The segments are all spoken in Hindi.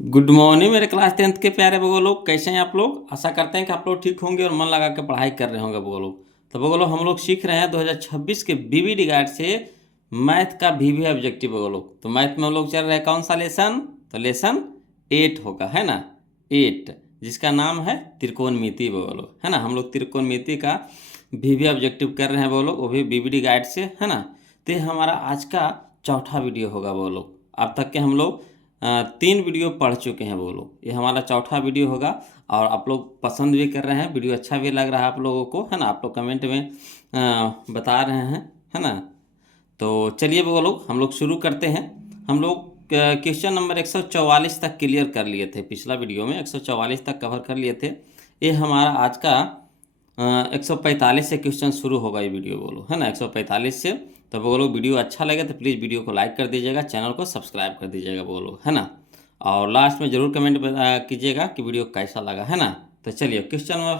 गुड मॉर्निंग मेरे क्लास 10th के प्यारे बगो लोग, कैसे हैं आप लोग। आशा करते हैं कि आप लोग ठीक होंगे और मन लगा के पढ़ाई कर रहे होंगे बगो लोग। तो बगो लोग हम लोग सीख रहे हैं 2026 के बीबीडी गाइड से मैथ का वीवी ऑब्जेक्टिव बगो लोग। तो मैथ में हम लोग चल रहे हैं कौन सा लेसन, तो लेसन 8 होगा, है ना। 8 जिसका नाम है त्रिकोणमिति बगो लोग, है ना। हम लोग त्रिकोणमिति का वीवी ऑब्जेक्टिव कर रहे हैं बगो लोग, वो भी बीबीडी गाइड से, है ना। तो ये हमारा आज का चौथा वीडियो होगा बगो लोग। अब तक के हम लोग 3 वीडियो पढ़ चुके हैं वो लोग, ये हमारा चौथा वीडियो होगा। और आप लोग पसंद भी कर रहे हैं, वीडियो अच्छा भी लग रहा है आप लोगों को, है ना। आप लोग कमेंट में बता रहे हैं, है ना। तो चलिए वो लोग हम लोग शुरू करते हैं। हम लोग क्वेश्चन नंबर 144 तक क्लियर कर लिए थे, पिछला वीडियो में 144 तक कवर कर लिए थे। ये हमारा आज का 145 से क्वेश्चन शुरू होगा ये वीडियो बोलो, है ना, 145 से। तो बोलो वीडियो अच्छा लगे तो प्लीज़ वीडियो को लाइक कर दीजिएगा, चैनल को सब्सक्राइब कर दीजिएगा बोलो, है ना। और लास्ट में ज़रूर कमेंट कीजिएगा कि वीडियो कैसा लगा, है ना। तो चलिए क्वेश्चन नंबर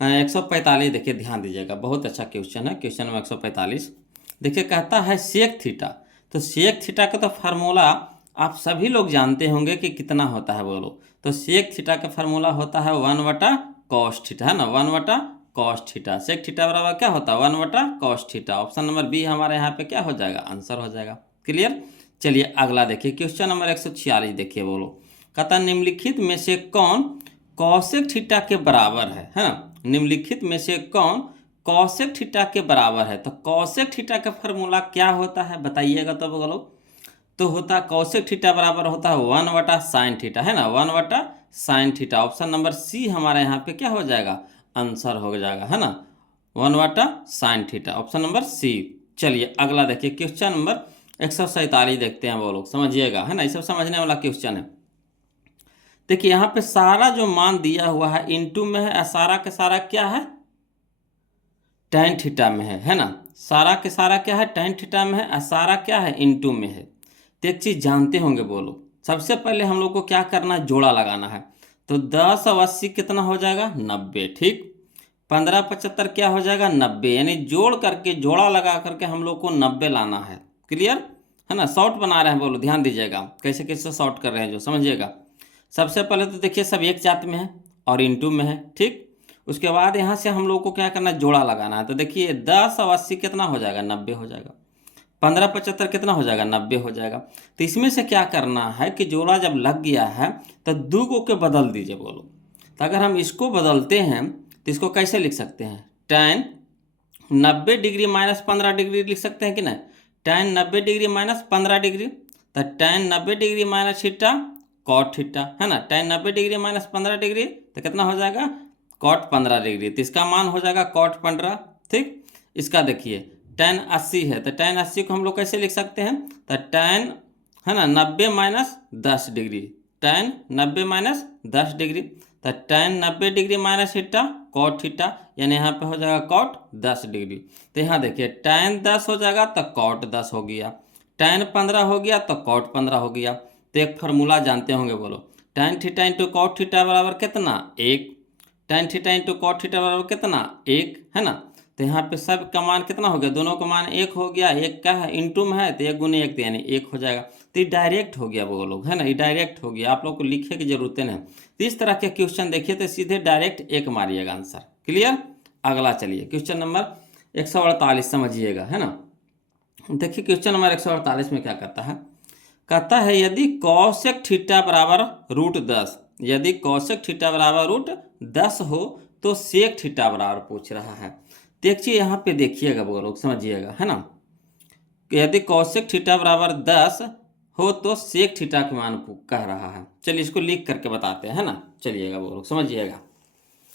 145 देखिए, ध्यान दीजिएगा, बहुत अच्छा क्वेश्चन है। क्वेश्चन नंबर 145 देखिए, कहता है सेक थीटा। तो सेक थीटा का तो फार्मूला आप सभी लोग जानते होंगे कि कितना होता है बोलो। तो सेक थीटा का फार्मूला होता है 1/cos थीटा, है ना। 1/cos थीटा, सेक थीटा बराबर क्या होता है 1/cos theta. Option number B हमारे यहाँ पे क्या हो जाएगा, आंसर हो जाएगा। क्लियर। चलिए अगला देखिए, क्वेश्चन नंबर 146 देखिए बोलो। कहता निम्नलिखित में से कौन कौशिक थीटा के बराबर है ना। निम्नलिखित में से कौन कौशिक थीटा के बराबर है। तो कौशिक थीटा का फार्मूला क्या होता है बताइएगा तो बोलो। तो होता है कौशिक थीटा बराबर होता है 1/sin थीटा, है ना, 1/sin थीटा। ऑप्शन नंबर सी हमारे यहाँ पे क्या हो जाएगा, आंसर हो जाएगा, है ना, 1/sin थीटा, ऑप्शन नंबर सी। चलिए अगला देखिए, क्वेश्चन नंबर 147 देखते हैं वो लोग, समझिएगा, है ना, ये सब समझने वाला क्वेश्चन है। देखिए यहाँ पे सारा जो मान दिया हुआ है इनटू में है, सारा के सारा क्या है, tan थीटा में है ना। सारा के सारा क्या है, tan थीटा में है, और सारा क्या है, इनटू में है। तो एक चीज जानते होंगे बोलो, सबसे पहले हम लोग को क्या करना है, जोड़ा लगाना है। तो 10 और 80 कितना हो जाएगा, 90, ठीक। 15 75 क्या हो जाएगा, 90, यानी जोड़ करके जोड़ा लगा करके हम लोग को 90 लाना है। क्लियर, है ना। शॉर्ट बना रहे हैं बोलो, ध्यान दीजिएगा कैसे कैसे शॉर्ट कर रहे हैं जो, समझिएगा। सबसे पहले तो देखिए सब एक जात में है और इनटू में है, ठीक। उसके बाद यहाँ से हम लोग को क्या करना है, जोड़ा लगाना है। तो देखिए 10 और 80 कितना हो जाएगा, 90 हो जाएगा। 15 75 कितना हो जाएगा, 90 हो जाएगा। तो इसमें से क्या करना है कि जोड़ा जब लग गया है तो दो को के बदल दीजिए बोलो। तो अगर हम इसको बदलते हैं तो इसको कैसे लिख सकते हैं, tan 90 डिग्री माइनस 15 डिग्री लिख सकते हैं कि नहीं। tan 90 डिग्री माइनस 15 डिग्री, तो tan 90 degree minus theta cot theta, है ना। tan 90 डिग्री माइनस 15 डिग्री तो कितना हो जाएगा, कॉट 15 डिग्री। तो इसका मान हो जाएगा कॉट 15, ठीक। इसका देखिए tan 80 है, तो tan 80 को हम लोग कैसे लिख सकते हैं, तो tan, है ना, 90 minus 10 degree, tan 90 minus 10 degree. तो tan 90 degree minus theta cot theta, यानी यहाँ पे हो जाएगा कॉट 10 डिग्री। तो यहाँ देखिए tan 10 हो जाएगा तो कॉट 10 हो गया, tan 15 हो गया तो कॉट 15 हो गया। तो एक फार्मूला जानते होंगे बोलो, tan theta into cot theta बराबर कितना, 1। tan theta into cot theta बराबर कितना, 1, है ना। तो यहाँ पे सब का मान कितना हो गया, दोनों का मान 1 हो गया। एक का है इंटू में है तो 1 गुने 1 यानी 1 हो जाएगा। तो ये डायरेक्ट हो गया वो लोग, है ना, ये डायरेक्ट हो गया, आप लोग को लिखने की जरूरत नहीं। तो इस तरह के क्वेश्चन देखिए तो सीधे डायरेक्ट 1 मारिएगा आंसर। क्लियर। अगला चलिए क्वेश्चन नंबर 148 समझिएगा, है ना। देखिए क्वेश्चन नंबर 148 में क्या कहता है, कहता है यदि कौशिक थीटा बराबर √10, यदि कौशिक थीटा बराबर √10 हो तो सेक थीटा बराबर पूछ रहा है। देखिए यहाँ पे देखिएगा वो लोग, समझिएगा, है ना। यदि कौशिक थीटा बराबर 10 हो तो सेक थीटा के मान कह रहा है। चलिए इसको लिख करके बताते हैं, है ना। चलिएगा वो लोग समझिएगा,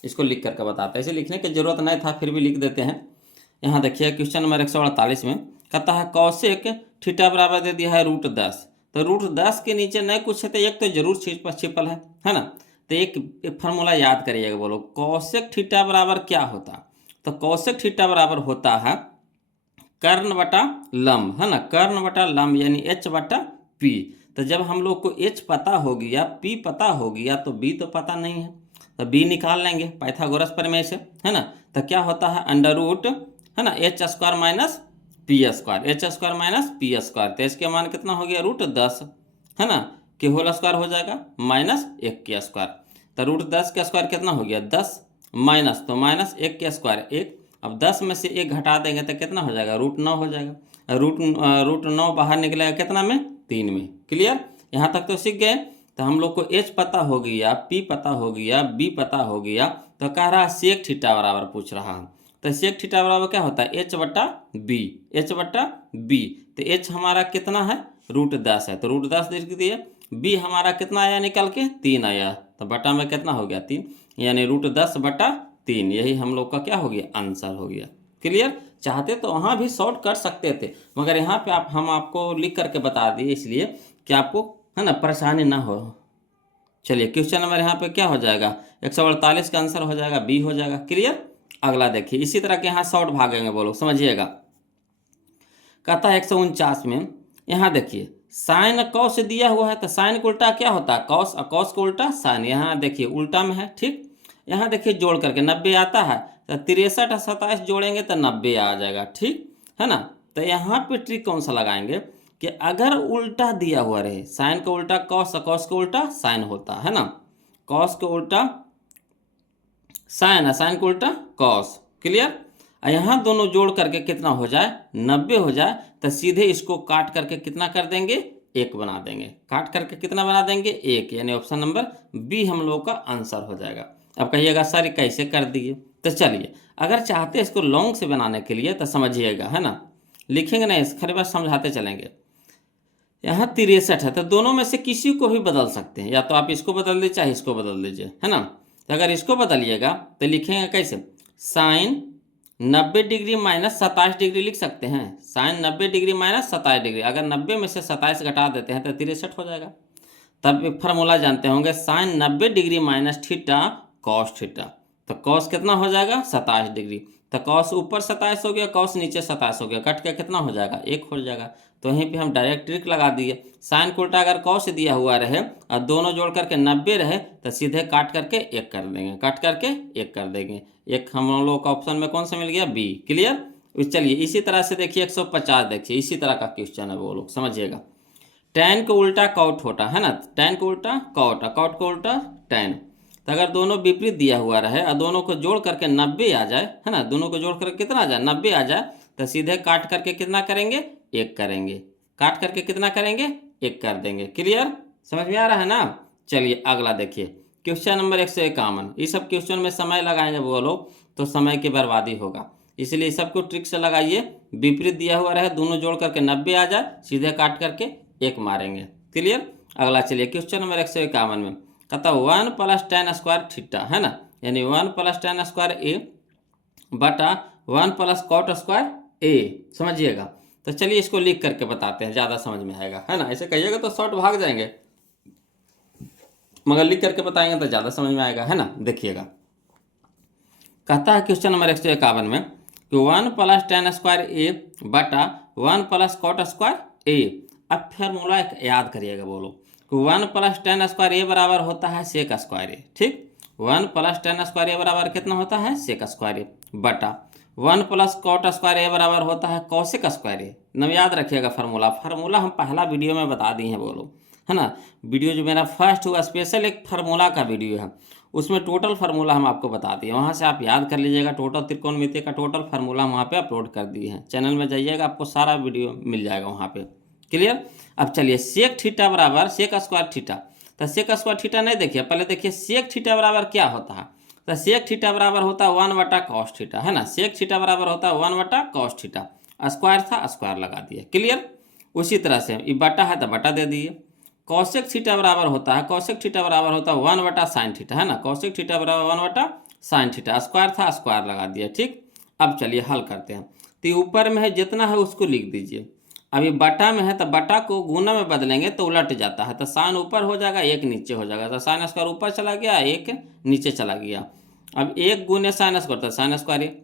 इसको लिख करके बताते हैं, इसे लिखने की जरूरत नहीं था फिर भी लिख देते हैं। यहाँ देखिए क्वेश्चन नंबर 148 में कहता है कौशिक थीटा बराबर दे दिया है √10। तो √10 के नीचे नहीं कुछ है तो एक तो जरूर चीज पर छिपल है ना। तो एक फार्मूला याद करिएगा बोलो, कौशिक थीटा बराबर क्या होता। तो कौशिक थीटा बराबर होता है कर्ण बटा लंब, है ना, कर्ण बटा लंब यानी h/p। तो जब हम लोग को h पता हो गया, p पता हो गया, तो b तो पता नहीं है, तो b निकाल लेंगे पाइथागोरस प्रमेय से, है ना। तो क्या होता है अंडर रूट, है ना, h² minus p², h² minus p²। तो इसके मान कितना हो गया √10, है ना। के होल स्क्वायर हो जाएगा माइनस 1 के स्क्वायर। तो रूट 10 का स्क्वायर कितना हो गया 10 माइनस, तो माइनस 1 के स्क्वायर 1। अब 10 में से 1 घटा देंगे तो कितना हो जाएगा रूट 9 हो जाएगा। रूट 9 बाहर निकलेगा कितना में 3 में। क्लियर, यहाँ तक तो सीख गए। तो हम लोग को एच पता हो गया, पी पता हो गया, बी पता हो गया। तो कह रहा है सेक थीटा बराबर पूछ रहा है। तो सेक थीटा बराबर क्या होता है एच बट्टा बी, एच बट्टा बी। तो एच हमारा कितना है रूट 10 है, तो रूट 10 लिख दिए। बी हमारा कितना आया निकल के 3 आया, तो बटा में कितना हो गया 3, यानी रूट 10 बटा 3। यही हम लोग का क्या हो गया आंसर हो गया। क्लियर, चाहते तो वहाँ भी शॉर्ट कर सकते थे, मगर यहाँ पे हम आपको लिख करके बता दिए इसलिए कि आपको है ना परेशानी ना हो। चलिए क्वेश्चन नंबर यहाँ पे क्या हो जाएगा 148 का आंसर हो जाएगा बी हो जाएगा। क्लियर, अगला देखिए इसी तरह के यहाँ शॉर्ट भागेंगे बोलो समझिएगा। कहता है 149 में, यहाँ देखिए साइन कॉस दिया हुआ है, तो साइन को उल्टा क्या होता है कॉस, और कॉस को उल्टा साइन। यहाँ देखिए उल्टा में है। ठीक, यहाँ देखिए जोड़ करके 90 आता है, तो 63 और 27 जोड़ेंगे तो 90 आ जाएगा। ठीक है ना। तो यहाँ पे ट्रिक कौन सा लगाएंगे कि अगर उल्टा दिया हुआ रहे, साइन को उल्टा कॉस, कॉस को उल्टा साइन होता है ना, कॉस को उल्टा साइन, साइन को उल्टा कॉस। क्लियर, यहाँ दोनों जोड़ करके कितना हो जाए 90 हो जाए, तो सीधे इसको काट करके कितना कर देंगे 1 बना देंगे। काट करके कितना बना देंगे 1, यानी ऑप्शन नंबर बी हम लोग का आंसर हो जाएगा। अब कहिएगा सर कैसे कर दिए, तो चलिए अगर चाहते इसको लॉन्ग से बनाने के लिए तो समझिएगा, है ना, लिखेंगे नहीं खरे बात समझाते चलेंगे। यहाँ 63 है, तो दोनों में से किसी को भी बदल सकते हैं, या तो आप इसको बदल दीजिए चाहे इसको बदल दीजिए, है ना। तो अगर इसको बदलिएगा तो लिखेंगे कैसे, साइन 90 डिग्री माइनस 27 डिग्री लिख सकते हैं। साइन 90 डिग्री माइनस 27 डिग्री, अगर 90 में से 27 घटा देते हैं तो 63 हो जाएगा। तब एक फार्मूला जानते होंगे, sine 90 degree minus theta cos theta. तो कॉस कितना हो जाएगा 27 डिग्री, तो कॉस ऊपर 27 हो गया, कॉस नीचे 27 हो गया, कट के कितना हो जाएगा 1 हो जाएगा। तो यहीं पे हम डायरेक्ट ट्रिक लगा दिए, साइन को उल्टा अगर कॉस दिया हुआ रहे और दोनों जोड़ करके 90 रहे तो सीधे काट करके 1 कर देंगे, काट करके 1 कर देंगे। एक हम लोग का ऑप्शन में कौन सा मिल गया बी। क्लियर, चलिए इसी तरह से देखिए 150 देखिए इसी तरह का क्वेश्चन है वो लोग समझिएगा। टैन को उल्टा कॉट होता है ना, टैन को उल्टा कॉट, कॉट को उल्टा टैन। तो अगर दोनों विपरीत दिया हुआ रहे और दोनों को जोड़ करके 90 आ जाए, है ना, दोनों को जोड़ करके कितना आ जाए 90 आ जाए, तो सीधे काट करके कितना करेंगे 1 करेंगे, काट करके कितना करेंगे 1 कर देंगे। क्लियर, समझ में आ रहा है ना। चलिए अगला देखिए क्वेश्चन नंबर 151। इस सब क्वेश्चन में समय लगाएंगे वो लोग तो समय की बर्बादी होगा, इसलिए सबको ट्रिक से लगाइए। विपरीत दिया हुआ रहे, दोनों जोड़ करके 90 आ जाए, सीधे काट करके 1 मारेंगे। क्लियर, अगला चलिए क्वेश्चन नंबर 151 में कहता 1 प्लस tan स्क्वायर थीटा, है ना, यानी 1 प्लस tan स्क्वायर ए बटा 1 प्लस कॉट स्क्वायर ए। समझिएगा, तो चलिए इसको लिख करके बताते हैं, ज़्यादा समझ में आएगा, है ना। ऐसे कहिएगा तो शॉर्ट भाग जाएंगे, मगर लिख करके बताएंगे तो ज़्यादा समझ में आएगा, है ना। देखिएगा कहता है क्वेश्चन नंबर 151 में कि 1 प्लस tan स्क्वायर ए बटा 1 प्लस कॉट स्क्वायर ए। अब फार्मूला याद करिएगा बोलो कि 1 प्लस tan स्क्वायर ए बराबर होता है सेक स्क्वायर ए। ठीक, 1 प्लस tan स्क्वायर ए बराबर कितना होता है सेक स्क्वायर ए बटा 1 प्लस कॉट स्क्वायर ए बराबर होता है कॉसेक स्क्वायर ए। नम याद रखिएगा फार्मूला हम पहला वीडियो में बता दिए हैं बोलो, है ना। वीडियो जो मेरा फर्स्ट हुआ स्पेशल एक फार्मूला का वीडियो है, उसमें टोटल फार्मूला हम आपको बता दिए, वहाँ से आप याद कर लीजिएगा। टोटल त्रिकोणमिति का टोटल फार्मूला हम वहाँ पे अपलोड कर दिए हैं, चैनल में जाइएगा आपको सारा वीडियो मिल जाएगा वहाँ पे। क्लियर, अब चलिए सेक थीटा बराबर सेक स्क्वायर थीटा। तो सेक स्क्वायर थीटा नहीं देखिए, पहले देखिए सेक थीटा बराबर क्या होता है। तो सेक थीटा बराबर होता है 1 बटा कॉस थीटा, है ना। सेक थीटा बराबर होता है 1 बटा कॉस थीटा, स्क्वायर था स्क्वायर लगा दिए। क्लियर, उसी तरह से ये बटा है तो बटा दे दिए। कॉसेक थीटा बराबर होता है, कॉसेक थीटा बराबर होता है 1 बटा साइन थीटा, है ना। कॉसेक थीटा बराबर 1 बटा साइन थीटा, स्क्वायर था स्क्वायर लगा दिया। ठीक, अब चलिए हल करते हैं। तो ऊपर में है जितना है उसको लिख दीजिए। अभी बटा में है तो बटा को गुना में बदलेंगे तो उलट जाता है, तो साइन ऊपर हो जाएगा 1 नीचे हो जाएगा, तो साइन स्क्वायर ऊपर चला गया 1 नीचे चला गया। अब 1 गुने साइन स्क्वायर तो साइन स्क्वायर ए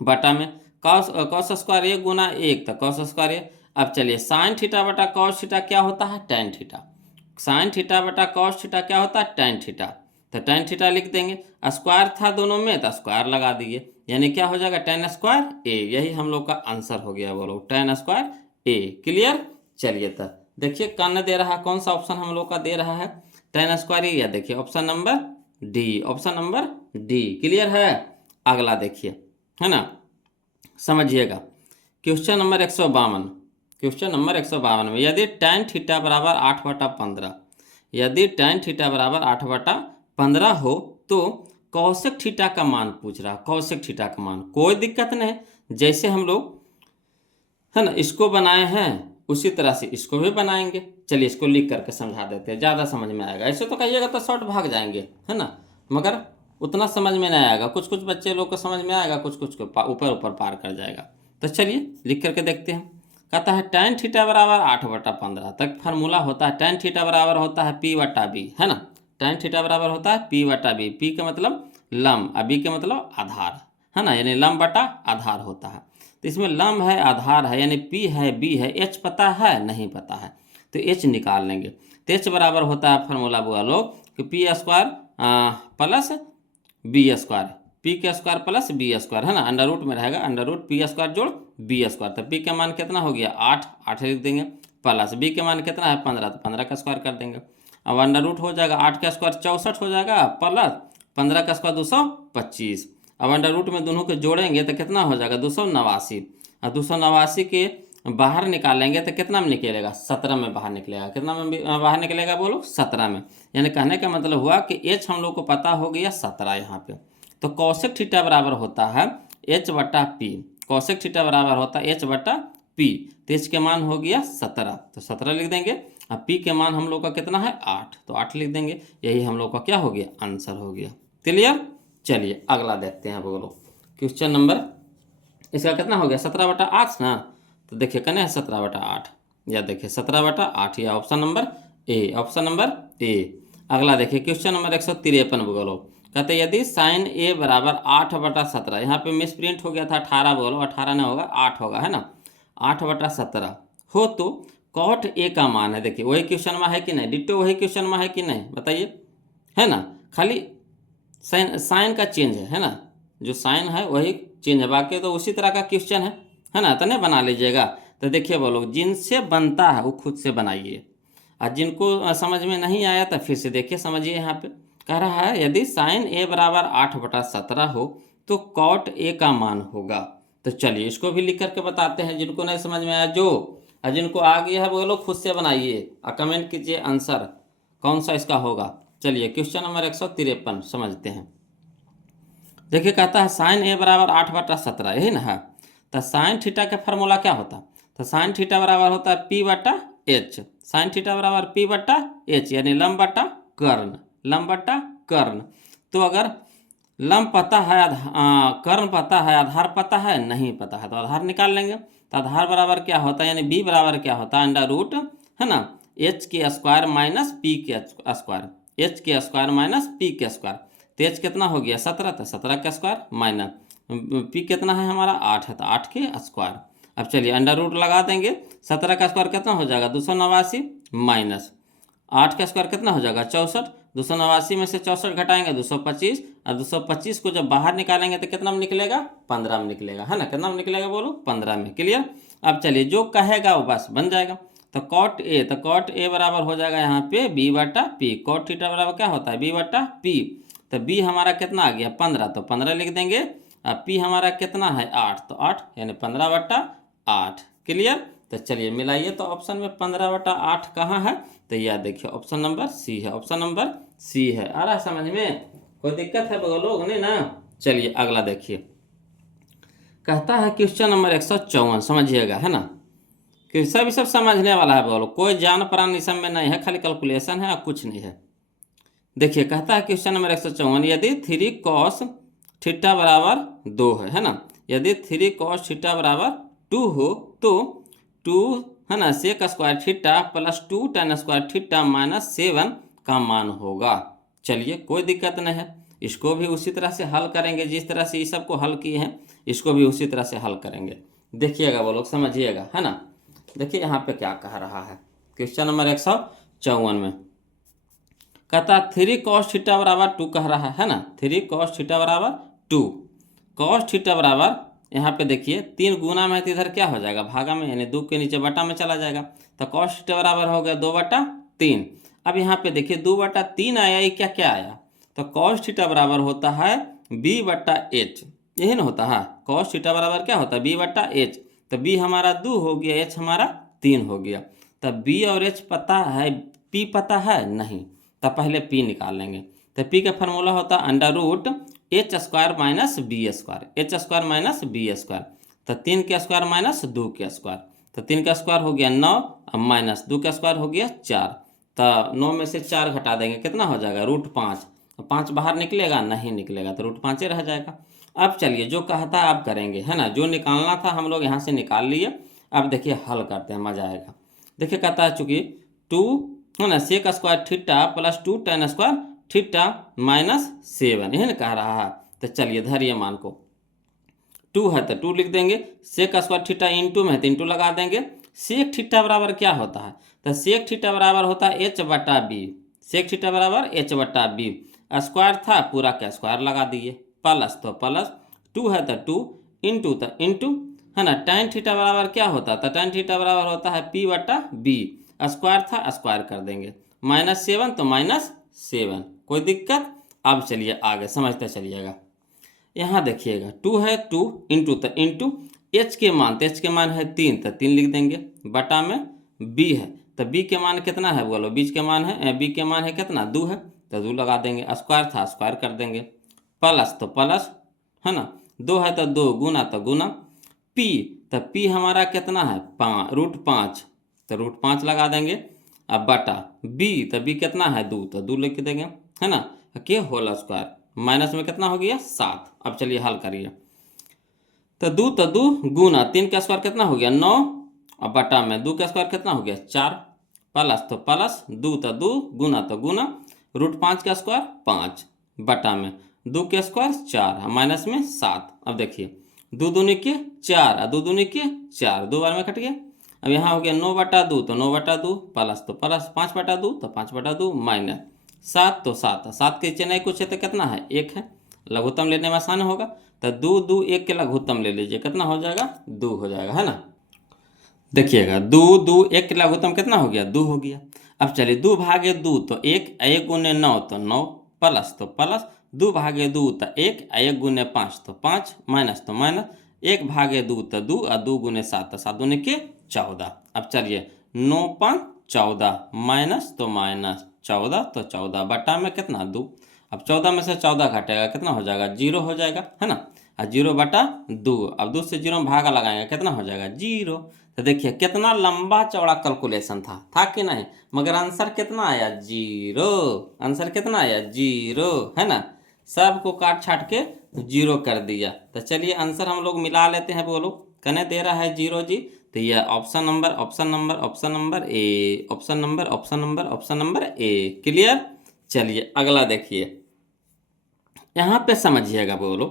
बटा में कॉस स्क्वायर 1 गुना 1 तो कॉस स्क्वायर ए। अब चलिए साइन थीटा बटा कॉस थीटा क्या होता है टैन थीटा, साइन थीटा बटा कॉस थीटा क्या होता है टैन थीटा, तो टैन थीटा लिख देंगे। स्क्वायर था दोनों में तो स्क्वायर लगा दिए, यानी क्या हो जाएगा टैन स्क्वायर ए। यही हम लोग का आंसर हो गया बोलो टैन स्क्वायर ए। क्लियर, चलिए तो देखिए कर्ण दे रहा है, कौन सा ऑप्शन हम लोग का दे रहा है, tan स्क्वायर, या देखिए option number D, option number D. Clear है। अगला देखिए, है ना, समझिएगा। क्वेश्चन नंबर 152, क्वेश्चन नंबर 152 में यदि tan थीटा बराबर 8/15, यदि tan थीटा बराबर 8/15 हो तो कौशिक थीटा का मान पूछ रहा, कौशिक थीटा का मान। कोई दिक्कत नहीं, जैसे हम लोग, है ना, इसको बनाए हैं उसी तरह से इसको भी बनाएंगे। चलिए इसको लिख करके समझा देते हैं, ज़्यादा समझ में आएगा। ऐसे तो कहिएगा तो शॉर्ट भाग जाएंगे, है ना, मगर उतना समझ में नहीं आएगा। कुछ कुछ बच्चे लोग को समझ में आएगा, कुछ कुछ को ऊपर ऊपर पार कर जाएगा। तो चलिए लिख करके देखते हैं। कहता है tan थीटा बराबर 8/15 तक फार्मूला होता है, tan थीटा बराबर होता है P/B, है ना। tan थीटा बराबर होता है P/B, P का मतलब लंब, B का मतलब आधार, है ना, यानी लंब बटा आधार होता है। तो इसमें लंब है, आधार है, यानी P है, B है, H पता है नहीं पता है, तो H निकाल लेंगे। तो H बराबर होता है फार्मूला बुआ लोग कि P² plus B², P² plus B², है ना, अंडर रूट में रहेगा, अंडर रूट P² जोड़ B²। तो P का मान कितना हो गया 8, 8 लिख देंगे, प्लस B का मान कितना है 15, तो 15 का स्क्वायर कर देंगे। अब अंडर रूट हो जाएगा, 8 का स्क्वायर 64 हो जाएगा, प्लस 15 का स्क्वायर 225। अब अंडर रूट में दोनों को जोड़ेंगे तो कितना हो जाएगा 289, और 289 के बाहर निकालेंगे तो कितना में निकलेगा 17 में बाहर निकलेगा। कितना में बाहर निकलेगा बोलो 17 में। यानी कहने का मतलब हुआ कि H हम लोग को पता हो गया 17 यहाँ पे। तो कौशिक थीटा बराबर होता है H/P, कौशिक थीटा बराबर होता है H/P। तो H के मान हो गया 17, तो 17 लिख देंगे। अब P के मान हम लोग का कितना है 8, तो 8 लिख देंगे। यही हम लोग का क्या हो गया आंसर हो गया। क्लियर। चलिए अगला देखते हैं बोलो। क्वेश्चन नंबर इसका कितना हो गया 17/8 ना। तो देखिए कने है 17/8, या देखिए 17/8, या ऑप्शन नंबर ए, ऑप्शन नंबर ए। अगला देखिए क्वेश्चन नंबर 153 बोलो। कहते यदि साइन ए बराबर 8/17, यहाँ पे मिस प्रिंट हो गया था 18 बोलो, 18 नहीं होगा 8 होगा, है ना, 8/17 हो तो कॉट ए का मान है। देखिए वही क्वेश्चन में है कि नहीं, डिट्टो वही क्वेश्चन में है कि नहीं बताइए, है ना, खाली साइन, साइन का चेंज है ना, जो साइन है वही चेंज है, बाकी तो उसी तरह का क्वेश्चन है ना, तो नहीं बना लीजिएगा। तो देखिए बोलो, जिनसे बनता है वो खुद से बनाइए, और जिनको समझ में नहीं आया तो फिर से देखिए समझिए। यहाँ पे कह रहा है यदि साइन ए बराबर 8/17 हो तो कॉट ए का मान होगा। तो चलिए इसको भी लिख करके बताते हैं, जिनको नहीं समझ में आया जो, और जिनको आ गया है वो लोग खुद से बनाइए और कमेंट कीजिए आंसर कौन सा इसका होगा। चलिए क्वेश्चन नंबर 153 समझते हैं। देखिए कहता है साइन ए बराबर 8/17, यही ना है। तो साइन थीटा का फार्मूला क्या होता है, तो साइन थीटा बराबर होता है P/H, साइन थीटा बराबर P/H, यानी लंब बटा कर्ण, लंब बटा कर्ण। तो अगर लंब पता है, कर्ण पता है, आधार पता है नहीं पता है, तो आधार निकाल लेंगे। तो आधार बराबर क्या होता है, यानी B बराबर क्या होता है अंडर रूट, है ना, H² माइनस P² H के स्क्वायर माइनस P के स्क्वायर। तो H कितना हो गया 17, तो 17 का स्क्वायर माइनस P कितना है हमारा 8 है, तो 8 के स्क्वायर। अब चलिए अंडर रूट लगा देंगे, 17 का स्क्वायर कितना हो जाएगा 289, माइनस 8 का स्क्वायर कितना हो जाएगा 64, 289 में से 64 घटाएंगे 225, और 225 को जब बाहर निकालेंगे तो कितना में निकलेगा 15 में निकलेगा, है ना, कितना में निकलेगा बोलो 15 में। क्लियर। अब चलिए जो कहेगा वो बस बन जाएगा। तो कॉट ए, तो कॉट ए बराबर हो जाएगा यहाँ पे B/P, कॉट थीटा बराबर क्या होता है B/P। तो B हमारा कितना आ गया 15, तो 15 लिख देंगे, और P हमारा कितना है 8, तो 8 यानी 15/8। क्लियर। तो चलिए मिलाइए, तो ऑप्शन में 15/8 कहाँ है, तो यह देखिए ऑप्शन नंबर सी है, ऑप्शन नंबर सी है। आ रहा है समझ में, कोई दिक्कत है लोग नहीं ना। चलिए अगला देखिए, कहता है क्वेश्चन नंबर 154 समझिएगा, है ना, कि सब समझने वाला है बोलो, कोई जान प्राण इस में नहीं है, खाली कैलकुलेशन है और कुछ नहीं है। देखिए कहता है क्वेश्चन नंबर 154, यदि 3 cos थीटा बराबर 2 है ना, यदि 3 cos थीटा बराबर 2 हो तो 2, है ना, sec square theta plus 2 tan square theta minus 7 का मान होगा। चलिए कोई दिक्कत नहीं है, इसको भी उसी तरह से हल करेंगे जिस तरह से इस सबको हल किए हैं, इसको भी उसी तरह से हल करेंगे। देखिएगा वो लोग समझिएगा, है ना। देखिए यहाँ पे क्या कह रहा है क्वेश्चन नंबर 154 में, कहता 3 cos थीटा बराबर 2 कह रहा है ना, 3 cos थीटा बराबर 2, cos थीटा बराबर यहाँ पे देखिए 3 गुना में है तो इधर क्या हो जाएगा, भागा में, यानी 2 के नीचे बटा में चला जाएगा। तो कॉस थीटा बराबर हो गया 2/3। अब यहाँ पे देखिए 2/3 आया, ये क्या क्या आया, तो कॉस थीटा बराबर होता है b/h, यही ना होता है। कॉस थीटा बराबर क्या होता है, b/h। तो b हमारा 2 हो गया, h हमारा 3 हो गया। तब b और h पता है, p पता है नहीं, तब पहले p निकाल लेंगे। तो p का फार्मूला होता है √h² minus b², h² minus b²। तो 3 के स्क्वायर माइनस 2 के स्क्वायर, तो 3 का स्क्वायर हो गया 9, अब माइनस 2 का स्क्वायर हो गया 4। तो 9 में से 4 घटा देंगे, कितना हो जाएगा, √5। तो 5 बाहर निकलेगा, नहीं निकलेगा, तो √5 रह जाएगा। अब चलिए जो कहता है आप करेंगे, है ना, जो निकालना था हम लोग यहाँ से निकाल लिए। अब देखिए हल करते हैं, मजा आएगा। देखिए कहता है चूंकि 2 है ना sec² theta plus 2 tan² theta minus 7, यही ना कह रहा है। तो चलिए धरिए मान को, 2 है तो 2 लिख देंगे, sec² थीटा इंटू में है तो इंटू लगा देंगे। सेक थीटा बराबर क्या होता है, तो सेक थीटा बराबर होता है h/b, सेक थीटा बराबर h/b। स्क्वायर था पूरा का स्क्वायर लगा दिए, प्लस तो प्लस, 2 है तो 2, इंटू तो इंटू, है ना। tan थीटा बराबर क्या होता है, तो tan थीटा बराबर होता है p/b, स्क्वायर था स्क्वायर कर देंगे, -7 तो -7, कोई दिक्कत। अब चलिए आगे समझते चलिएगा। यहाँ देखिएगा 2 है 2, इंटू तो इंटू, h के मान, तो h के मान है 3 तो 3 लिख देंगे, बटा में b है, तो b के मान कितना है बोलो, बीच के मान है, b के मान है कितना 2 है, तो 2 लगा देंगे, स्क्वायर था स्क्वायर कर देंगे, प्लस तो प्लस, है ना, 2 है तो 2, गुना तो गुना, p, तो p हमारा कितना है 5, तो √5 लगा देंगे। अब बटा b, तो b कितना है 2, तो 2 लिख देंगे, है ना, के होल स्क्वायर, माइनस में कितना हो गया 7। अब चलिए हल करिए, तो 2 गुना 3 का स्क्वायर कितना हो गया 9, और बटा में 2 का स्क्वायर कितना हो गया 4, प्लस तो प्लस, 2 गुना तो गुना, √5 का स्क्वायर 5, बटा में 2 के स्क्वायर 4, माइनस में 7। अब देखिए 2 दूनी के 4 और 2 दूनी के 4, 2 बार में कट गया। अब यहाँ हो गया 9/2, तो 9/2, प्लस तो प्लस, 5/2 तो 5/2, माइनस 7 तो 7, 7 के नीचे नहीं कुछ है तो कितना है 1 है, लघुत्तम लेने में आसान होगा। तो 2 1 के लघुत्तम ले लीजिए, कितना हो जाएगा 2 हो जाएगा, है ना। देखिएगा 2 1 के लघुत्तम कितना हो गया 2 हो गया। अब चलिए 2/2 तो 1, 1 गुने 9 तो 9, प्लस तो प्लस, 2/2 तो 1, 1 गुने 5 तो 5, माइनस तो माइनस, 1/2 तो 2 और 2 गुने 7 तो 7 दूनी के 14। अब चलिए 9 5 14, माइनस तो माइनस 14 तो 14, बटा में कितना 2। अब 14 में से 14 घटेगा, कितना हो जाएगा 0 हो जाएगा, है ना, और 0/2। अब 2 से 0 में भागा लगाएंगे, कितना हो जाएगा 0। तो देखिए कितना लंबा चौड़ा कैलकुलेशन था कि नहीं, मगर आंसर कितना आया 0, आंसर कितना आया 0, है ना, सबको काट छाट के 0 कर दिया। तो चलिए आंसर हम लोग मिला लेते हैं, बोलो कने दे रहा है 0 जी, तो यह option number option number option number ए, option number option number option number ए, क्लियर। चलिए अगला देखिए, यहाँ पे समझिएगा, बोलो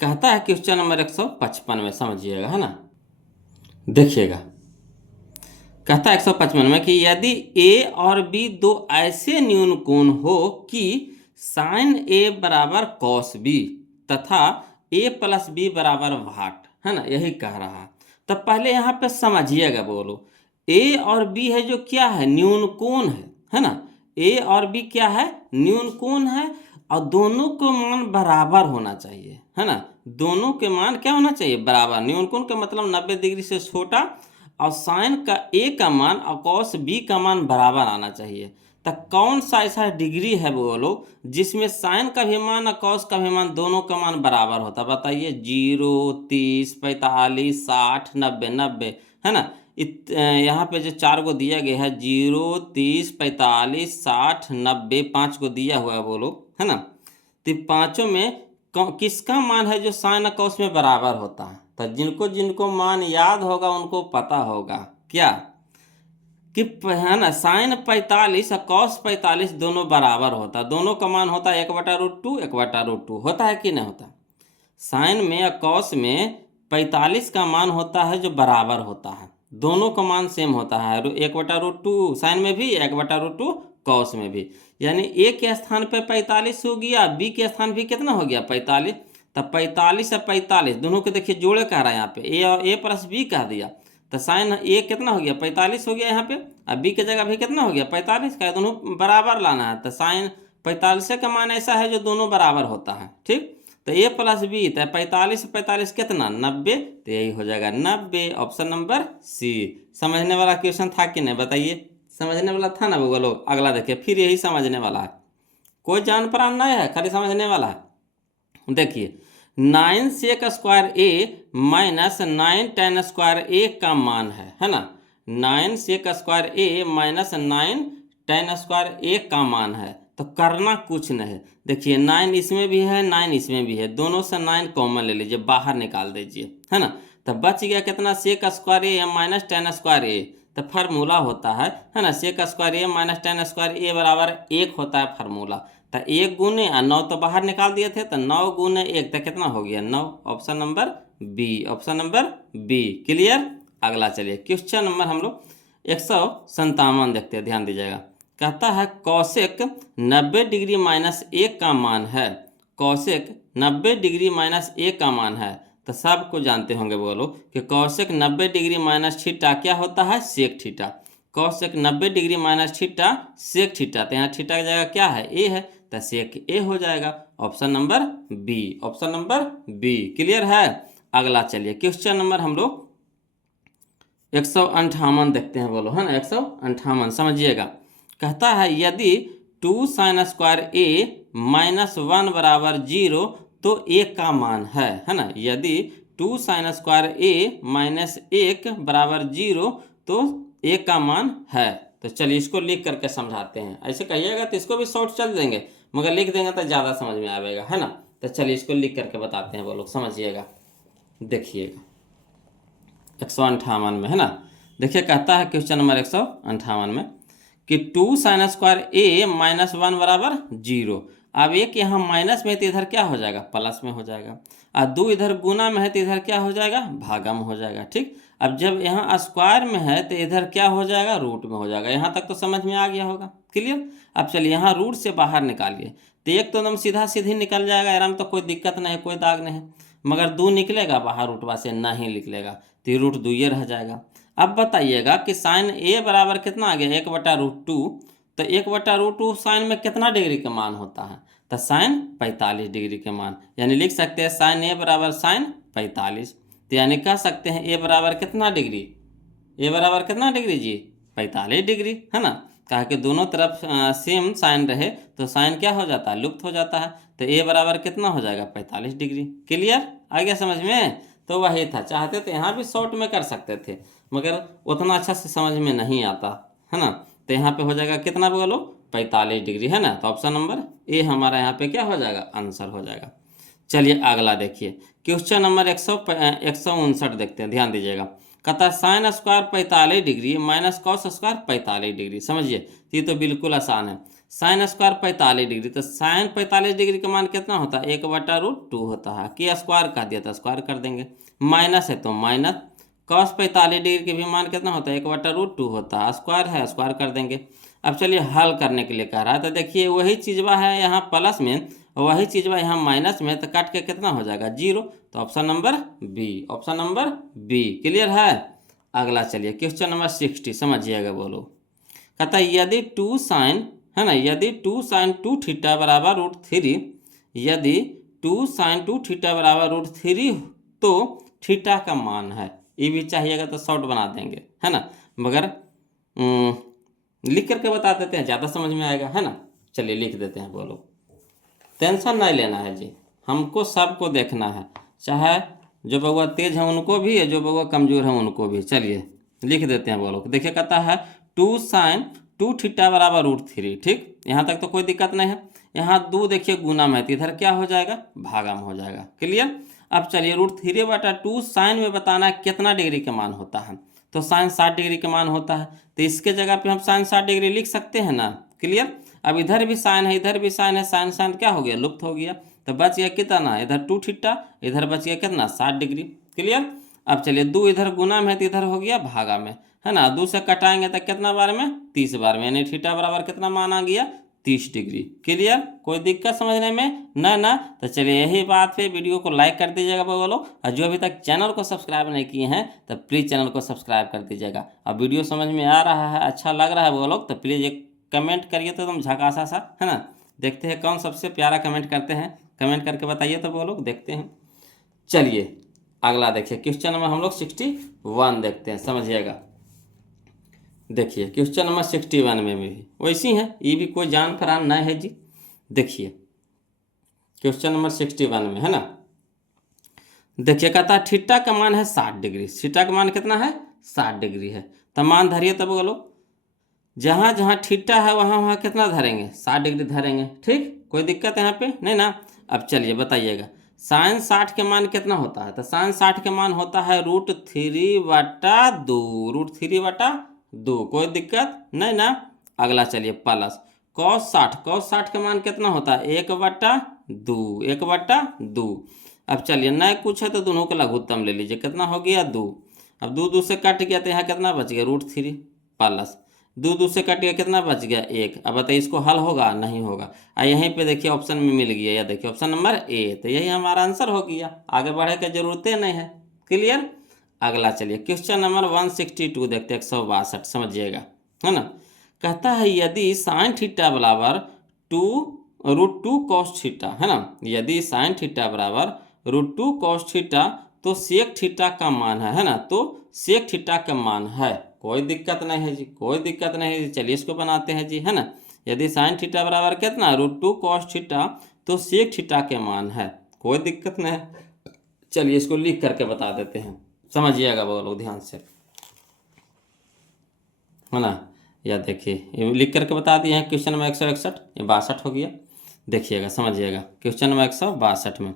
कहता है क्वेश्चन नंबर 155 में, समझिएगा, है ना। देखिएगा कहता है 155 में कि यदि a और b दो ऐसे न्यून कोण हो कि साइन a बराबर कॉस b तथा a प्लस b बराबर वाट, है ना, यही कह रहा है। तब पहले यहाँ पे समझिएगा, बोलो a और b है जो क्या है न्यून कोण है ना, a और b क्या है न्यून कोण है, और दोनों को मान बराबर होना चाहिए, है ना, दोनों के मान क्या होना चाहिए बराबर। न्यून कोण का मतलब 90 डिग्री से छोटा, और साइन का a का मान और कॉस b का मान बराबर आना चाहिए। तो कौन सा ऐसा डिग्री है बोलो जिसमें साइन का भी मान और कॉस का भी मान दोनों का मान बराबर होता, बताइए। 0 30 45 60 90 90, है ना। यहाँ पे जो 4 को दिया गया है 0 30 45 60 90, 5 को दिया हुआ है, बोलो, है ना। तो पांचों में किसका मान है जो साइन और कॉस में बराबर होता है, तो जिनको जिनको मान याद होगा उनको पता होगा क्या कि, है ना, साइन 45 और कॉस 45 दोनों बराबर होता है, दोनों का मान होता है 1/√2 1/√2, होता है कि नहीं होता। साइन में या कॉस में 45 का मान होता है जो बराबर होता है, दोनों का मान सेम होता है, 1/√2 साइन में भी 1/√2 कॉस में भी, यानी ए के स्थान पे 45 हो गया, बी के स्थान भी कितना हो गया 45। तो 45 से 45 दोनों के देखिए जोड़े कह रहा है यहाँ पे, ए और ए प्लस बी कह दिया, तो साइन ए कितना हो गया 45 हो गया यहाँ पे, अब बी की जगह भी कितना हो गया 45 का, दोनों बराबर लाना है, तो साइन 45 का मान ऐसा है जो दोनों बराबर होता है, ठीक। तो ए प्लस बी, तो 45 45 कितना 90, तो यही हो जाएगा 90, ऑप्शन नंबर सी। समझने वाला क्वेश्चन था कि नहीं बताइए, समझने वाला था ना वो लोग। अगला देखिए, फिर यही समझने वाला है, कोई जान परान नहीं है, खाली समझने वाला है। देखिए 9 सेक स्क्वायर ए माइनस 9 टेन स्क्वायर ए का मान है ना। 9 सेक स्क्वायर ए माइनस 9 टेन स्क्वायर ए का मान है, तो करना कुछ नहीं है। देखिए 9 इसमें भी है 9 इसमें भी है, दोनों से 9 कॉमन ले लीजिए, बाहर निकाल दीजिए, है ना। तो बच गया कितना, सेक स्क्वायर ए माइनस टेन स्क्वायर ए, तो फार्मूला होता है ना, sec square A minus ten square A बराबर 1 होता है फार्मूला। तो 1 गुने 9 तो बाहर निकाल दिए थे, तो 9 गुने 1 तो कितना हो गया 9, option number B, option number B. Clear. अगला चलिए क्वेश्चन नंबर हम लोग 157 देखते हैं, ध्यान दीजिएगा। कहता है कौशिक 90 डिग्री माइनस 1 का मान है, कौशिक 90 डिग्री माइनस 1 का मान है। तो सबको जानते होंगे वो लोग कि कौशिक 90 डिग्री माइनस थीटा क्या होता है, sec theta. Cosec 90 degree minus theta sec theta, तो यहाँ थीटा की जगह क्या है ए है, तो सेक ए हो जाएगा, option number B, option number B. Clear है। अगला चलिए क्वेश्चन नंबर हम लोग 158 देखते हैं, बोलो है ना 158, समझिएगा। कहता है यदि 2 साइन स्क्वायर ए माइनस 1 बराबर 0 तो ए का मान है ना। यदि 2 साइन स्क्वायर ए माइनस 1 बराबर 0 तो ए का मान है। तो चलिए इसको लिख करके समझाते हैं, ऐसे कहिएगा तो इसको भी शॉर्ट चल देंगे, मगर लिख देंगे तो ज़्यादा समझ में आएगा, है ना। तो चलिए इसको लिख करके बताते हैं, वो लोग समझिएगा। देखिएगा 158 में, है ना। देखिए कहता है क्वेश्चन नंबर 158 में कि 2 साइन स्क्वायर ए माइनस 1 बराबर 0। अब एक यहाँ माइनस में है तो इधर क्या हो जाएगा, प्लस में हो जाएगा, और 2 इधर गुना में है तो इधर क्या हो जाएगा, भागा में हो जाएगा, ठीक। अब जब यहाँ स्क्वायर में है तो इधर क्या हो जाएगा, रूट में हो जाएगा। यहाँ तक तो समझ में आ गया होगा। क्लियर। अब चलिए यहाँ रूट से बाहर निकालिए, तो एक तो एकदम सीधा सीधी निकल जाएगा आराम, तो कोई दिक्कत नहीं है, कोई दाग नहीं है। मगर 2 निकलेगा बाहर, रूटवा से नहीं निकलेगा, तो ये रूट 2 ही रह जाएगा। अब बताइएगा कि साइन ए बराबर कितना आ गया, 1/√2, तो 1/√2 साइन में कितना डिग्री का मान होता है, तो साइन 45 डिग्री के मान, यानी लिख सकते हैं साइन ए बराबर साइन 45। तो यानी कह सकते हैं ए बराबर कितना डिग्री, ए बराबर कितना डिग्री जी 45 डिग्री, है ना। कहा कि दोनों तरफ सेम साइन रहे तो साइन क्या हो जाता है, लुप्त हो जाता है। तो ए बराबर कितना हो जाएगा 45 डिग्री। क्लियर। आ गया समझ में। तो वही था, चाहते तो यहाँ भी शॉर्ट में कर सकते थे, मगर उतना अच्छा से समझ में नहीं आता, है ना। तो यहाँ पे हो जाएगा कितना बोलो 45 डिग्री, है ना। तो ऑप्शन नंबर ए हमारा यहाँ पे क्या हो जाएगा, आंसर हो जाएगा। चलिए अगला देखिए क्वेश्चन नंबर 159 देखते हैं, ध्यान दीजिएगा। कहता है sine square 45 degree minus cos square 45 degree. समझिए ये तो बिल्कुल आसान है। साइन स्क्वायर 45 डिग्री, तो साइन 45 डिग्री का मान कितना होता है, 1/√2 होता है। कि स्क्वायर कर दिया तो स्क्वायर कर देंगे, माइनस है तो माइनस। कॉस 45 डिग्री के भी मान कितना होता है, 1/√2 होता है। स्क्वायर है स्क्वायर कर देंगे। अब चलिए हल करने के लिए कह रहा है, तो देखिए वही चीज़वा है यहाँ प्लस में, वही चीज़वा यहाँ माइनस में, तो काट के कितना हो जाएगा 0। तो option number B, option number B. Clear है। अगला चलिए क्वेश्चन नंबर 60, समझिएगा बोलो। कहता है यदि 2 साइन, है ना, यदि 2 साइन 2 थीटा बराबर √3, यदि 2 साइन 2 थीटा बराबर √3 तो थीटा का मान है। ये भी चाहिएगा तो शॉर्ट बना देंगे, है ना, मगर लिख करके बता देते हैं, ज़्यादा समझ में आएगा, है ना। चलिए लिख देते हैं, बोलो। टेंशन नहीं लेना है जी, हमको सबको देखना है, चाहे जो बउआ तेज है उनको भी है, जो बउआ कमज़ोर है उनको भी। चलिए लिख देते हैं, बोलो। देखिए कहता है 2 साइन 2 थीटा बराबर √3, ठीक। यहाँ तक तो कोई दिक्कत नहीं है। यहाँ 2 देखिए गुना में, तो इधर क्या हो जाएगा, भागा में हो जाएगा। क्लियर। अब चलिए √3/2 साइन में बताना है कितना डिग्री का मान होता है, तो साइन 60 डिग्री का मान होता है, तो इसके जगह पे हम साइन 60 डिग्री लिख सकते हैं ना। क्लियर। अब इधर भी साइन है, इधर भी साइन है, साइन साइन क्या हो गया, लुप्त हो गया। तो बच गया कितना, इधर 2 थीटा, इधर बच गया कितना 60 डिग्री। क्लियर। अब चलिए 2 इधर गुना में है तो इधर हो गया भागा में, है ना। 2 से कटाएंगे तो कितना बार में, 30 बार में, यानी थीटा बराबर कितना मान आ गया 30 डिग्री। क्लियर, कोई दिक्कत समझने में? ना तो चलिए यही बात पे वीडियो को लाइक कर दीजिएगा बगल लोग, और जो अभी तक चैनल को सब्सक्राइब नहीं किए हैं तो प्लीज़ चैनल को सब्सक्राइब कर दीजिएगा। अब वीडियो समझ में आ रहा है, अच्छा लग रहा है बगल लोग, तो प्लीज़ एक कमेंट करिए तो एकदम झकासा सा, है ना। देखते हैं कौन सबसे प्यारा कमेंट करते हैं, कमेंट करके बताइए तो बगल लोग, देखते हैं। चलिए अगला देखिए, क्वेश्चन नंबर हम लोग 61 देखते हैं, समझिएगा। देखिए क्वेश्चन नंबर 61 में भी वैसी है, ये भी कोई जान पहचान नहीं है जी। देखिए क्वेश्चन नंबर 61 में है ना, देखिए कहता है थीटा का मान है 60 डिग्री। थीटा का मान कितना है? 60 डिग्री है। तो मान धरिए तब बोलो, जहाँ जहाँ थीटा है वहाँ वहाँ कितना धरेंगे? 60 डिग्री धरेंगे। ठीक, कोई दिक्कत यहाँ पे नहीं ना। अब चलिए बताइएगा, साइन 60 के मान कितना होता है? तो साइन 60 के मान होता है √3/2, √3/2। कोई दिक्कत नहीं ना। अगला चलिए प्लस कॉस 60, कॉस 60 के मान कितना होता है? 1/2, 1/2। अब चलिए नए कुछ है तो दोनों का लघुत्तम ले लीजिए, कितना हो गया? 2। अब 2 2 से कट गया तो यहाँ कितना बच गया? √3 प्लस 2 2 से कट गया, कितना बच गया? 1। अब बताइए इसको हल होगा? नहीं होगा। यहीं पे देखिए ऑप्शन में मिल गया, या देखिए ऑप्शन नंबर ए, तो यही हमारा आंसर हो गया, आगे बढ़े की जरूरत नहीं है। क्लियर। अगला चलिए क्वेश्चन नंबर 162 देखते हैं, 162, समझिएगा, है ना। कहता है यदि साइन थीटा बराबर √2 cos थीटा, है ना, यदि साइन थीटा बराबर √2 cos थीटा तो सेक थीटा का मान है ना, तो सेक थीटा का मान है। कोई दिक्कत नहीं है जी, कोई दिक्कत नहीं है जी। चलिए इसको बनाते हैं जी, है ना। यदि साइन थीटा बराबर कितना? √2 cos थीटा तो सेक थीटा के मान है। कोई दिक्कत नहीं है। चलिए इसको लिख करके बता देते हैं, समझिएगा बोलो ध्यान से, है ना। या देखिए ये लिख करके बता दिए हैं। क्वेश्चन नंबर 161, ये 62 हो गया। देखिएगा समझिएगा, क्वेश्चन नंबर 162 में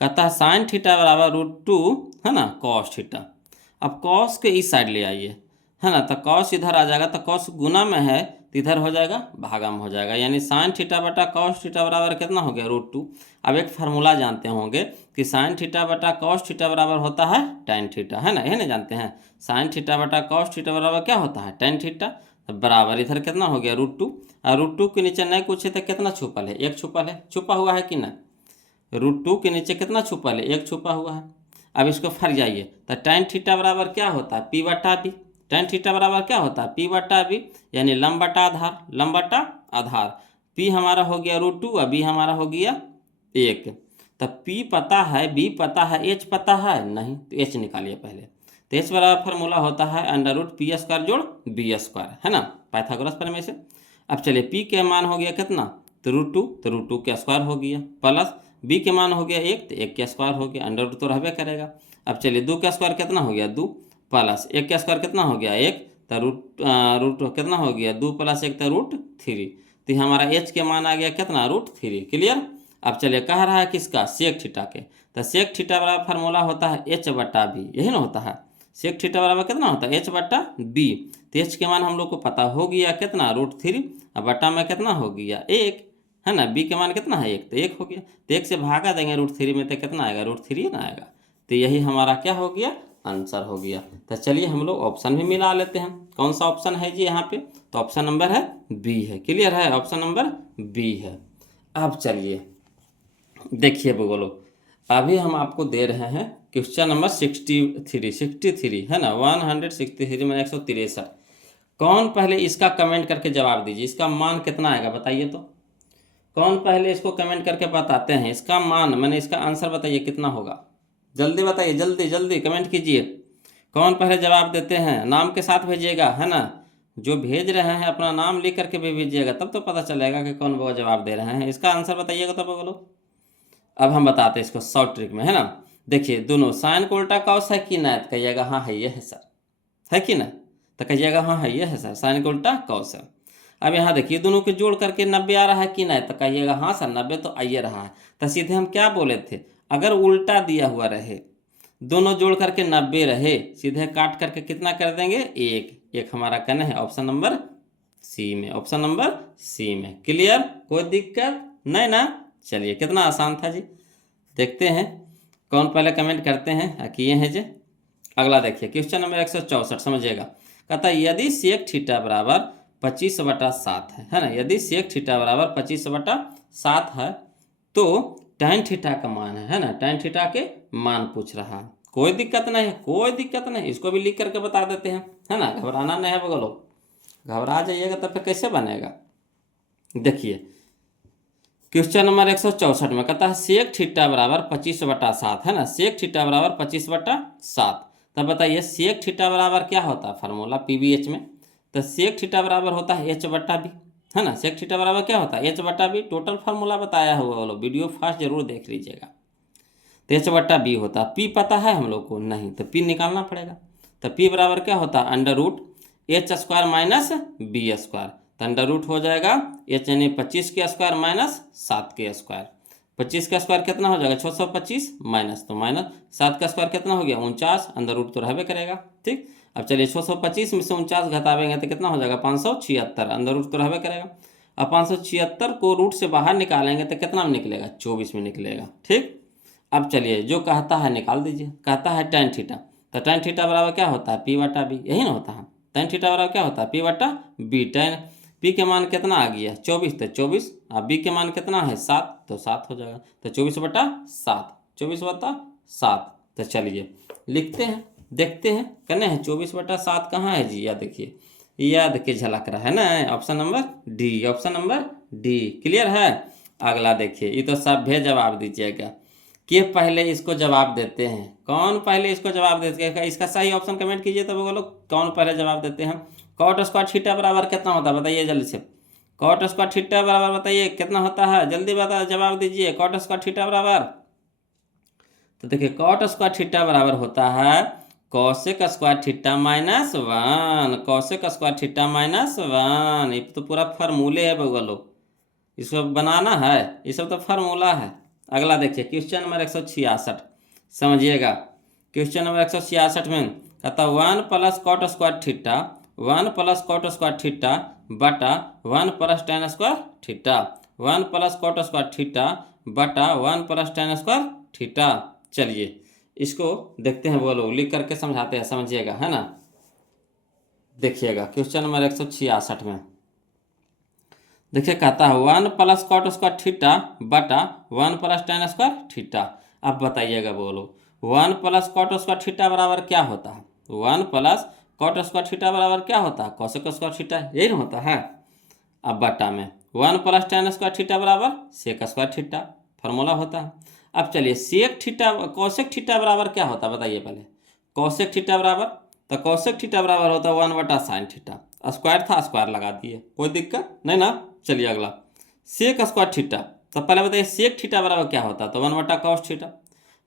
कहता है साइन थीटा बराबर √2, है ना, कॉस थीटा। अब कॉस के इस साइड ले आइए, है ना, तो कॉस इधर आ जाएगा, तो कॉस गुना में है तो इधर हो जाएगा भागा में हो जाएगा, यानी साइन थीटा बटा कॉस थीटा बराबर कितना हो गया? √2। अब एक फार्मूला जानते होंगे कि साइन थीटा बटा कॉस थीटा बराबर होता है tan थीटा, है ना, यह नहीं जानते हैं? साइन थीटा बटा कॉस थीटा बराबर क्या होता है? tan theta. बराबर इधर कितना हो गया? √2, और √2 के नीचे नहीं कुछ है तो कितना छुपल है? 1 छुपल है, छुपा हुआ है कि ना? √2 के नीचे कितना छुपल है? 1 छुपा हुआ है। अब इसको फर जाइए तो tan थीटा बराबर क्या होता है? p/b। tan थीटा बराबर क्या होता है? p/b, यानी लंब बटा आधार, लंब बटा आधार। p हमारा हो गया √2 और b हमारा हो गया 1। तब p पता है, b पता है, h पता है नहीं, तो h निकालिए पहले। तो h बराबर फार्मूला होता है √p² जोड़ b², है ना, पाइथागोरस प्रमेय से। अब चलिए p के मान हो गया कितना? तो √2, तो √2 के स्क्वायर हो गया, प्लस b के मान हो गया 1, तो 1 के स्क्वायर हो गया, अंडर रूट तो रहबे करेगा। अब चलिए 2 का स्क्वायर कितना हो गया? 2, प्लस 1 का स्क्वायर कितना हो गया? 1, तो रूट कितना हो गया? 2 + 1 तो √3। तो हमारा h के मान आ गया कितना? √3। क्लियर। अब चलिए कह रहा है किसका? सेक थीटा के। तो सेक थीटा बराबर फार्मूला होता है h/b, यही ना होता है। सेक थीटा बराबर कितना होता है? h/b। तो h के मान हम लोग को पता हो गया कितना? √3, और बटा में कितना हो गया? 1, है ना। b के मान कितना है? 1, तो 1 हो गया। तो 1 से भागा देंगे √3 में तो कितना आएगा? √3 ना आएगा। तो यही हमारा क्या हो गया? आंसर हो गया। तो चलिए हम लोग ऑप्शन भी मिला लेते हैं। कौन सा ऑप्शन है जी यहाँ पे? तो ऑप्शन नंबर है बी है। क्लियर है, ऑप्शन नंबर बी है। अब चलिए देखिए बोलो, अभी हम आपको दे रहे हैं क्वेश्चन नंबर 63 है ना, 163 में 163। कौन पहले इसका कमेंट करके जवाब दीजिए, इसका मान कितना आएगा बताइए तो। कौन पहले इसको कमेंट करके बताते हैं इसका मान, मैंने इसका आंसर बताइए कितना होगा? जल्दी बताइए, जल्दी जल्दी कमेंट कीजिए। कौन पहले जवाब देते हैं? नाम के साथ भेजिएगा, है ना। जो भेज रहे हैं अपना नाम लिख करके भी भेजिएगा, तब तो पता चलेगा कि कौन वो जवाब दे रहे हैं। इसका आंसर बताइएगा तो बोलो। अब हम बताते हैं इसको शॉर्ट ट्रिक में, है ना। देखिए दोनों साइन को उल्टा कॉस है कि ना, तो कहिएगा हाँ है ये है सर, है कि ना, तो कहिएगा हाँ है ये है सर, साइन को उल्टा कॉस है। अब यहाँ देखिए दोनों के जोड़ करके 90 आ रहा है कि नहीं, तो कहिएगा हाँ सर 90 तो आइए रहा है। तो सीधे हम क्या बोले थे, अगर उल्टा दिया हुआ रहे, दोनों जोड़ करके 90 रहे, सीधे काट करके कितना कर देंगे? 1। एक हमारा कहना है ऑप्शन नंबर सी में, ऑप्शन नंबर सी में। क्लियर, कोई दिक्कत नहीं ना। चलिए कितना आसान था जी। देखते हैं कौन पहले कमेंट करते हैं, किए हैं जी। अगला देखिए क्वेश्चन नंबर 164, समझिएगा। कहता है यदि सेक थीटा बराबर 25/7 है ना। यदि सेक थीटा बराबर 25/7 है तो tan थीटा का मान है ना, tan थीटा के मान पूछ रहा है। कोई दिक्कत नहीं है, कोई दिक्कत नहीं, इसको भी लिख करके बता देते हैं, है ना। घबराना नहीं है बोलो, घबरा जाइएगा तो फिर कैसे बनेगा। देखिए क्वेश्चन नंबर 164 में कहता है सेक थीटा बराबर 25/7 है ना, सेक थीटा बराबर 25/7। तब बताइए सेक थीटा बराबर क्या होता है फार्मूला PBH में, तो सेक थीटा बराबर होता है H/B है ना। सेक थीटा बराबर क्या होता है H/B, टोटल फार्मूला बताया हुआ बोलो, वीडियो फास्ट जरूर देख लीजिएगा। तो H/B होता है, P पता है हम लोग को नहीं, तो P निकालना पड़ेगा। तो P बराबर क्या होता है √H² माइनस B², तो अंडर रूट हो जाएगा H यानी 25 के स्क्वायर माइनस 7 के स्क्वायर। 25 का स्क्वायर कितना हो जाएगा 625 माइनस, तो माइनस 7 का स्क्वायर कितना हो गया 49, अंदर रूट तो रहबे करेगा। ठीक, अब चलिए 625 में से 49 घटावेंगे तो कितना हो जाएगा 576, अंदर रूट तो रहबे करेगा। अब 576 को रूट से बाहर निकालेंगे तो कितना में निकलेगा 24 में निकलेगा। ठीक, अब चलिए जो कहता है निकाल दीजिए। कहता है tan थीटा, तो tan थीटा बराबर क्या होता है P/B, यही ना होता है। tan थीटा बराबर क्या होता है P/B। tan P के मान कितना आ गया 24, तो 24, अब B के मान कितना है 7, तो 7 हो जाएगा। तो 24/7, 24/7। तो चलिए लिखते हैं, देखते हैं करने हैं। 24/7 कहाँ है जी, या देखिए, याद के झलक रहा है ना, option number D, option number D. Clear है। अगला देखिए, ये तो सभ्य जवाब दीजिएगा कि पहले इसको जवाब देते हैं। कौन पहले इसको जवाब देते हैं, इसका सही ऑप्शन कमेंट कीजिए तो बोलो कौन पहले जवाब देते हैं। कॉट स्क्वायर थीटा बराबर कितना होता है बताइए जल्दी से। कॉट स्क्वायर थीटा बराबर बताइए कितना होता है, जल्दी बता जवाब दीजिए। कॉट स्क्वायर थीटा बराबर, तो देखिए कॉट स्क्वायर थीटा बराबर होता है cosec square theta minus 1, cosec square theta minus 1। ये तो पूरा फार्मूले है बगलो, इसको बनाना है, ये सब तो फार्मूला है। अगला देखिए क्वेश्चन नंबर 166, समझिएगा। क्वेश्चन नंबर 166 में कहता 1 + cot square theta, 1 + cot square theta बटा 1 + tan square theta, 1 + cot square theta बटा 1 + tan स्क्वायर थीटा। चलिए इसको देखते हैं, बोलो लिख करके समझाते हैं, समझिएगा है ना। देखिएगा क्वेश्चन नंबर 166 में देखिए कहता है 1 + कॉट स्क्वायर थीटा बटा 1 + tan स्क्वायर थीटा। अब बताइएगा बोलो 1 + कॉट स्क्वायर थीटा बराबर क्या होता है, 1 + कॉट स्क्वायर थीटा बराबर क्या होता है कॉसेक स्क्वायर थीटा, यही ना होता है। अब बटा में 1 + tan स्क्वायर थीटा बराबर सेक स्क्वायर थीटा, फार्मूला होता है। अब चलिए सेक थीटा कॉसेक थीटा बराबर क्या होता है बताइए पहले। कॉसेक थीटा बराबर, तो कॉसेक थीटा बराबर होता है 1/sin थीटा, स्क्वायर था स्क्वायर लगा दिए, कोई दिक्कत नहीं ना। चलिए अगला सेक स्क्वायर थीटा, तो पहले बताइए सेक थीटा बराबर क्या होता है, तो 1/cos थीटा।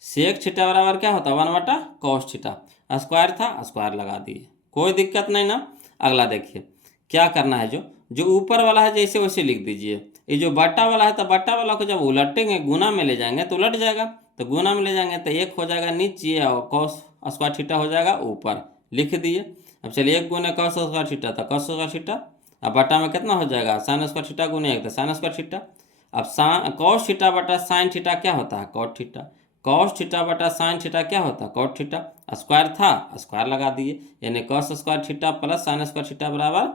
सेक थीटा बराबर क्या होता है 1/cos थीटा, स्क्वायर था स्क्वायर लगा दिए, कोई दिक्कत नहीं ना। अगला देखिए क्या करना है, जो जो ऊपर वाला है जैसे वैसे लिख दीजिए। ये जो बट्टा वाला है तो बट्टा वाला को जब उलटेंगे गुना में ले जाएंगे तो उलट जाएगा, तो गुना में ले जाएंगे तो एक हो जाएगा नीचे और cos स्क्वायर थीटा हो जाएगा ऊपर, लिख दिए। अब चलिए 1 × cos स्क्वायर थीटा, तो cos स्क्वायर थीटा, अब बटा में कितना हो जाएगा sin स्क्वायर थीटा गुने 1, तो sin स्क्वायर थीटा। अब cos थीटा बटा sin थीटा क्या होता है cot थीटा, cos थीटा बटा sin थीटा क्या होता है cot थीटा, स्क्वायर था स्क्वायर लगा दिए, यानी cos square theta plus sin square theta बराबर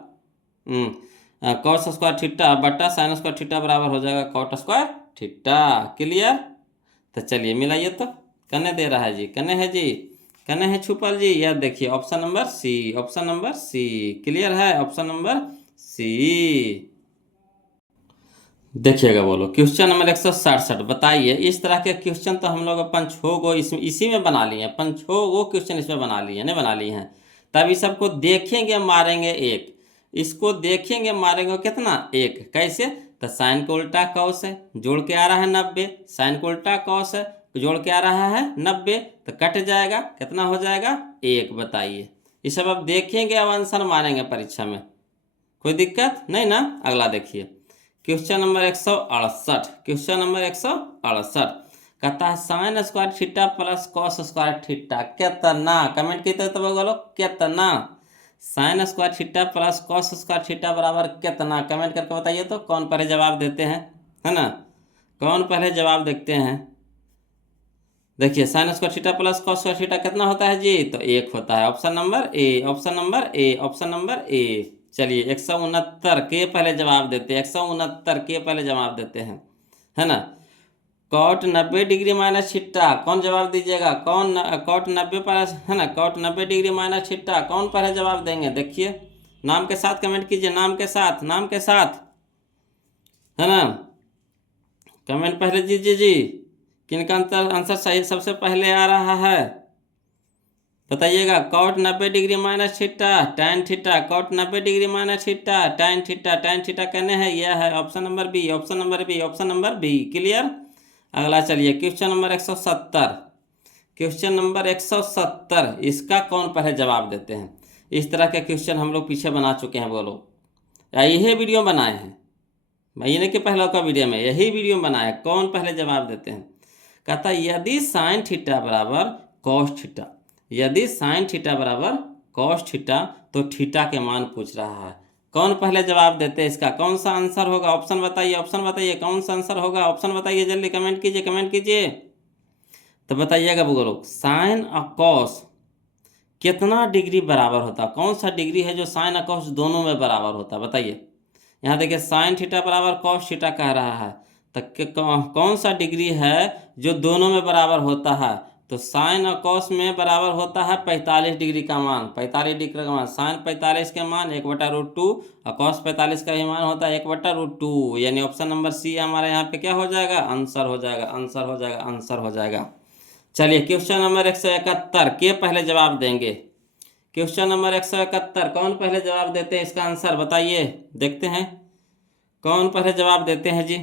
cos स्क्वायर थीटा बटा sin स्क्वायर थीटा बराबर हो जाएगा cot स्क्वायर थीटा। क्लियर। तो चलिए मिलाइए, तो कने दे रहा है जी, कने है जी, कने है छुपल जी, याद देखिए option number C, option number C. Clear है, ऑप्शन नंबर सी। देखिएगा बोलो क्वेश्चन नंबर 167, बताइए इस तरह के क्वेश्चन तो हम लोग अपन 6 गो इसमें इसी में बना लिए हैं, अपन 6 गो क्वेश्चन इसमें बना लिए नहीं बना लिए हैं। तब इस सबको देखेंगे मारेंगे एक, इसको देखेंगे मारेंगे कितना एक, कैसे, तो साइन को उल्टा कॉस है जोड़ के आ रहा है 90, साइन को उल्टा कॉस है जोड़ के आ रहा है 90, तो कट जाएगा कितना हो जाएगा 1। बताइए ये सब अब देखेंगे अब आंसर मारेंगे परीक्षा में, कोई दिक्कत नहीं ना। अगला देखिए क्वेश्चन नंबर 168, क्वेश्चन नंबर 168 कहता है sine square theta plus cos square theta कितना, कमेंट कीजिए तो बोलो कितना, sine square theta plus cos square theta बराबर कितना, कमेंट करके बताइए तो कौन पहले जवाब देते हैं, है ना, कौन पहले जवाब देखते हैं। देखिए sine square theta plus cos square theta कितना होता है जी, तो 1 होता है, ऑप्शन नंबर ए, ऑप्शन नंबर ए, ऑप्शन नंबर ए। चलिए 169 के पहले जवाब देते हैं, 169 के पहले जवाब देते हैं, है ना। कॉट 90 डिग्री माइनस छिट्टा, कौन जवाब दीजिएगा? कौन कॉट 90 पर, है ना, कॉट 90 डिग्री माइनस छिट्टा, कौन पहले जवाब देंगे? देखिए नाम के साथ कमेंट कीजिए, नाम के साथ, नाम के साथ, है ना। कमेंट पहले दीजिए जी, किनका आंसर सही सबसे पहले आ रहा है बताइएगा। Cot 90 degree minus theta tan theta, cot 90 degree minus theta tan theta, tan theta कहने हैं, यह है option number B, option number B, option number B. Clear? अगला चलिए क्वेश्चन नंबर 170, क्वेश्चन नंबर 170, इसका कौन पहले जवाब देते हैं? इस तरह के क्वेश्चन हम लोग पीछे बना चुके हैं, बोलो, या यही वीडियो बनाए हैं, महीने के पहले का वीडियो में यही वीडियो बनाया, कौन पहले जवाब देते हैं? कहता यदि साइन थीटा बराबर कॉस थीटा, यदि साइन थीटा बराबर कॉस थीटा, तो थीटा के मान पूछ रहा है, कौन पहले जवाब देते हैं? इसका कौन सा आंसर होगा? ऑप्शन बताइए, ऑप्शन बताइए, कौन सा आंसर होगा? ऑप्शन बताइए, जल्दी कमेंट कीजिए, कमेंट कीजिए। तो बताइएगा बोलो, साइन और कॉस कितना डिग्री बराबर होता? कौन सा डिग्री है जो साइन और कॉस दोनों में बराबर होता? बताइए। यहाँ देखिए साइन थीटा बराबर कॉस थीटा कह रहा है, तो कौन सा डिग्री है जो दोनों में बराबर होता है? तो साइन और कॉस में बराबर होता है 45 डिग्री का मान, 45 डिग्री का मान, साइन 45 के मान 1/√2 और कॉस 45 का भी मान होता है 1/√2, यानी ऑप्शन नंबर सी हमारे यहाँ पे क्या हो जाएगा? आंसर हो जाएगा, आंसर हो जाएगा, आंसर हो जाएगा। चलिए क्वेश्चन नंबर 171 के पहले जवाब देंगे, क्वेश्चन नंबर 171 कौन पहले जवाब देते हैं? इसका आंसर बताइए, देखते हैं कौन पहले जवाब देते हैं जी।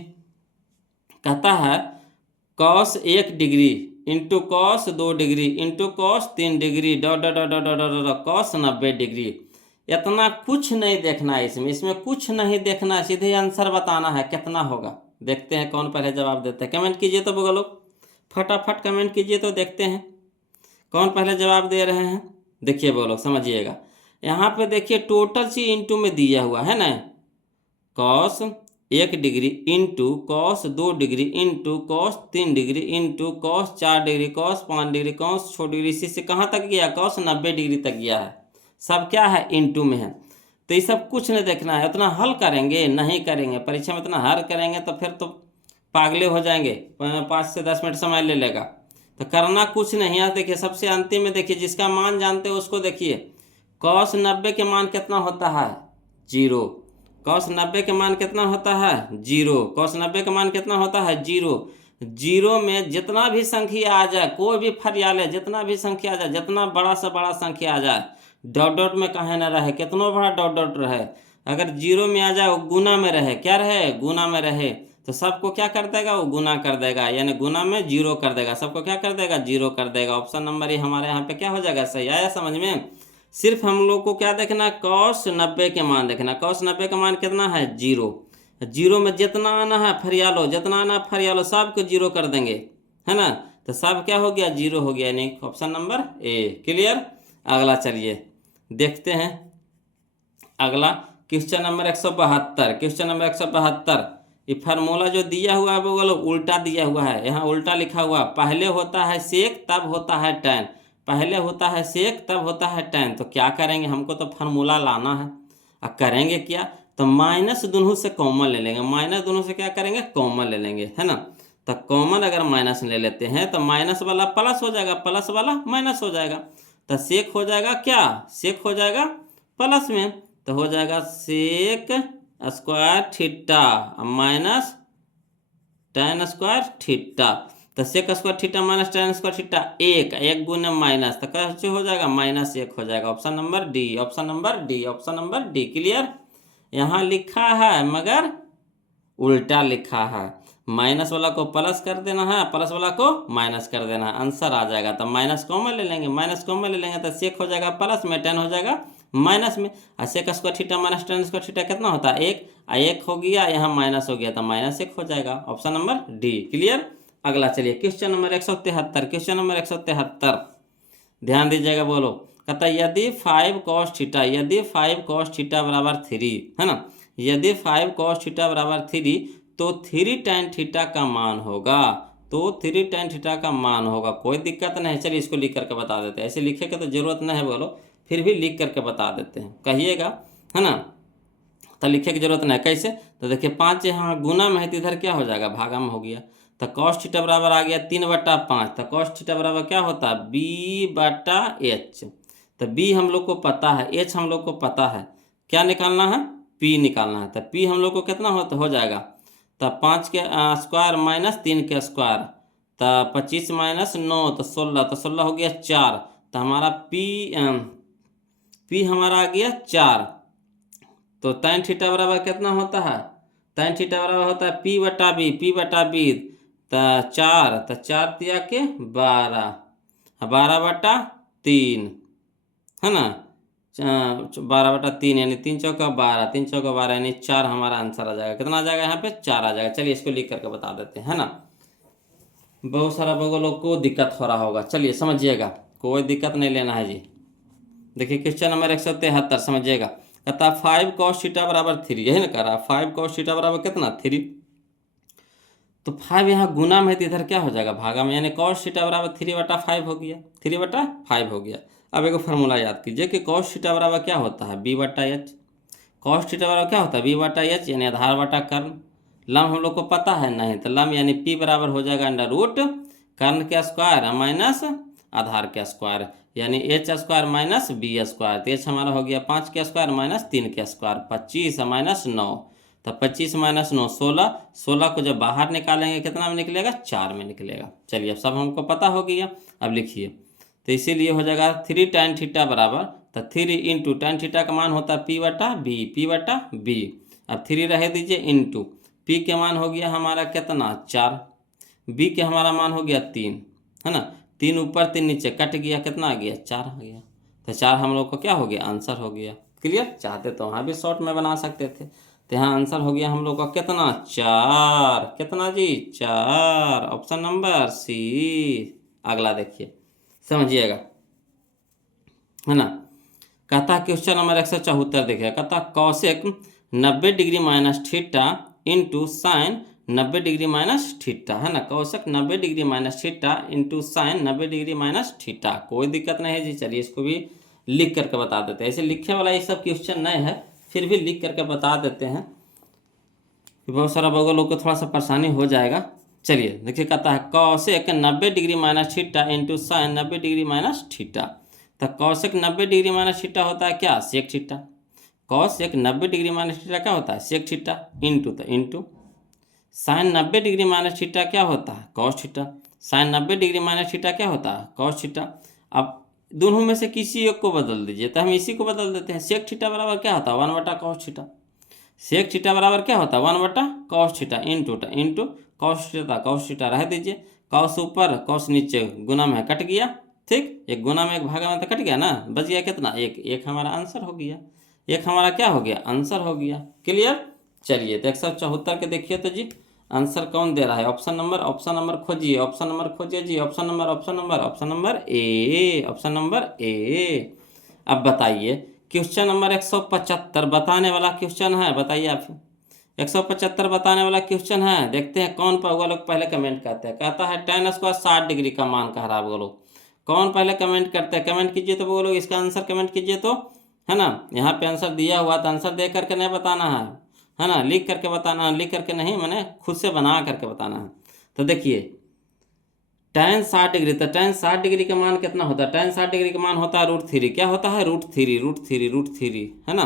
कहता है cos 1 degree into cos 2 degree into cos 3 degree dot dot dot dot dot cos 90 degree. इतना कुछ नहीं देखना है इसमें, इसमें कुछ नहीं देखना है, सीधे आंसर बताना है कितना होगा। देखते हैं कौन पहले जवाब देते हैं, कमेंट कीजिए तो बोलो, फटाफट कमेंट कीजिए तो देखते हैं कौन पहले जवाब दे रहे हैं। देखिए बोलो, समझिएगा, यहाँ पे देखिए टोटल सी इंटू में दिया हुआ है ना, cos 1 degree into cos 2 degree into cos 3 degree into cos 4 degree cos 5 degree cos 6 degree, इसी से कहाँ तक गया? कॉस 90 डिग्री तक गया है। सब क्या है? इंटू में है। तो ये सब कुछ नहीं देखना है, उतना हल करेंगे नहीं करेंगे, परीक्षा में इतना हल करेंगे तो फिर तो पागले हो जाएंगे, 5 से 10 मिनट समय ले लेगा। तो करना कुछ नहीं। यहाँ देखिए सबसे अंतिम में देखिए, जिसका मान जानते हो उसको देखिए, कॉस 90 के मान कितना होता है? 0। कॉस 90 के मान कितना होता है? 0। कॉस 90 का मान कितना होता है? 0। 0 में जितना भी संख्या आ जाए, कोई भी फरियाल है, जितना भी संख्या आ जाए, जितना बड़ा से बड़ा संख्या आ जाए, डॉट डॉट में कहे ना रहे, कितना बड़ा डॉट डॉट रहे, अगर 0 में आ जाए वो गुना में रहे, क्या रहे? गुना में रहे, तो सबको क्या कर देगा? वो गुना कर देगा, यानी गुना में 0 कर देगा, सबको क्या कर देगा? 0 कर देगा। ऑप्शन नंबर ये हमारे यहाँ पे क्या हो जाएगा? सही आया समझ में? सिर्फ हम लोग को क्या देखना? कॉस 90 के मान देखना। कॉस 90 का मान कितना है? 0। 0 में जितना आना है फरियालो, जितना आना है फरियालो, सबको 0 कर देंगे, है ना। तो सब क्या हो गया? 0 हो गया, यानी ऑप्शन नंबर ए। क्लियर? अगला चलिए देखते हैं, अगला क्वेश्चन नंबर 172, क्वेश्चन नंबर 172, ये फार्मूला जो दिया हुआ है वो उल्टा दिया हुआ है, यहाँ उल्टा लिखा हुआ, पहले होता है सेक तब होता है टैन, पहले होता है सेक तब होता है टैन। तो क्या करेंगे? हमको तो फार्मूला लाना है, अब करेंगे क्या? तो माइनस दोनों से कॉमन ले लेंगे, माइनस दोनों से क्या करेंगे? कॉमन ले लेंगे, है ना। तो कॉमन अगर माइनस ले लेते हैं तो माइनस वाला प्लस हो जाएगा, प्लस वाला माइनस हो जाएगा, तो सेक हो जाएगा क्या? सेक हो जाएगा प्लस में, तो हो जाएगा sec square theta minus tan square theta. तो sec square theta minus tan square theta, एक गुने माइनस, तो कैसे हो जाएगा? -1 हो जाएगा। Option number D, option number D, option number D. Clear? यहाँ लिखा है मगर उल्टा लिखा है, माइनस वाला को प्लस कर देना है, प्लस वाला को माइनस कर देना है, आंसर आ जाएगा। तो माइनस कॉमन ले लेंगे, माइनस कॉमन ले लेंगे तो सेक हो जाएगा प्लस में, tan हो जाएगा माइनस में, और sec square theta minus tan square theta कितना होता है? 1, 1 हो गया, यहाँ माइनस हो गया तो -1 हो जाएगा। Option number D. क्लियर? अगला चलिए क्वेश्चन नंबर 173, क्वेश्चन नंबर 173, ध्यान दीजिएगा, बोलो, कहता यदि 5 cos थीटा, यदि 5 cos थीटा बराबर 3, है ना, यदि 5 cos थीटा बराबर 3, तो 3 tan थीटा का मान होगा, तो 3 tan थीटा का मान होगा। कोई दिक्कत नहीं, चलिए इसको लिख करके बता देते हैं, ऐसे लिखे के तो जरूरत नहीं है, बोलो, फिर भी लिख करके बता देते हैं, कहिएगा, है ना। तो लिखे की जरूरत नहीं। कैसे? तो देखिए 5 यहाँ गुना में है तो इधर क्या हो जाएगा, भागा में हो गया। तो कॉस थीटा बराबर आ गया 3/5। तो कॉस थीटा बराबर क्या होता है, B/H। तो B हम लोग को पता है, H हम लोग को पता है, क्या निकालना है, P निकालना है। तो P हम लोग को कितना हो जाएगा, तो 5 के स्क्वायर माइनस 3 के स्क्वायर, तो 25 माइनस 9 तो 16, तो 16 हो गया 4। तो हमारा P हमारा आ गया 4। तो tan थीटा बराबर कितना होता है, tan थीटा बराबर होता है P/B, P/B। तो 4, तो 4 तिया के 12, 12/3 है ना, 12/3 यानी 3 चौका 12, 3 चौका 12 यानी 4 हमारा आंसर आ जाएगा। कितना आ जाएगा यहाँ पे, 4 आ जाएगा। चलिए इसको लिख करके बता देते हैं, है ना। बहुत सारा लोगों को दिक्कत हो रहा होगा, चलिए समझिएगा, कोई दिक्कत नहीं लेना है जी। देखिए क्वेश्चन नंबर 173 समझिएगा। कहता 5 cos थीटा बराबर 3, यही ना कह रहा, 5 cos थीटा बराबर कितना, 3। तो 5 यहाँ गुना में है तो इधर क्या हो जाएगा, भागा में, यानी cos थीटा बराबर 3/5 हो गया, 3/5 हो गया। अब एक फार्मूला याद कीजिए कि cos थीटा बराबर क्या होता है, B/H। cos थीटा बराबर क्या होता है, B/H, यानी आधार बटा कर्ण। लम हम लोग को पता है नहीं, तो लम यानी P बराबर हो जाएगा √ कर्ण के स्क्वायर माइनस आधार के स्क्वायर, यानी H² माइनस B²। तो H हमारा हो गया 5 के स्क्वायर माइनस 3 के स्क्वायर, 25 माइनस 9। तो 25 माइनस 9 16, 16 को जब बाहर निकालेंगे कितना में निकलेगा, 4 में निकलेगा। चलिए अब सब हमको पता हो गया। अब लिखिए, तो इसीलिए हो जाएगा 3 tan थीटा बराबर, तो 3 इंटू tan थीटा का मान होता है P/B, P/B। अब 3 रह दीजिए इंटू P के मान हो गया हमारा कितना, 4, B के हमारा मान हो गया 3, है ना। 3 ऊपर 3 नीचे कट गया, कितना आ गया, 4 आ गया। तो 4 हम लोग को क्या हो गया, आंसर हो गया। क्लियर? चाहते तो वहाँ भी शॉर्ट में बना सकते थे। तो यहाँ आंसर हो गया हम लोग का कितना, 4। कितना जी, 4, ऑप्शन नंबर सी। अगला देखिए समझिएगा, है ना। कहता क्वेश्चन नंबर 174 देखिए, कहता Kaushik 90 degree minus theta into sine 90 degree minus theta, है ना। Kaushik 90 degree minus theta into sine 90 degree minus theta. कोई दिक्कत नहीं है जी। चलिए इसको भी लिख करके बता देते हैं। ऐसे लिखे वाला ये सब क्वेश्चन नहीं है, फिर भी लिख करके बता देते हैं, बहुत सारा लोग को थोड़ा सा परेशानी हो जाएगा। चलिए देखिए, कहता है cosec 90 degree minus theta into sine 90 degree minus theta. तो कौशिक 90 डिग्री माइनस थीटा होता है क्या, sec theta. Cosec 90 degree minus theta क्या होता है, सेक थीटा। इंटू, तो into sine 90 degree minus theta क्या होता है, cos theta. Sine 90 degree minus theta क्या होता है, कॉस थीटा। अब दोनों में से किसी एक को बदल दीजिए, तो हम इसी को बदल देते हैं। सेक थीटा बराबर क्या होता है, 1/cos थीटा। सेक थीटा बराबर क्या होता है, 1/cos theta. Into cos theta रह दीजिए, कॉस ऊपर कॉस नीचे, गुना में कट गया, ठीक। एक गुना में एक भागा में तो कट गया ना, बच गया कितना, एक हमारा आंसर हो गया। एक हमारा क्या हो गया, आंसर हो गया। क्लियर? चलिए तो 174 के देखिए तो जी आंसर कौन दे रहा है, ऑप्शन नंबर खोजिए, ऑप्शन नंबर खोजिए जी, ऑप्शन नंबर ए। अब बताइए क्वेश्चन नंबर 175 बताने वाला क्वेश्चन है, बताइए आप। 175 बताने वाला क्वेश्चन है, देखते हैं कौन पर वो लोग पहले कमेंट करते हैं। कहता है tan स्क्वायर 60 डिग्री का मान कह रहा है वो लोग। कौन पहले कमेंट करते हैं, कमेंट कीजिए तो वो लोग, इसका आंसर कमेंट कीजिए तो, है ना। यहाँ पे आंसर दिया हुआ तो आंसर देख करके नहीं बताना है ना, लिख करके बताना, लिख करके नहीं, मैंने खुद से बना करके बताना है। तो देखिए tan 60 डिग्री, तो tan 60 डिग्री का मान कितना होता है, tan 60 डिग्री का मान होता है √3। क्या होता है, √3, है ना।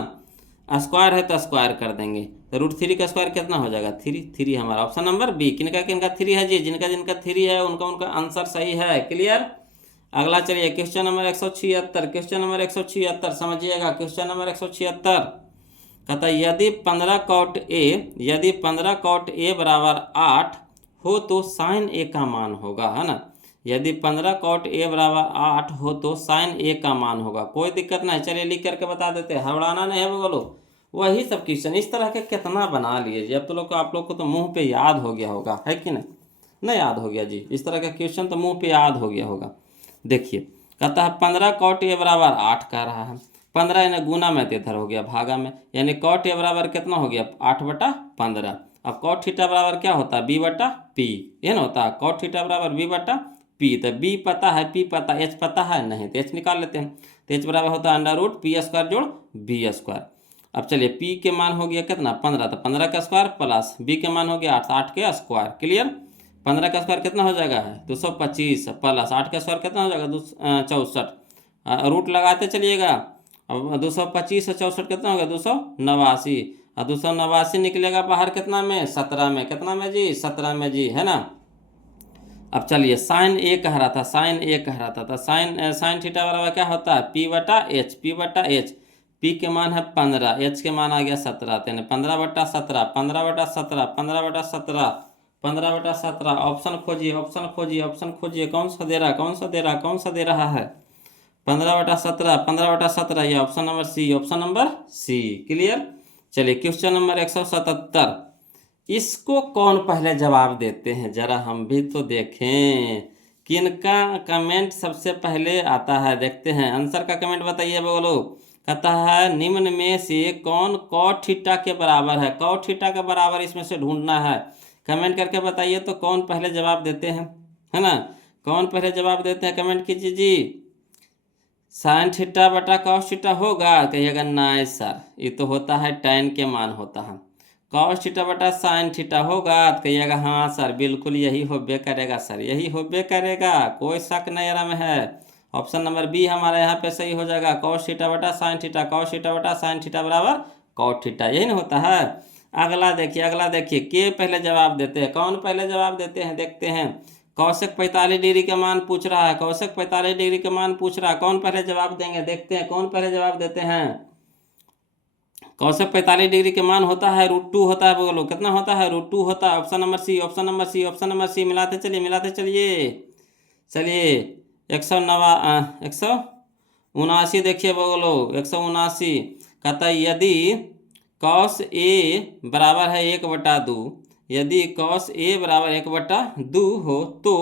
स्क्वायर है तो स्क्वायर कर देंगे, तो √3 का स्क्वायर कितना हो जाएगा, 3 हमारा ऑप्शन नंबर बी। किनका 3 है जी, जिनका 3 है उनका आंसर सही है। क्लियर? अगला चलिए क्वेश्चन नंबर 176, क्वेश्चन नंबर 176 समझिएगा। क्वेश्चन नंबर 176 कहता है यदि 15 cot A बराबर 8 हो तो साइन ए का मान होगा, है ना। यदि 15 cot A बराबर 8 हो तो साइन ए का मान होगा। कोई दिक्कत नहीं, चलिए लिख करके बता देते हैं, हड़बड़ाना नहीं है बोलो। वही सब क्वेश्चन इस तरह के कितना बना लिए जी। अब तो लोग आप लोग को तो मुंह पे याद हो गया होगा, है कि नहीं याद हो गया जी। इस तरह का क्वेश्चन तो मुंह पे याद हो गया होगा। देखिए कहता है 15 cot A बराबर 8 कह रहा है, 15 यानी गुना में तो इधर हो गया भागा में, यानी cot A बराबर कितना हो गया, 8/15। अब cot थीटा बराबर क्या होता है, B/P, ये ना होता है cot थीटा बराबर B/P। तो B पता है, P पता, H पता है नहीं, तो H निकाल लेते हैं। तो H बराबर होता है √P² जोड़ B²। अब चलिए पी के मान हो गया कितना 15, तो 15 का स्क्वायर प्लस बी के मान हो गया 8, 8 के स्क्वायर। क्लियर। 15 का स्क्वायर कितना हो जाएगा है 225 प्लस 8 का स्क्वायर कितना हो जाएगा 64। रूट लगाते चलिएगा। अब 225 और 64 कितना हो गया 289, और 289 निकलेगा बाहर कितना में 17 में, कितना में जी 17 में जी, है ना। अब चलिए साइन ए कह रहा था, साइन ए कह रहा था, तो साइन थीटा बराबर क्या होता है पी बटा एच, पी बटा एच। पी के मान है 15, एच के मान आ गया 17, तो 15/17, 15/17, 15/17, 15/17। ऑप्शन खोजिए, ऑप्शन खोजिए, ऑप्शन खोजिए, कौन सा दे रहा, कौन सा दे रहा, कौन सा दे रहा है 15/17, 15/17, ये option number C, option number C. Clear. चलिए क्वेश्चन नंबर 177, इसको कौन पहले जवाब देते हैं जरा हम भी तो देखें, किनका कमेंट सबसे पहले आता है, देखते हैं। आंसर का कमेंट बताइए बोलो। कहता है निम्न में से कौन कॉट थीटा के बराबर है, कॉट थीटा के बराबर इसमें से ढूंढना है। कमेंट करके बताइए तो कौन पहले जवाब देते हैं, है ना। कौन पहले जवाब देते हैं कमेंट कीजिए जी। साइन थीटा बटा कॉस थीटा होगा, कहिएगा नहीं सर ये तो होता है tan के मान होता है। कॉस थीटा बटा साइन थीटा होगा तो कहिएगा हाँ सर बिल्कुल यही होबे करेगा सर, यही होबे करेगा, कोई शक नहीं रहा में है। ऑप्शन नंबर बी हमारे यहाँ पे सही हो जाएगा, कॉस थीटा बटा साइन थीटा, कॉस थीटा बटा साइन थीटा बराबर कॉट थीटा, यही ना होता है। अगला देखिए, अगला देखिए, के पहले जवाब देते हैं, कौन पहले जवाब देते हैं देखते हैं। कौशिक 45 डिग्री का मान पूछ रहा है, कौशिक 45 डिग्री का मान पूछ रहा है, कौन पहले जवाब देंगे देखते हैं, कौन पहले जवाब देते हैं। कौशिक 45 डिग्री के मान होता है √2 होता है, बोलो कितना होता है √2 होता है। Option number C, option number C, option number C, मिलाते चलिए, मिलाते चलिए। चलिए 179 देखिए बोलो 179। कहता है यदि कॉस ए बराबर है 1/2, यदि कॉस ए बराबर 1/2 हो तो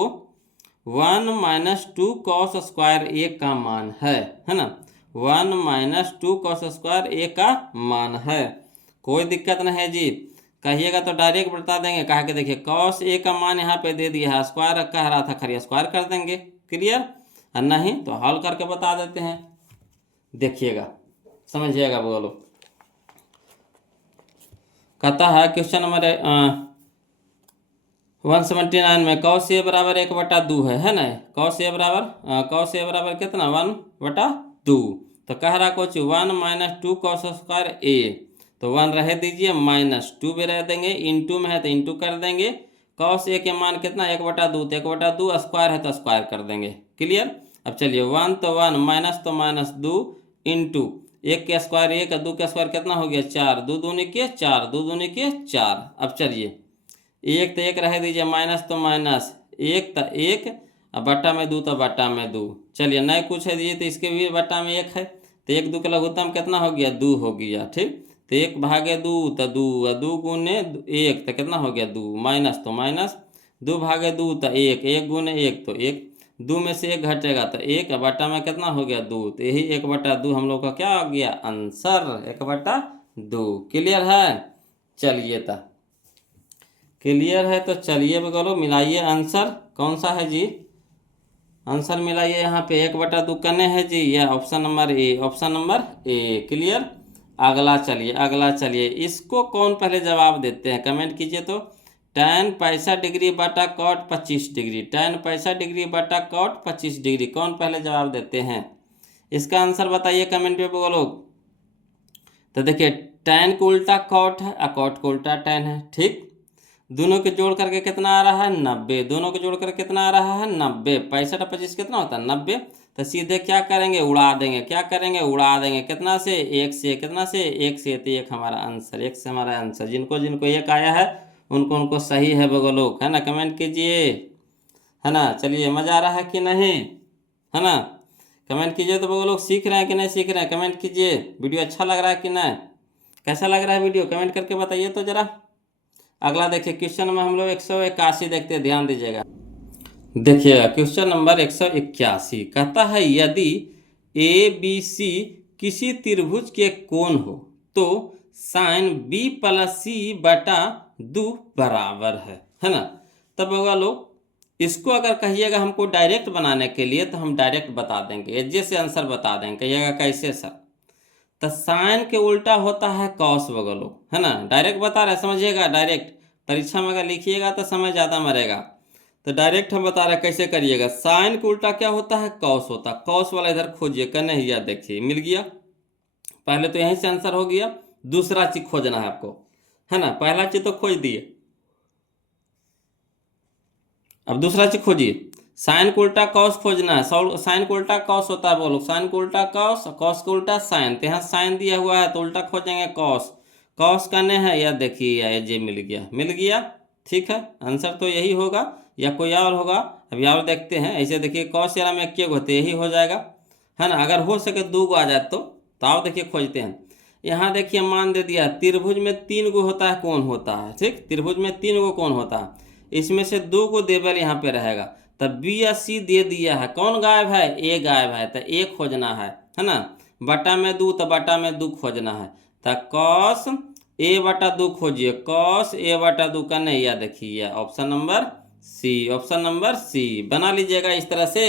1 - 2 कॉस स्क्वायर ए का मान है ना। 1 - 2 कॉस स्क्वायर ए का मान है, कोई दिक्कत नहीं है जी। कहिएगा तो डायरेक्ट बता देंगे, कहा के देखिए कॉस ए का मान यहाँ पे दे दिया है, स्क्वायर कह रहा था खरी स्क्वायर कर देंगे। क्लियर। और नहीं तो हल करके बता देते हैं, देखिएगा समझिएगा बोलो। कहता है क्वेश्चन नंबर 179 में कॉस ए बराबर 1/2 है ना। कॉस ए बराबर कितना 1/2, तो कह रहा कुछ 1 - 2 कॉस स्क्वायर ए, तो 1 रह दीजिए, -2 भी रह देंगे, इंटू में है तो इंटू कर देंगे। कॉस ए के मान कितना 1/2, तो 1/2 स्क्वायर है तो स्क्वायर कर देंगे। क्लियर। अब चलिए 1 तो 1, माइनस तो -2, इंटू 1 के स्क्वायर 1, 2 के स्क्वायर कितना हो गया 4, 2 दूनी के 4, 2 दूनी के 4। अब चलिए 1 तो 1 रह दीजिए, माइनस तो माइनस, 1 तो 1, अब बट्टा में 2 तो बट्टा में 2। चलिए नहीं कुछ है दीजिए तो इसके भी बट्टा में 1 है, तो 1 2 का लघुत्तम कितना हो गया 2 हो गया। ठीक, तो 1/2 तो 2, 2 गुने 1 तो कितना हो गया 2, माइनस तो माइनस, 2/2 तो 1, 1 गुने 1 तो 1, 2 में से 1 घटेगा तो 1, बट्टा में कितना हो गया 2, तो यही 1/2 हम लोग का क्या हो गया आंसर 1/2। क्लियर है। चलिए तो क्लियर है तो चलिए बोलो मिलाइए आंसर, कौन सा है जी आंसर मिलाइए। यहाँ पे 1/2 कने है जी, यह ऑप्शन नंबर ए, ऑप्शन नंबर ए। क्लियर। अगला चलिए, अगला चलिए, इसको कौन पहले जवाब देते हैं कमेंट कीजिए तो। tan 65 डिग्री बटा cot 25 डिग्री, tan 65 डिग्री बटा cot 25 डिग्री, कौन पहले जवाब देते हैं इसका आंसर बताइए कमेंट पे बोलो। तो देखिए tan को उल्टा cot है और cot को उल्टा tan है। ठीक, दोनों के जोड़ करके कितना आ रहा है 90, दोनों के जोड़ करके कितना आ रहा है 90, 65 और 25 कितना होता है 90। तो सीधे क्या करेंगे उड़ा देंगे, क्या करेंगे उड़ा देंगे, कितना से 1 से, कितना से 1 से, तो 1 हमारा आंसर, 1 से हमारा आंसर। जिनको जिनको 1 आया है उनको उनको सही है बगो लोग, है ना, कमेंट कीजिए, है ना। चलिए मज़ा आ रहा है कि नहीं, है ना, कमेंट कीजिए तो बगो लोग सीख रहे हैं कि नहीं सीख रहे हैं, कमेंट कीजिए। वीडियो अच्छा लग रहा है कि नहीं, कैसा लग रहा है वीडियो, कमेंट करके बताइए तो ज़रा। अगला देखिए क्वेश्चन में हम लोग 181 देखते हैं, ध्यान दीजिएगा। देखिएगा क्वेश्चन नंबर 181 कहता है यदि ABC किसी त्रिभुज के कोण हो तो साइन B + C बटा 2 बराबर है ना। तब होगा लोग इसको अगर कहिएगा हमको डायरेक्ट बनाने के लिए तो हम डायरेक्ट बता देंगे, एजे से आंसर बता देंगे। कहिएगा कैसे सर, तो साइन के उल्टा होता है कॉस बगलो, है ना। डायरेक्ट बता रहे, समझिएगा। डायरेक्ट परीक्षा में अगर लिखिएगा तो समय ज़्यादा मरेगा। तो डायरेक्ट हम बता रहे कैसे करिएगा। साइन के उल्टा क्या होता है, कॉस होता है। कॉस वाला इधर खोजिए, कन्हैया, देखिए मिल गया। पहले तो यहीं से आंसर हो गया। दूसरा चीज खोजना है आपको, है ना। पहला चीज तो खोज दिए, अब दूसरा चीज खोजिए। साइन को उल्टा कॉस खोजना है। साइन को उल्टा कॉस होता है, बोलो। साइन को उल्टा कॉस, कॉस को उल्टा साइन। तो यहाँ साइन दिया हुआ है तो उल्टा खोजेंगे कॉस। कॉस करने हैं, या देखिए ये जे मिल गया, मिल गया। ठीक है, आंसर तो यही होगा या कोई और होगा, अभी और देखते हैं। ऐसे देखिए कॉस यार में एक होते, यही हो जाएगा, है ना। अगर हो सके दो गो आ जाए तो आप देखिए खोजते हैं। यहाँ देखिए मान दे दिया, त्रिभुज में 3 गो होता है, कौन होता है। ठीक, त्रिभुज में 3 गो कौन होता है, इसमें से 2 को देवल यहाँ पे रहेगा। तब बी या सी दे दिया है, कौन गायब है, ए गायब है, तो ए खोजना है ना। बटा में 2 तो बटा में 2 खोजना है। तो कॉस ए बटा 2 खोजिए, कॉस ए बटा 2 का नहीं, या देखिए option number C, option number C बना लीजिएगा। इस तरह से,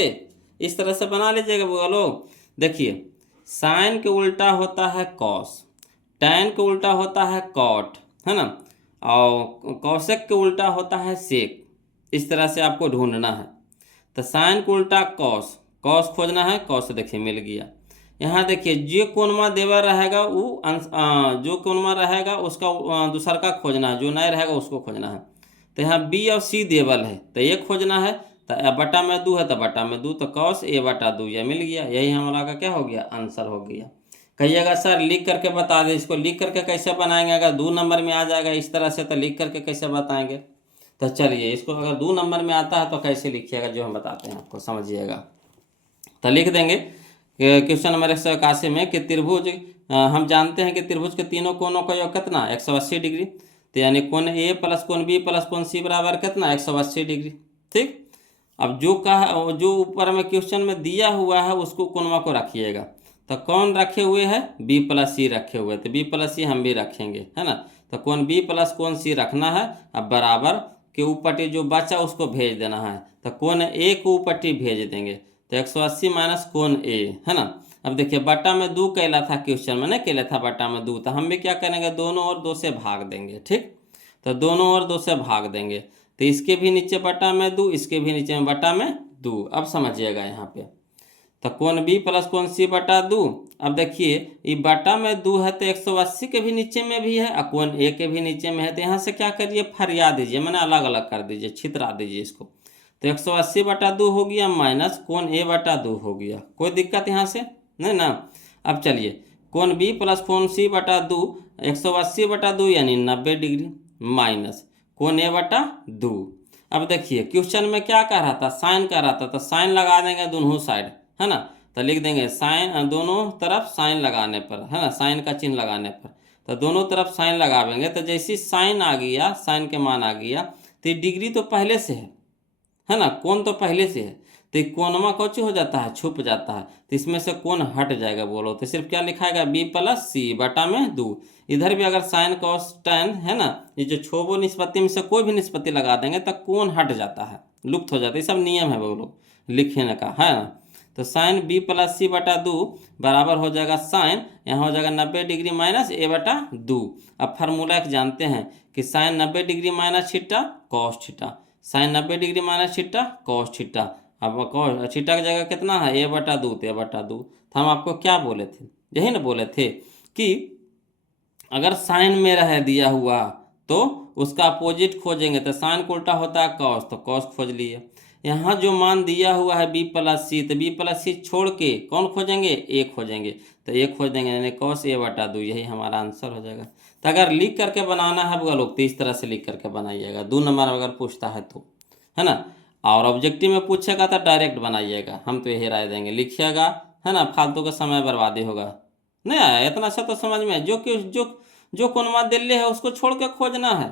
इस तरह से बना लीजिएगा बोलो। देखिए साइन के उल्टा होता है कॉस, टैन के उल्टा होता है कॉट, है ना, और कौशक के उल्टा होता है सेक। इस तरह से आपको ढूंढना है। तो साइन को उल्टा कॉस, कॉस खोजना है, कॉस देखिए मिल गया। यहाँ देखिए जो कोनमा देवर रहेगा वो जो कोनमा रहेगा उसका दूसरा का खोजना है, जो नहीं रहेगा उसको खोजना है। तो यहाँ बी और सी देवल है तो ये खोजना है। तो बटा में 2 है तो बटा में 2, तो कॉस ए बटा 2 ये मिल गया। यही हमारा का क्या हो गया, आंसर हो गया। कहिएगा सर लिख करके बता दे, इसको लिख करके कैसे बनाएंगे। अगर 2 नंबर में आ जाएगा इस तरह से तो लिख करके कैसे बताएंगे। तो चलिए इसको अगर 2 नंबर में आता है तो कैसे लिखिएगा, जो हम बताते हैं आपको, समझिएगा। तो लिख देंगे क्वेश्चन नंबर 181 में कि त्रिभुज, हम जानते हैं कि त्रिभुज के तीनों कोनों का योग कितना, 180 डिग्री। तो यानी कोण ए प्लस कोण बी प्लस कोण सी बराबर कितना, 180 डिग्री। ठीक, अब जो ऊपर में क्वेश्चन में दिया हुआ है उसको कोणवा को रखिएगा। तो कौन रखे हुए हैं, बी प्लस सी रखे हुए, तो बी प्लस सी हम भी रखेंगे, है ना। तो कोण बी प्लस कोण सी रखना है। अब बराबर के ऊपट्टी जो बचा उसको भेज देना है। तो कोण ए को ऊपट्टी भेज देंगे, तो 180 माइनस कोण ए, है ना। अब देखिए बटा में 2 कैला था क्वेश्चन में, नहीं कैला था बटा में 2, तो हम भी क्या करेंगे, दोनों ओर 2 से भाग देंगे। ठीक, तो दोनों ओर 2 से भाग देंगे। तो इसके भी नीचे बटा में 2, इसके भी नीचे में बटा में 2। अब समझिएगा यहाँ पे, तो कोण बी प्लस कोण सी बटा 2। अब देखिए ये बटा में 2 है तो 180 के भी नीचे में भी है और कोण ए के भी नीचे में है। तो यहाँ से क्या करिए, फरिया दीजिए, मैंने अलग अलग कर दीजिए, छितरा दीजिए इसको। तो 180 बटा 2 हो गया माइनस कोण ए बटा 2 हो गया। कोई दिक्कत यहाँ से नहीं ना। अब चलिए कोण बी प्लस कोण सी बटा 2, 180 बटा 2 यानी 90 डिग्री, माइनस कोण ए बटा 2। अब देखिए क्वेश्चन में क्या कह रहा था, साइन कह रहा था, तो साइन लगा देंगे दोनों साइड, है ना। तो लिख देंगे साइन, दोनों तरफ साइन लगाने पर, है ना, साइन का चिन्ह लगाने पर। तो दोनों तरफ साइन लगावेंगे तो जैसी साइन आ गया, साइन के मान आ गया, तो डिग्री तो पहले से है ना, कोण तो पहले से है। तो कोणमा कौची हो जाता है, छुप जाता है। तो इसमें से कोण हट जाएगा, बोलो। तो सिर्फ क्या लिखाएगा, बी प्लस सी बटा में 2। इधर भी अगर साइन कॉस टैन है ना, ये जो छोबो निष्पत्ति में से कोई भी निष्पत्ति लगा देंगे तो कोण हट जाता है, लुप्त हो जाता है। ये सब नियम है बोलो लिखने का, है ना। तो साइन बी प्लस सी बटा 2 बराबर हो जाएगा साइन, यहाँ हो जाएगा 90 डिग्री माइनस ए बटा 2। अब फार्मूला एक जानते हैं कि sine 90 degree minus theta cos theta, sine 90 degree minus theta cos theta. अब कॉस थीटा की जगह कितना है, ए बटा 2, तो ए बटा 2। तो हम आपको क्या बोले थे, यही ना बोले थे कि अगर साइन में रह दिया हुआ तो उसका अपोजिट खोजेंगे। तो साइन को उल्टा होता है कॉस, तो कॉस खोज लिए। यहाँ जो मान दिया हुआ है बी प्लस सी, तो बी प्लस सी छोड़ के कौन खोजेंगे, ए खोजेंगे। तो ए खोज देंगे यानी कॉस ए बटा 2, यही हमारा आंसर हो जाएगा। तो अगर लिख करके बनाना है वो लोग तो इस तरह से लिख करके बनाइएगा, 2 नंबर अगर पूछता है तो, है ना। और ऑब्जेक्टिव में पूछेगा तो डायरेक्ट बनाइएगा, हम तो यही राय देंगे, लिखिएगा, है ना। फालतू का समय बर्बादी होगा। नहीं आया इतना अच्छा तो समझ में, जो कोणमा दिल्ली है उसको छोड़ के खोजना है।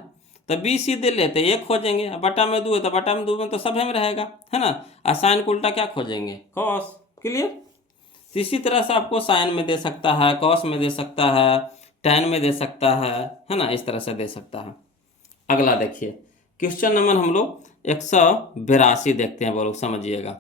तो बी सी दे लेते ये खोजेंगे, बटा में 2 है तो बटा में 2 में तो सब में रहेगा, है ना। और साइन को उल्टा क्या खोजेंगे, कॉस। क्लियर। इसी तरह से आपको साइन में दे सकता है, कॉस में दे सकता है, टैन में दे सकता है ना, इस तरह से दे सकता है। अगला देखिए क्वेश्चन नंबर हम लोग 182 देखते हैं, बोलो समझिएगा।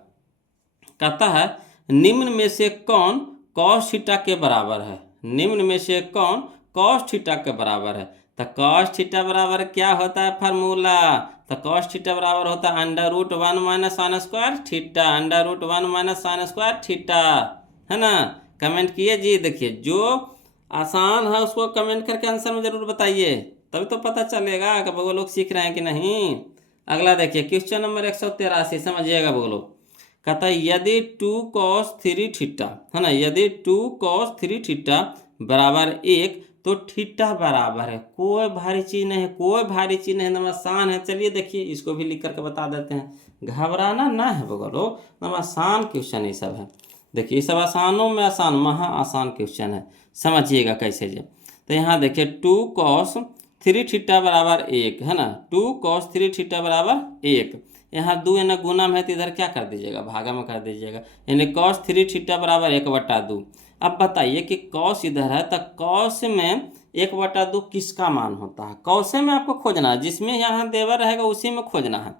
कहता है निम्न में से कौन कॉस थीटा के बराबर है, निम्न में से कौन कॉस थीटा के बराबर है? तो कॉस थीटा बराबर क्या होता है फार्मूला? तो कॉस थीटा बराबर होता है √1 minus sine square theta, √1 minus sine square theta, है ना। कमेंट किए जी। देखिए जो आसान है उसको कमेंट करके आंसर में जरूर बताइए, तभी तो पता चलेगा कि वो लोग सीख रहे हैं कि नहीं। अगला देखिए क्वेश्चन नंबर 183, समझिएगा वो लोग। कहता है यदि 2 cos 3 थीटा, है ना, यदि 2 cos 3 थीटा बराबर 1 तो थीटा बराबर है, कोई भारी चीज नहीं है, कोई भारी चीज नहीं, एकदम आसान है। चलिए देखिए इसको भी लिख करके बता देते हैं, घबराना ना है वो लोग, एकदम आसान क्वेश्चन ये सब है। देखिए ये सब आसानों में आसान, महा आसान क्वेश्चन है, समझिएगा कैसे जी। तो यहाँ देखिए 2 cos 3 थीटा बराबर 1, है ना, 2 cos 3 थीटा बराबर 1। यहाँ 2 यानी गुना में है तो इधर क्या कर दीजिएगा, भागा में कर दीजिएगा, यानी cos 3 थीटा बराबर 1/2। अब बताइए कि cos इधर है तो cos में 1/2 किसका मान होता है? cos में आपको खोजना है, जिसमें यहाँ देवर रहेगा उसी में खोजना है।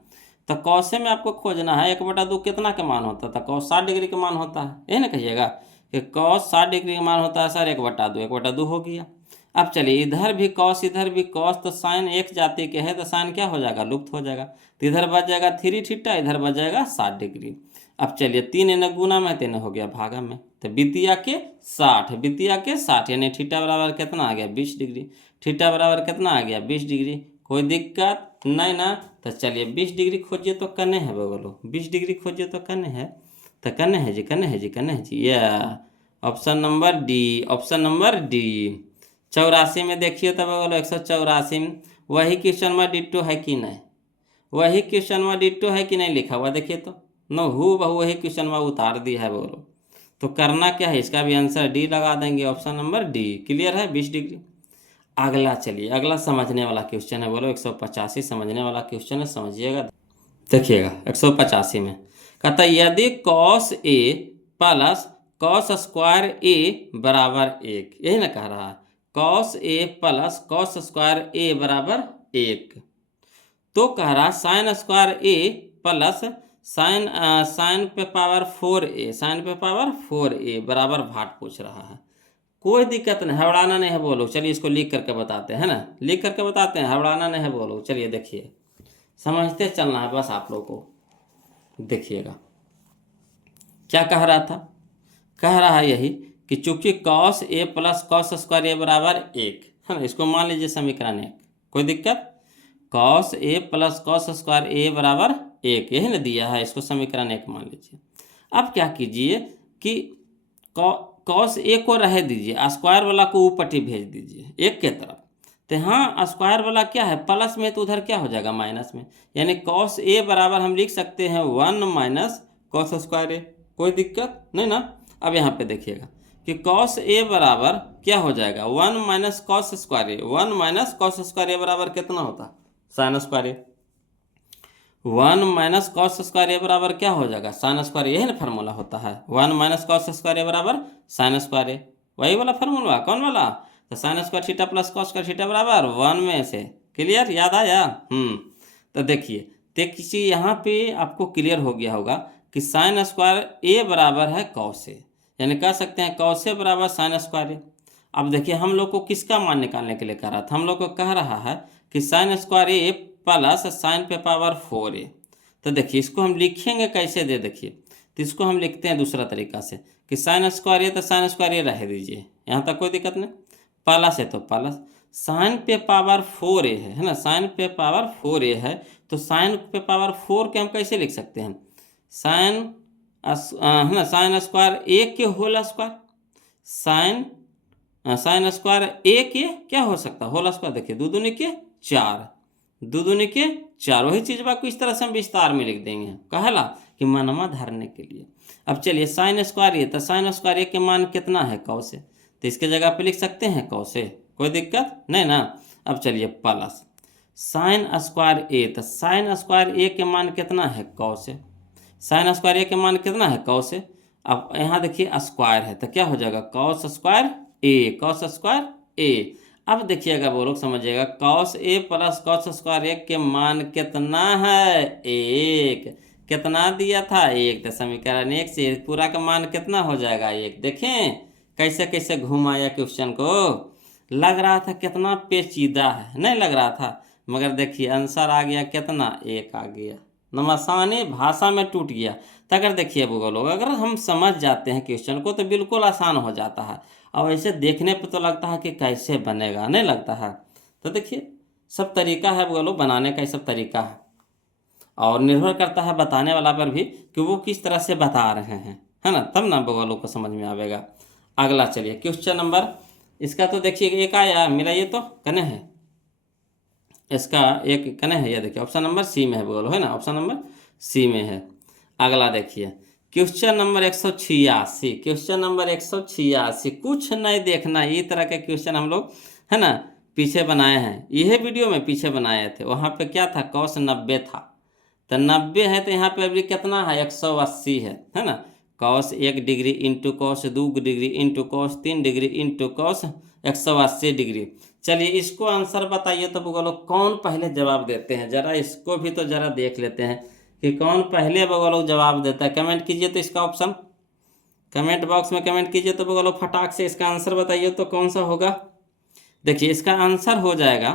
तो cos में आपको खोजना है 1/2 कितना के मान होता था? cos 60 डिग्री का मान होता है, यही ना कहिएगा कि cos 60 डिग्री का मान होता है सर 1/2, 1/2 हो गया। अब चलिए इधर भी cos इधर भी cos, तो साइन एक जाति के है तो साइन क्या हो जाएगा, लुप्त हो जाएगा। तो इधर बच जाएगा 3 थीटा, इधर बच जाएगा 60 डिग्री। अब चलिए 3 इन्हें गुना में 3 हो गया भागा में, तो बितिया के 60, बितिया के 60 यानी थीटा बराबर कितना आ गया 20 डिग्री। थीटा बराबर कितना आ गया 20 डिग्री। कोई दिक्कत नहीं ना। तो चलिए 20 डिग्री खोजिए तो कने है बोलो, 20 डिग्री खोजिए तो कने है, तो कने है जी, कने है जी, कने है जी, या option number D, option number D. 84 में देखिए तब बोलो 184 में वही क्वेश्चन में डिट्टो है कि नहीं, वही क्वेश्चन में डिट्टो है कि नहीं लिखा हुआ, देखिए तो नो हु बहु वही क्वेश्चन में उतार दिया है बोलो। तो करना क्या है, इसका भी आंसर डी लगा देंगे, ऑप्शन नंबर डी। क्लियर है 20 डिग्री। अगला चलिए, अगला समझने वाला क्वेश्चन है बोलो 185, समझने वाला क्वेश्चन है, समझिएगा। देखिएगा 185 में कहता है यदि cos a plus cos square a बराबर 1, यही ना कह रहा है, cos a plus cos square a बराबर 1, तो कह रहा sign square a plus sign पे पावर 4a, साइन पे पावर 4a बराबर भाट पूछ रहा है। कोई दिक्कत नहीं, हड़बड़ाना नहीं है बोलो। चलिए इसको लिख करके बताते हैं, है ना, लिख करके बताते हैं, हड़बड़ाना नहीं है बोलो। चलिए देखिए समझते चलना है बस आप लोग को। देखिएगा क्या कह रहा था, कह रहा है यही कि चूंकि cos a plus cos square a बराबर 1, है ना, इसको मान लीजिए समीकरण 1, कोई दिक्कत। cos a plus cos square a बराबर 1 यही ना दिया है, इसको समीकरण 1 मान लीजिए। अब क्या कीजिए कि cos a को रह दीजिए, स्क्वायर वाला को ऊपर भेज दीजिए एक के तरफ। तो यहाँ स्क्वायर वाला क्या है प्लस में, तो उधर क्या हो जाएगा माइनस में, यानी cos a बराबर हम लिख सकते हैं 1 माइनस cos स्क्वायर a, कोई दिक्कत नहीं ना। अब यहाँ पे देखिएगा कि cos a बराबर क्या हो जाएगा 1 minus cos square a, 1 minus cos square a बराबर कितना होता sine square a, 1 minus cos square A बराबर क्या हो जाएगा साइन स्क्वायर, यही ना फार्मूला होता है, 1 माइनस कॉस स्क्वायर ए बराबर साइन स्क्वायर ए, वही वाला फार्मूला, कौन वाला, तो sine square theta plus cos square theta बराबर 1 में से। क्लियर, याद आया। तो देखिए किसी यहाँ पे आपको क्लियर हो गया होगा कि साइन स्क्वायर ए बराबर है कॉस ए, यानी कह सकते हैं कॉस ए बराबर साइन स्क्वायर ए। अब देखिए हम लोग को किसका मान निकालने के लिए कह रहा था, हम लोग को कह रहा है कि साइन स्क्वायर ए प्लस साइन पे पावर 4a। तो देखिए इसको हम लिखेंगे कैसे दे, देखिए तो इसको हम लिखते हैं दूसरा तरीका से कि साइन स्क्वायर ए तो साइन स्क्वायर ए रह दीजिए, यहाँ तक कोई दिक्कत नहीं, प्लस है तो प्लस साइन पे पावर 4a है ना, साइन पे पावर 4a है, तो साइन पे पावर 4 के हम कैसे लिख सकते हैं, साइन है ना, साइन स्क्वायर ए के होल स्क्वायर, साइन स्क्वायर ए के क्या हो सकता है होल स्क्वायर, देखिए दो दूनी के 4, दो दूनी के 4, वही चीज को इस तरह से हम विस्तार में लिख देंगे, कहला कि मनमा धरने के लिए। अब चलिए साइन स्क्वायर ए, तो साइन स्क्वायर ए के मान कितना है कॉस ए, तो इसके जगह पे लिख सकते हैं कॉस ए, कोई दिक्कत नहीं ना। अब चलिए प्लस साइन स्क्वायर ए, तो साइन स्क्वायर ए के मान कितना है कॉस ए, साइन स्क्वायर ए के मान कितना है कॉस ए। अब यहाँ देखिए स्क्वायर है तो क्या हो जाएगा कॉस स्क्वायर ए, कॉस स्क्वायर ए। अब देखिएगा वो लोग समझिएगा cos A plus cos square ए के मान कितना है 1, कितना दिया था 1, तो समीकरण 1 से पूरा का मान कितना हो जाएगा 1, देखें कैसे कैसे घुमाया क्वेश्चन को, लग रहा था कितना पेचीदा है, नहीं लग रहा था, मगर देखिए आंसर आ गया कितना, 1 आ गया, नमसानी भाषा में टूट गया। तो अगर देखिए वो लोग, अगर हम समझ जाते हैं क्वेश्चन को तो बिल्कुल आसान हो जाता है, और ऐसे देखने पे तो लगता है कि कैसे बनेगा, नहीं लगता है। तो देखिए सब तरीका है वो लोग बनाने का, ये सब तरीका है, और निर्भर करता है बताने वाला पर भी कि वो किस तरह से बता रहे हैं, है ना, तब ना वो लोग को समझ में आवेगा। अगला चलिए क्वेश्चन नंबर, इसका तो देखिए एक आया मेरा, ये तो कने है, इसका एक कने है, ये देखिए ऑप्शन नंबर सी में है बोलो, है ना, ऑप्शन नंबर सी में है। अगला देखिए क्वेश्चन नंबर 186, क्वेश्चन नंबर 186, कुछ नहीं देखना, ये तरह के क्वेश्चन हम लोग, है ना, पीछे बनाए हैं, यह वीडियो में पीछे बनाए थे। वहाँ पे क्या था, कॉस 90 था, तो 90 है, तो यहाँ पे अभी कितना है, 180 है ना। Cos 1 degree into cos 2 degree into cos 3 degree into cos 180 degree. चलिए इसको आंसर बताइए, तो बोलो कौन पहले जवाब देते हैं, जरा इसको भी तो जरा देख लेते हैं कि कौन पहले बोलो जवाब देता है। कमेंट कीजिए तो इसका ऑप्शन कमेंट बॉक्स में कमेंट कीजिए, तो बोलो फटाक से इसका आंसर बताइए तो कौन सा होगा। देखिए इसका आंसर हो जाएगा,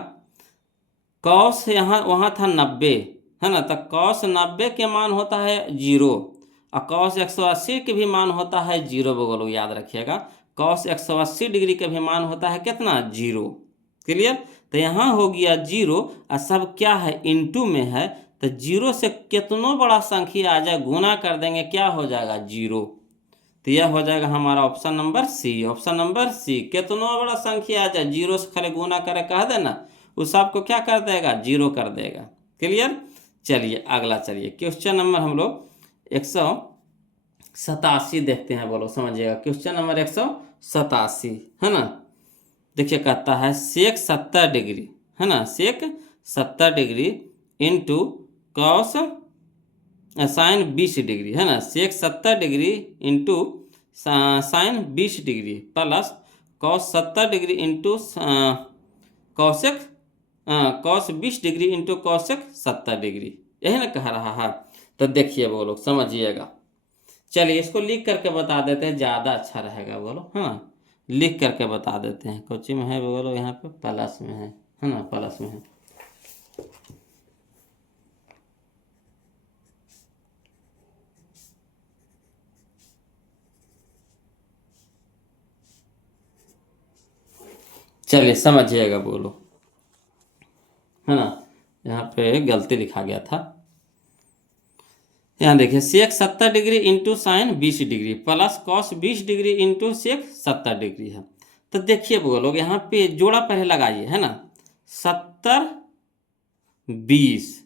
कॉस यहाँ वहाँ था 90, है ना, तो कॉस 90 के मान होता है 0, और कॉस 180 के भी मान होता है 0। बोलो याद रखिएगा, कॉस 180 डिग्री का भी मान होता है कितना, 0। क्लियर, तो यहाँ हो गया 0, और सब क्या है, इनटू में है, तो 0 से कितनों बड़ा संख्या आ जाए गुना कर देंगे, क्या हो जाएगा, 0। तो यह हो जाएगा हमारा option number C, option number C, कितनों बड़ा संख्या आ जाए 0 से खाली गुना करे कह देना, उस सबको क्या कर देगा, 0 कर देगा। क्लियर, चलिए अगला, चलिए क्वेश्चन नंबर हम लोग 187 देखते हैं, बोलो समझिएगा, क्वेश्चन नंबर 187, है ना। देखिए कहता है सेक 70 डिग्री, है ना, सेक 70 degree into cos sine 20 degree, है ना, सेक 70 degree into sine 20 degree plus cos 70 degree into cosec cos 20 degree into cosec 70 degree, यही ना कह रहा है। तो देखिए वो लोग समझिएगा, चलिए इसको लिख करके बता देते हैं, ज़्यादा अच्छा रहेगा बोलो, हाँ लिख करके बता देते हैं। कोची में है बोलो, यहाँ पे प्लस में है ना, प्लस में है। चलिए समझिएगा बोलो, है ना, यहाँ पे गलती लिखा गया था। यहाँ देखिए sec 70 degree into sine 20 degree plus cos 20 degree into sec 70 degree है। तो देखिए बोलो यहाँ पे जोड़ा पहले लगाइए, है ना, 70 20,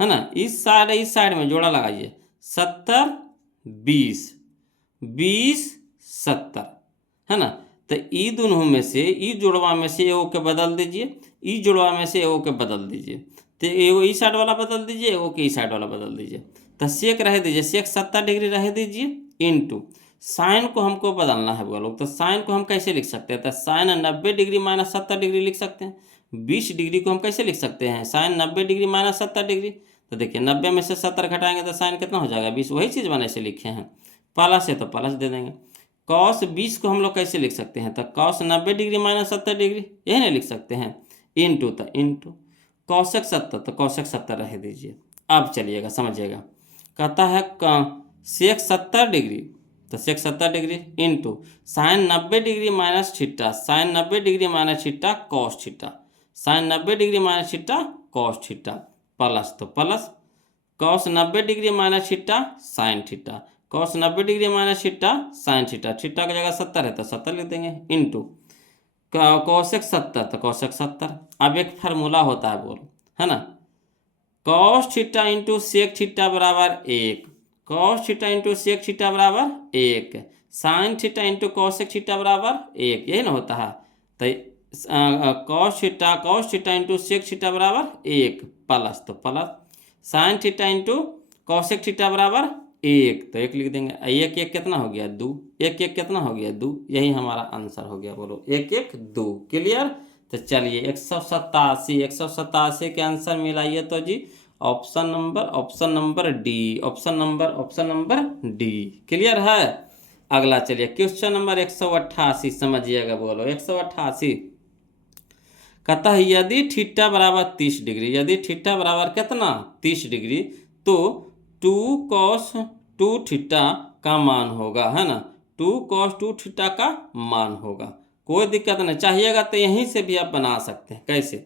है ना, इस साइड में जोड़ा लगाइए, 70 20 20 70, है ना। तो ई दोनों में से, ई जोड़वा में से एगो के बदल दीजिए, ई जोड़वा में से एगो के बदल दीजिए, तो एगो ई साइड वाला बदल दीजिए, एगो के ई साइड वाला बदल दीजिए। तो सेक रह दीजिए, सेक 70 डिग्री रह दीजिए इंटू साइन को हमको बदलना है वो लोग। तो साइन को हम कैसे लिख सकते हैं, तो साइन 90 डिग्री माइनस 70 डिग्री लिख सकते हैं। 20 डिग्री को हम कैसे लिख सकते हैं, साइन 90 डिग्री माइनस 70 डिग्री। तो देखिए 90 में से 70 घटाएंगे तो साइन कितना हो जाएगा, 20। वही चीज़ मैंने ऐसे लिखे हैं, प्लस है तो प्लस दे देंगे। कॉस 20 को हम लोग कैसे लिख सकते हैं, तो कॉस 90 डिग्री माइनस 70 डिग्री, यही नहीं लिख सकते हैं, इंटू, तो इंटू कॉसेक 70, तो कॉसेक 70 रह दीजिए। अब चलिएगा समझिएगा, कहता है सेक 70 डिग्री, तो sec 70 degree into sine 90 degree minus theta, sine 90 degree minus theta cos theta, sine 90 degree minus theta cos theta plus, तो plus cos 90 degree minus theta sine theta, cos 90 degree minus theta sine theta, theta की जगह 70 है तो 70 लिख देंगे, इंटू कॉसेक 70, तो कॉसेक 70। अब एक फार्मूला होता है बोलो, है ना, cos theta into sec theta बराबर 1, cos theta into sec theta बराबर 1, sine theta into cosec theta बराबर 1, यही ना होता है। तो cos theta into sec theta बराबर 1 प्लस, तो plus sine theta into cosec theta बराबर 1, तो 1 लिख देंगे। 1 1 कितना हो गया, 2, 1 1 कितना हो गया, 2, यही हमारा आंसर हो गया बोलो, 1 1 2। क्लियर, तो चलिए 187 के आंसर मिलाइए तो जी option number D, option number D. Clear है, अगला चलिए क्वेश्चन नंबर 188 समझिएगा, बोलो 188 कहता है यदि थीटा बराबर 30 डिग्री, यदि थीटा बराबर कितना 30 डिग्री, तो 2 cos 2 थीटा का मान होगा, है ना, 2 cos 2 थीटा का मान होगा। कोई दिक्कत नहीं, चाहिएगा तो यहीं से भी आप बना सकते हैं। कैसे,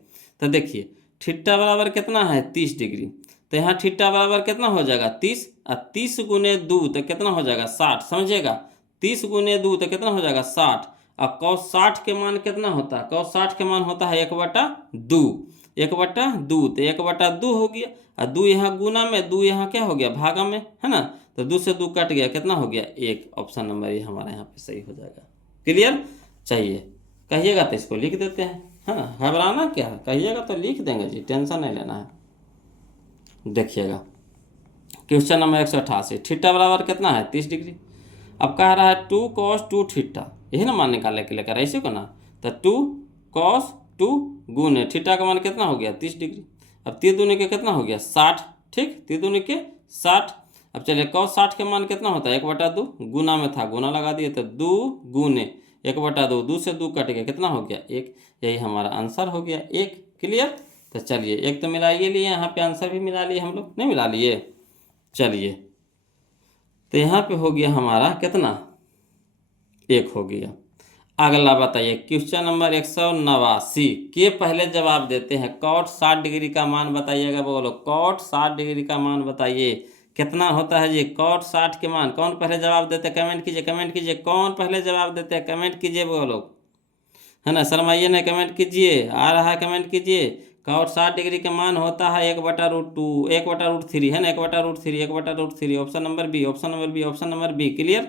तो देखिए थीटा बराबर कितना है 30 डिग्री, तो यहाँ थीटा बराबर कितना हो जाएगा 30, और 30 गुने 2 तो कितना हो जाएगा 60, समझिएगा 30 गुने 2 तो कितना हो जाएगा 60, और cos 60 के मान कितना होता है, cos 60 के मान होता है 1/2, 1/2 तो 1/2 हो गया, और 2 यहाँ गुना में, 2 यहाँ क्या हो गया भागा में, है ना, तो 2 से 2 कट गया, कितना हो गया 1। ऑप्शन नंबर ये हमारा यहाँ पे सही हो जाएगा। क्लियर, चाहिए कहिएगा तो इसको लिख देते हैं, है ना, घबराना क्या है, कहिएगा तो लिख देंगे जी, टेंशन नहीं लेना है। देखिएगा क्वेश्चन नंबर 188 थीटा बराबर कितना है 30 डिग्री। अब कह रहा है 2 cos 2 थीटा, यही ना मान निकालने के लिए कह रहा है, इसी को ना, तो 2 cos 2 गुने थीटा का मान कितना हो गया 30 डिग्री। अब 3 दूनी के कितना हो गया 60, ठीक, 3 दूनी के 60। अब चलिए cos 60 के मान कितना होता है 1/2, गुना में था गुना लगा दिए, तो 2 गुने 1/2, 2 से 2 कट गया, कितना हो गया 1, यही हमारा आंसर हो गया 1। क्लियर, तो चलिए एक तो मिला ये लिए, यहाँ पे आंसर भी मिला लिए हम लोग, नहीं मिला लिए, चलिए तो यहाँ पे हो गया हमारा कितना 1 हो गया। अगला बताइए क्वेश्चन नंबर 189 के पहले जवाब देते हैं, cot 60 डिग्री का मान बताइएगा, बोलो cot 60 डिग्री का मान बताइए कितना होता है जी, cot 60 के मान, कौन पहले जवाब देते हैं कमेंट कीजिए, कमेंट कीजिए, कौन पहले जवाब देते हैं कमेंट कीजिए, बोलो, है ना, शर्माइए नहीं, कमेंट कीजिए, आ रहा है कमेंट कीजिए। cot 60 डिग्री का मान होता है 1/√2, 1/√3, है ना, 1/√3, 1/√3, option number B, option number B, option number B. Clear,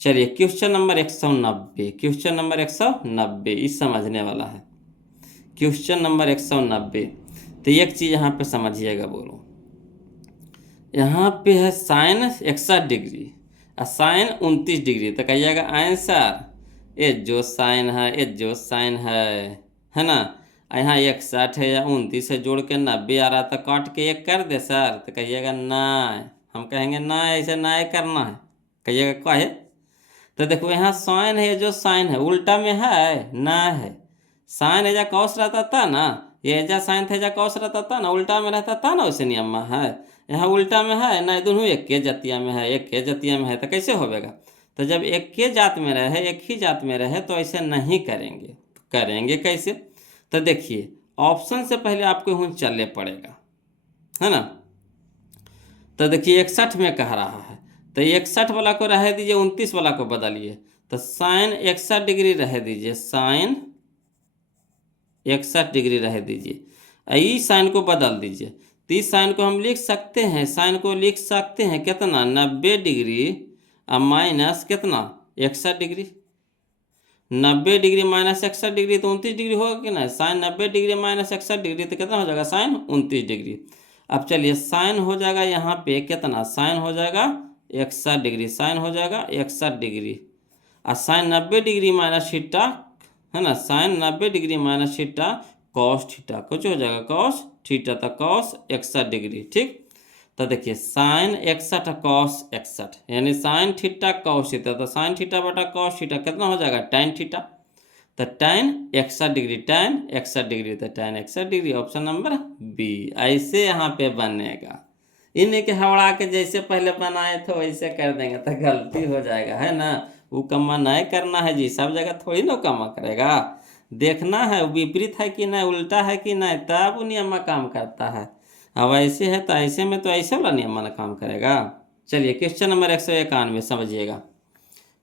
चलिए क्वेश्चन नंबर 190, क्वेश्चन नंबर 190 इस समझने वाला है, क्वेश्चन नंबर 190। तो एक चीज़ यहाँ पे समझिएगा, बोलो यहाँ पे है साइन 61 डिग्री और साइन 29 डिग्री, तो कहिएगा आंसर ये जो साइन है, ये जो साइन है ना, यहाँ 61 है या 29 है, जोड़ के 90 आ रहा, तो काट के 1 कर दे सर, तो कहिएगा ना, हम कहेंगे ना ऐसे ना करना है, कहिएगा क्या है, तो देखो यहाँ साइन है, जो साइन है उल्टा में है ना, है साइन एजा कॉस रहता था ना, ये एजा साइन था एजा कॉस रहता था ना, उल्टा में रहता था ना, वैसे नियम में है, यहाँ उल्टा में है ना, दोनों एक के जातिया में है, एक के जातिया में है, तो कैसे होगा, तो जब एक के जात में रहे, एक ही जात में रहे, तो ऐसे नहीं करेंगे, तो करेंगे कैसे, तो देखिए ऑप्शन से पहले आपको यहाँ चलने पड़ेगा, है ना, तो देखिए 61 में कह रहा है, तो 61 वाला को रह दीजिए, 29 वाला को बदलिए, तो साइन 61 डिग्री रह दीजिए, साइन 61 डिग्री रह दीजिए, इस साइन को बदल दीजिए, तो इस साइन को हम लिख सकते हैं, साइन को लिख सकते हैं कितना 90 डिग्री और माइनस कितना 61 डिग्री, 90 डिग्री माइनस 61 डिग्री तो 29 डिग्री होगा कि ना, साइन 90 डिग्री माइनस 61 डिग्री तो कितना हो जाएगा साइन 29 डिग्री। अब चलिए साइन हो जाएगा यहाँ पे कितना, साइन हो जाएगा 61 डिग्री, साइन हो जाएगा 61 डिग्री, और साइन 90 डिग्री माइनस थीटा, है ना, sine 90 degree minus theta cos theta, कुछ हो जाएगा कॉस थीटा, तो कॉस 61 डिग्री, ठीक, तो देखिए साइन 61 कॉस 61 यानी साइन थीटा कॉस थीटा, तो साइन थीटा बटा कॉस थीटा कितना हो जाएगा tan थीटा, तो tan 61 डिग्री, tan 61 डिग्री, तो tan 61 degree, option number B. ऐसे यहाँ पे बनेगा, इन्हीं के हवड़ा के जैसे पहले बनाए थे वैसे कर देंगे तो गलती हो जाएगा, है ना, वो कमा नहीं करना है जी, सब जगह थोड़ी ना कमा करेगा, देखना है विपरीत है कि नहीं, उल्टा है कि नहीं, तब वो नियम काम करता है। अब ऐसे है तो ऐसे में तो ऐसे वाला नियम वाला काम करेगा। चलिए क्वेश्चन नंबर 191 समझिएगा,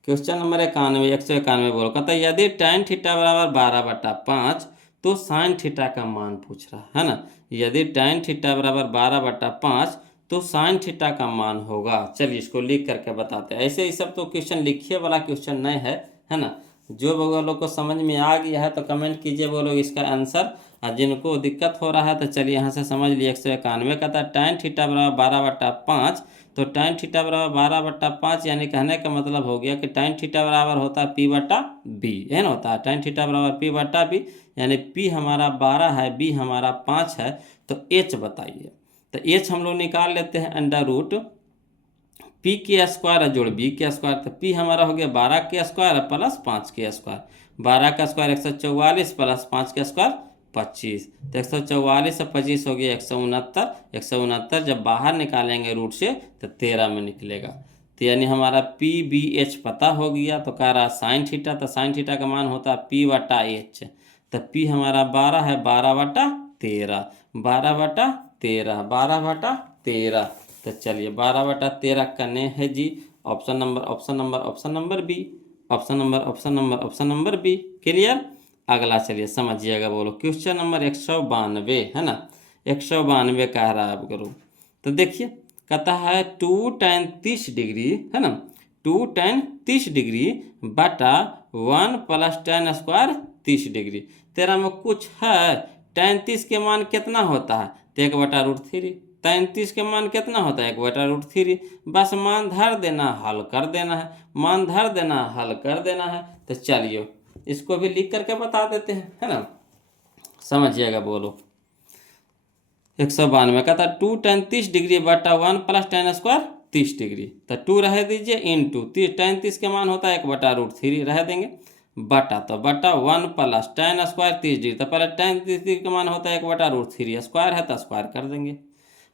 क्वेश्चन नंबर 191 बोलो, कहता है यदि tan थीटा बराबर 12/5 तो साइन थीटा का मान पूछ रहा है ना, यदि tan थीटा बराबर 12/5 तो साइन थीटा का मान होगा। चलिए इसको लिख करके बताते हैं, ऐसे ही सब तो क्वेश्चन लिखिए वाला क्वेश्चन नहीं है ना, जो वो लोग को समझ में आ गया है तो कमेंट कीजिए वो लोग इसका आंसर, और जिनको दिक्कत हो रहा है तो चलिए यहाँ से समझ लिए। 191 का था tan थीटा बराबर 12/5, तो tan थीटा बराबर 12/5 यानी कहने का मतलब हो गया कि tan थीटा बराबर होता है p/b, है ना, होता है tan थीटा बराबर p/b, यानी p हमारा 12 है, b हमारा 5 है, तो h बताइए, तो h हम लोग निकाल लेते हैं अंडर रूट पी के स्क्वायर जोड़ बी के स्क्वायर, तो पी हमारा हो गया 12 के स्क्वायर प्लस 5 के स्क्वायर, 12 का स्क्वायर 144 प्लस 5 का स्क्वायर 25, तो 144 और 25 हो गया 169, 169 जब बाहर निकालेंगे रूट से तो 13 में निकलेगा। तो यानी हमारा पी बी एच पता हो गया। तो कह रहा साइन थीटा, तो साइन थीटा का मान होता है पी बटा एच, तो पी हमारा 12 है, 12/13, 12/13, 12/13। तो चलिए 12/13 करने है जी। Option number option number option number B, option number option number option number B. Clear. अगला चलिए समझिएगा, बोलो क्वेश्चन नंबर 192 है ना, 192 कह रहा है अब करो। तो देखिए कहता है 2 tan 30 डिग्री है ना, 2 tan 30 डिग्री बटा 1 + tan स्क्वायर 30 डिग्री। तेरा में कुछ है, tan 30 के मान कितना होता है, तो 1/√3। tan 30 के मान कितना होता है, 1/√3। बस मान धर देना, हल कर देना है, मान धर देना, हल कर देना है। तो चलिए इसको भी लिख करके बता देते हैं, है ना, समझिएगा। बोलो 192 का था 2 tan 30 डिग्री बटा 1 + tan स्क्वायर 30 डिग्री। तो 2 रह दीजिए, इंटू tan 30 के मान होता है 1/√3 रह देंगे, बटा तो बटा 1 + tan स्क्वायर 30 डिग्री। तो पहले tan 30 डिग्री का मान होता है 1/√3, स्क्वायर है तो स्क्वायर कर देंगे।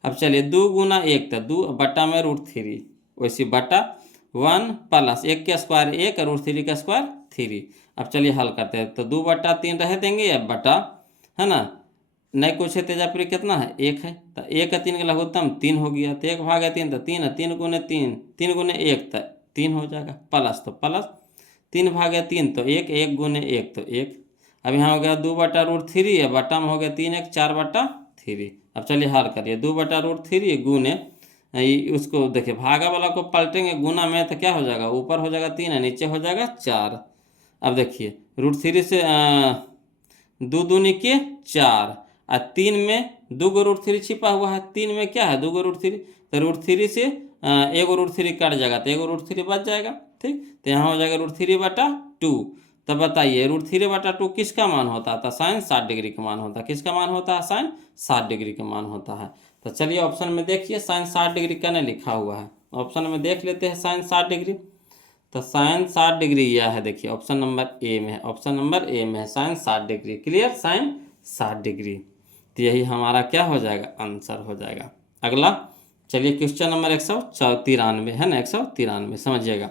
अब चलिए 2 × 1 तो 2 बटा में √3, वैसे बटा 1 + 1 का स्क्वायर 1, √3 का स्क्वायर 3। अब चलिए हल करते हैं, तो 2/3 रह देंगे, अब बटा है ना, नहीं कुछ है तेजापुरी कितना है, 1 है, तो 1 का 3 का लघुत्तम 3 हो गया, तो 1/3 तो 3 है, 3 × 3, 3 × 1 तो 3 हो जाएगा, प्लस तो प्लस 3/3 तो 1, 1 × 1 तो 1। अब यहाँ हो गया 2/√3 है, बटा में हो गया 3 1 4/3। अब चलिए हल करिए, 2/√3 गुने उसको देखिए भागा वाला को पलटेंगे गुना में, तो क्या हो जाएगा, ऊपर हो जाएगा 3 है, नीचे हो जाएगा 4। अब देखिए √3 से 2 दूनी के 4 और 3 में 2 को √3 छिपा हुआ है, 3 में क्या है 2 को √3, तो √3 से 1 √3 कट जाएगा, तो 1 √3 बच जाएगा। ठीक, तो यहाँ हो जाएगा √3/2। तो बताइए √3/2 किसका मान होता था, साइन 60 डिग्री का मान होता है, किसका मान होता है, साइन 60 डिग्री का मान होता है। तो चलिए ऑप्शन में देखिए साइन 60 डिग्री का नहीं लिखा हुआ है, ऑप्शन में देख लेते हैं साइन 60 डिग्री। तो साइन 60 डिग्री यह है, देखिए ऑप्शन नंबर ए में है, ऑप्शन नंबर ए में है sine 60 degree. Clear, sine 60 degree. तो यही हमारा क्या हो जाएगा, आंसर हो जाएगा। अगला चलिए क्वेश्चन नंबर 193 है ना, 193 समझिएगा।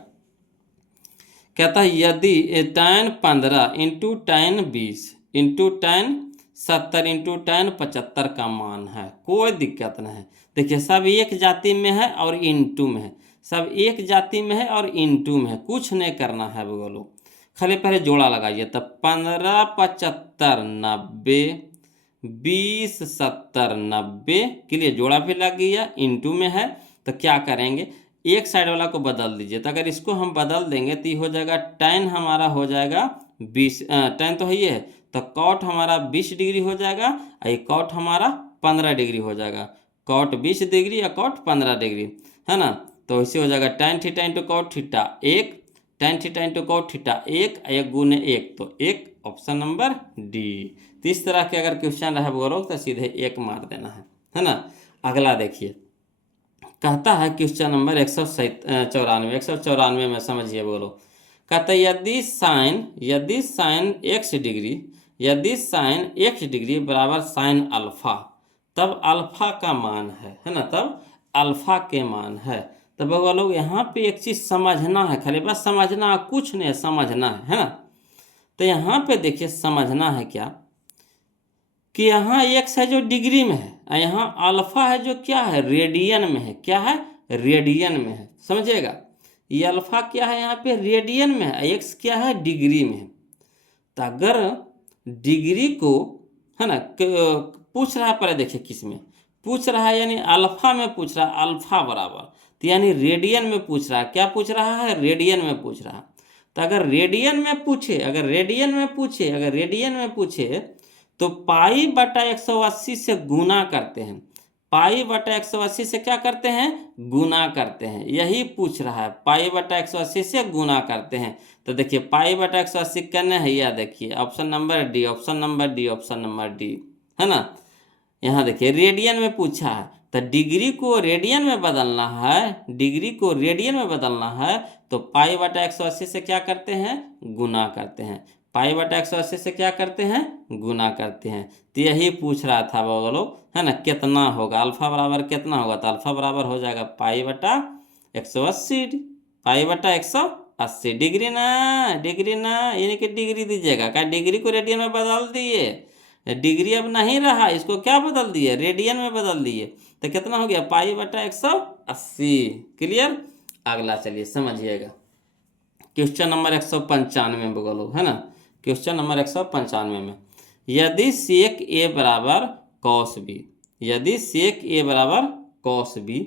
कहता है यदि tan 15 × tan 20 × tan 70 × tan 75 का मान है, कोई दिक्कत नहीं है। देखिए सब एक जाति में है और इंटू में है, सब एक जाति में है और इंटू में है, कुछ नहीं करना है बोलो, खाली पहले जोड़ा लगाइए। तो 15 75 90, 20 70 90 के लिए जोड़ा भी लग गया, इंटू में है। तो क्या करेंगे, एक साइड वाला को बदल दीजिए, तो अगर इसको हम बदल देंगे तो ये हो जाएगा tan हमारा हो जाएगा 20, tan तो है ये है, तो cot हमारा 20 डिग्री हो जाएगा और ये cot हमारा 15 डिग्री हो जाएगा, cot 20 डिग्री या cot 15 डिग्री है ना। तो ऐसे हो जाएगा tan theta into cot theta 1, tan theta into cot theta 1, 1 × 1 तो 1, ऑप्शन नंबर डी। तो इस तरह के अगर क्वेश्चन रहे बोलो तो सीधे 1 मार देना है ना। अगला देखिए कहता है क्वेश्चन नंबर 194 में समझिए, बोलो कहता है यदि साइन x डिग्री, यदि साइन x डिग्री बराबर साइन अल्फा, तब अल्फा का मान है ना, तब अल्फा के मान है। तब बोलो यहाँ पे एक चीज़ समझना है, खाली बस समझना है, कुछ नहीं समझना है ना। तो यहाँ पे देखिए समझना है क्या कि यहाँ x है जो डिग्री में है और यहाँ अल्फा है जो क्या है, रेडियन में है, क्या है, रेडियन में है, समझिएगा। ये अल्फा क्या है यहाँ पे, रेडियन में है, x क्या है, डिग्री में है। तो अगर डिग्री को है ना पूछ रहा है, पहले देखिए किस में पूछ रहा है, यानी अल्फा में पूछ रहा है, अल्फा बराबर, तो यानी रेडियन में पूछ रहा है, क्या पूछ रहा है, रेडियन में पूछ रहा है। तो अगर रेडियन में पूछे, अगर रेडियन में पूछे तो π/180 से गुना करते हैं, π/180 से क्या करते हैं, गुना करते हैं, यही पूछ रहा है, π/180 से गुना करते हैं। तो देखिए π/180 करना है, यह देखिए option number D, option number D, option number D है ना। यहाँ देखिए रेडियन में पूछा है, तो डिग्री को रेडियन में बदलना है, डिग्री को रेडियन में बदलना है तो पाई बटा 180 से क्या करते हैं, गुना करते हैं। पाई बटा 180 से क्या करते हैं, गुना करते हैं। तो यही पूछ रहा था वो लोग, है ना, कितना होगा, अल्फा बराबर कितना होगा, तो अल्फा बराबर हो जाएगा पाई बटा 180, पाई बटा 180 डिग्री ना, डिग्री ना, यानी कि डिग्री दीजिएगा, क्या डिग्री को रेडियन में बदल दिए, डिग्री अब नहीं रहा, इसको क्या बदल दिए, रेडियन में बदल दिए। तो कितना हो गया, पाई बटा 180। क्लियर। अगला चलिए समझिएगा, क्वेश्चन नंबर 195 में बोलो, है ना, क्वेश्चन नंबर 195 में, यदि सेक ए बराबर कॉस बी, यदि सेक ए बराबर कॉस बी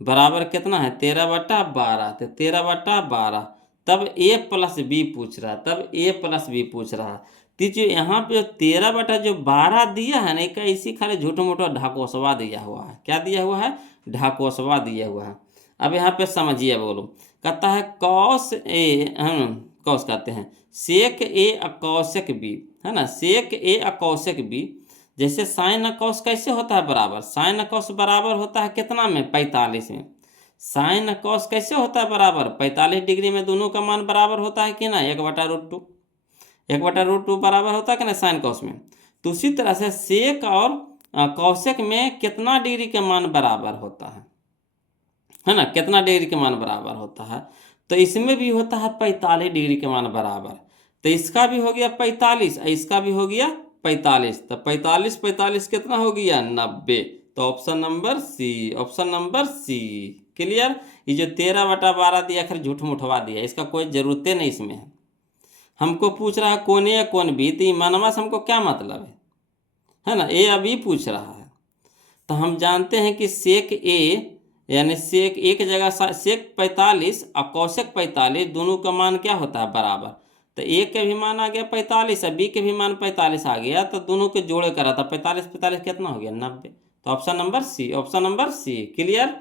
बराबर कितना है 13/12, तो 13/12, तब ए प्लस बी पूछ रहा, तब ए प्लस बी पूछ रहा। तो जो यहाँ पे 13/12 दिया है ना, इसका इसी खाली झूठो मूठो ढाकोसवा दिया हुआ है, क्या दिया हुआ है, ढाकोसवा दिया हुआ है। अब यहाँ पे समझिए, बोलो, कहता है कॉस ए, हम कॉस कहते हैं, सेक ए अकौशक बी, है ना, सेक ए अकौशक बी, जैसे साइन अकौस कैसे होता है बराबर, साइन अकौस बराबर होता है कितना में, 45 में। साइन अकौस कैसे होता है बराबर, 45 डिग्री में दोनों का मान बराबर होता है कि ना, 1/√2, 1/√2 बराबर होता है कि ना साइन कॉस में। तो उसी तरह से सेक और कौशक में कितना डिग्री के मान बराबर होता है ना, कितना डिग्री के मान बराबर होता है, तो इसमें भी होता है 45 डिग्री के मान बराबर। तो इसका भी हो गया 45, इसका भी हो गया 45, तो 45 45 कितना हो गया, 90। तो option number C, option number C. Clear. ये जो 13/12 दिया खैर झूठ मुठवा दिया, इसका कोई जरूरत नहीं इसमें है। हमको पूछ रहा है कौन ए या कौन बी, तो मनवा से हमको क्या मतलब है ना, ए या बी पूछ रहा है। तो हम जानते हैं कि सेक ए यानी सेक एक जगह सेक 45 और कौशक 45 दोनों का मान क्या होता है बराबर। तो ए के भी मान आ गया 45 और बी के भी मान 45 आ गया, तो दोनों के जोड़े करा था 45 45 कितना हो गया 90। तो option number C, option number C. Clear.